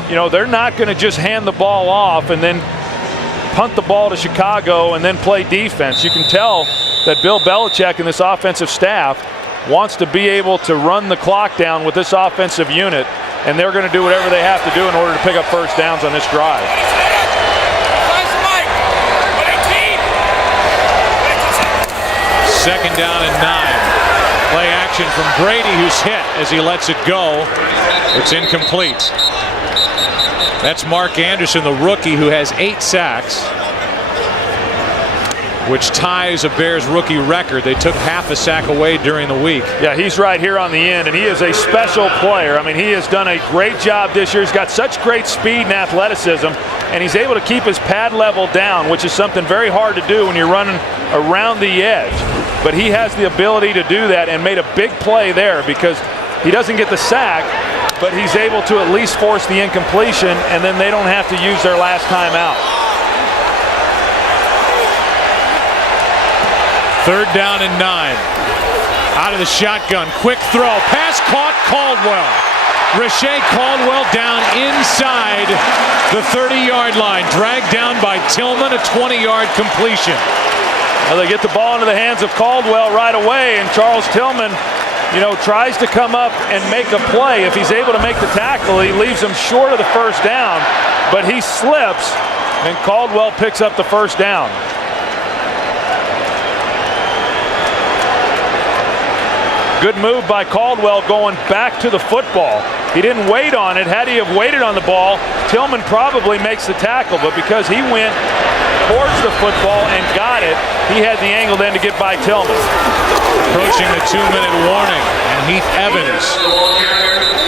you know, they're not going to just hand the ball off and then punt the ball to Chicago and then play defense. You can tell that Bill Belichick and this offensive staff wants to be able to run the clock down with this offensive unit, and they're going to do whatever they have to do in order to pick up first downs on this drive. 2nd down and 9. Play action from Brady, who's hit as he lets it go. It's incomplete. That's Mark Anderson, the rookie, who has 8 sacks, which ties a Bears rookie record. They took half a sack away during the week. Yeah, he's right here on the end, and he is a special player. I mean, he has done a great job this year. He's got such great speed and athleticism, and he's able to keep his pad level down, which is something very hard to do when you're running around the edge. But he has the ability to do that and made a big play there because he doesn't get the sack, but he's able to at least force the incompletion, and then they don't have to use their last time out. 3rd down and 9. Out of the shotgun. Quick throw. Pass caught. Caldwell. Riche Caldwell down inside the 30-yard line. Dragged down by Tillman. A 20-yard completion. Well, they get the ball into the hands of Caldwell right away, and Charles Tillman, you know, tries to come up and make a play. If he's able to make the tackle, he leaves him short of the first down, but he slips, and Caldwell picks up the first down. Good move by Caldwell going back to the football. He didn't wait on it. Had he have waited on the ball, Tillman probably makes the tackle, but because he went towards the football and got it, he had the angle then to get by Tillman. Approaching the 2-minute warning, and Heath Evans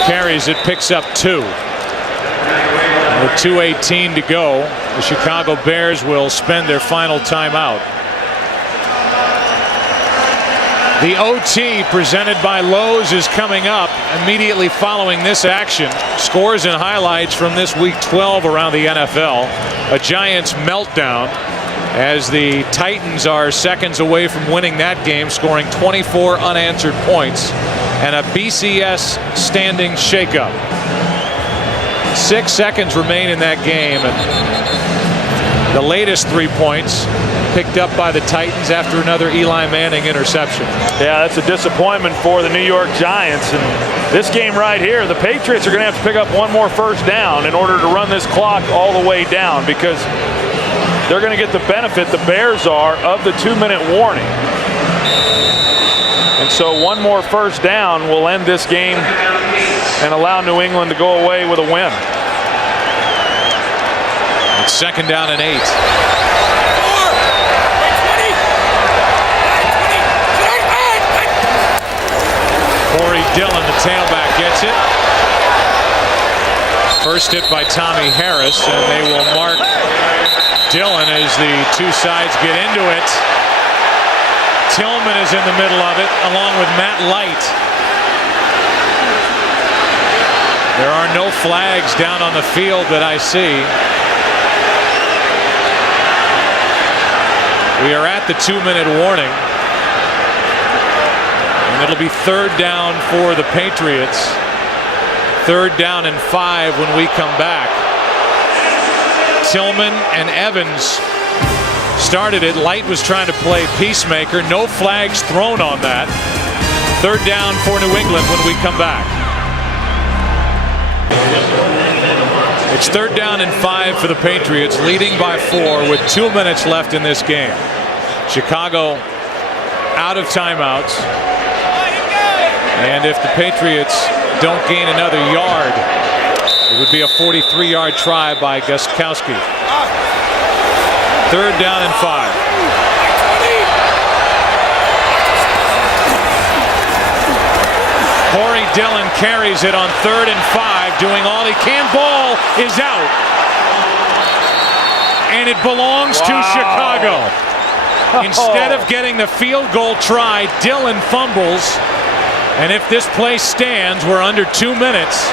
carries it, picks up 2. With 2:18 to go, the Chicago Bears will spend their final timeout. The OT presented by Lowe's is coming up immediately following this action. Scores and highlights from this week 12 around the NFL. A Giants meltdown as the Titans are seconds away from winning that game, scoring 24 unanswered points, and a BCS standing shakeup. 6 seconds remain in that game, and the latest 3 points picked up by the Titans after another Eli Manning interception. Yeah, that's a disappointment for the New York Giants. And this game right here, the Patriots are going to have to pick up one more first down in order to run this clock all the way down, because they're going to get the benefit, the Bears are, of the 2-minute warning. And so one more first down will end this game and allow New England to go away with a win. It's 2nd down and 8. Corey Dillon, the tailback, gets it. First hit by Tommy Harris, and they will mark Dillon as the two sides get into it. Tillman is in the middle of it, along with Matt Light. There are no flags down on the field that I see. We are at the 2-minute warning. And it'll be 3rd down for the Patriots. 3rd down and 5 when we come back. Tillman and Evans started it. Light was trying to play peacemaker. No flags thrown on that. 3rd down for New England when we come back. It's 3rd down and 5 for the Patriots, leading by 4 with 2 minutes left in this game. Chicago out of timeouts. And if the Patriots don't gain another yard, it would be a 43-yard try by Gostkowski. 3rd down and 5. Corey Dillon carries it on 3rd and 5, doing all he can. Ball is out. And it belongs to Chicago. Instead of getting the field goal try, Dillon fumbles. And if this play stands, we're under 2 minutes.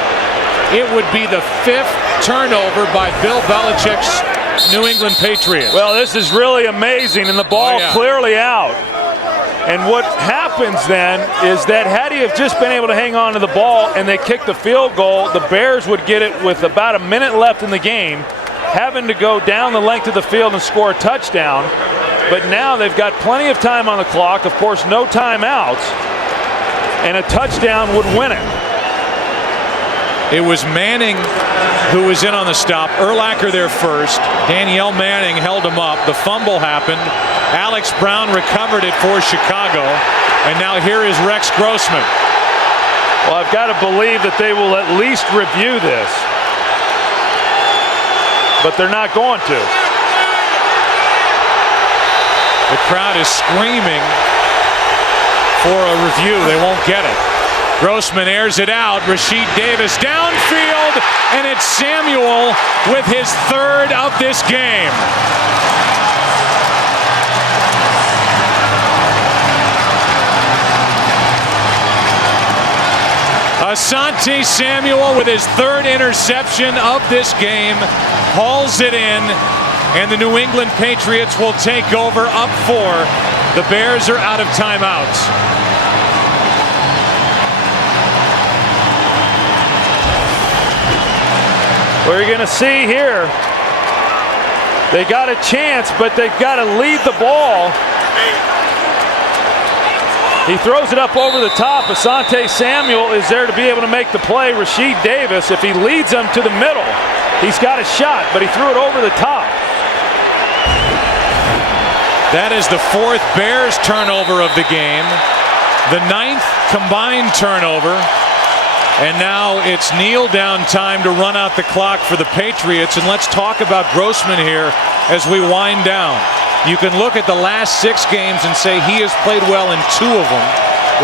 It would be the 5th turnover by Bill Belichick's New England Patriots. Well, this is really amazing, and the ball clearly out. And what happens then is that had he have just been able to hang on to the ball and they kicked the field goal, the Bears would get it with about a minute left in the game, having to go down the length of the field and score a touchdown. But now they've got plenty of time on the clock, of course no timeouts, and a touchdown would win it. It was Manning who was in on the stop. Urlacher there first. Danielle Manning held him up. The fumble happened. Alex Brown recovered it for Chicago. And now here is Rex Grossman. Well, I've got to believe that they will at least review this. But they're not going to. The crowd is screaming for a review. They won't get it. Grossman airs it out. Rasheed Davis downfield, and it's Samuel with his 3rd of this game. Asante Samuel with his 3rd interception of this game hauls it in, and the New England Patriots will take over up 4. The Bears are out of timeouts. What you're going to see here, they got a chance, but they've got to lead the ball. He throws it up over the top. Asante Samuel is there to be able to make the play. Rasheed Davis, if he leads them to the middle, he's got a shot, but he threw it over the top. That is the 4th Bears turnover of the game, the 9th combined turnover. And now it's kneel down time to run out the clock for the Patriots. And let's talk about Grossman here as we wind down. You can look at the last 6 games and say he has played well in 2 of them.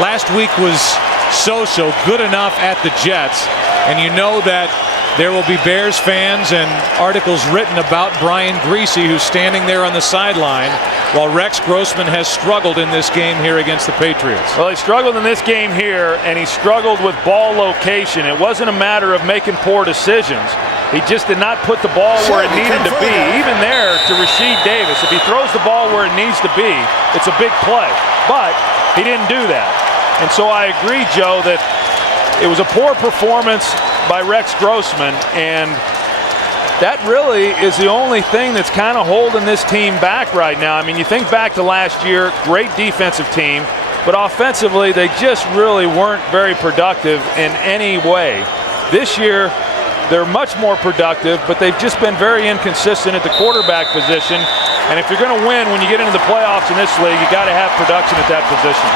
Last week was so-so, good enough at the Jets. And you know that there will be Bears fans and articles written about Brian Griese, who's standing there on the sideline, while Rex Grossman has struggled in this game here against the Patriots. Well, he struggled in this game here, and he struggled with ball location. It wasn't a matter of making poor decisions. He just did not put the ball where it needed to be. Even there to Rasheed Davis, if he throws the ball where it needs to be, it's a big play. But he didn't do that. And so I agree, Joe, that it was a poor performance by Rex Grossman, and that really is the only thing that's kind of holding this team back right now. I mean, you think back to last year, great defensive team, but offensively they just really weren't very productive in any way. This year they're much more productive, but they've just been very inconsistent at the quarterback position. And if you're going to win when you get into the playoffs in this league, you got to have production at that position.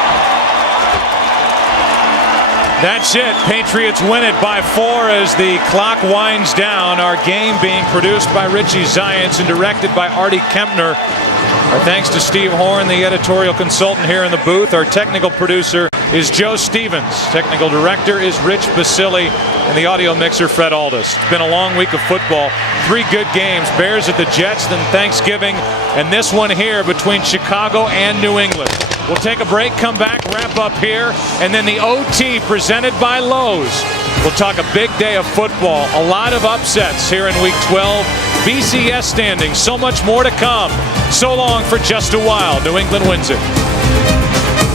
That's it. Patriots win it by 4 as the clock winds down. Our game being produced by Richie Zients and directed by Artie Kempner. Our thanks to Steve Horn, the editorial consultant here in the booth. Our technical producer is Joe Stevens. Technical director is Rich Basili. And the audio mixer, Fred Aldis. It's been a long week of football. 3 good games. Bears at the Jets, then Thanksgiving. And this one here between Chicago and New England. We'll take a break, come back, wrap up here, and then the OT presented by Lowe's. We'll talk a big day of football, a lot of upsets here in Week 12, BCS standings, so much more to come. So long for just a while. New England wins it.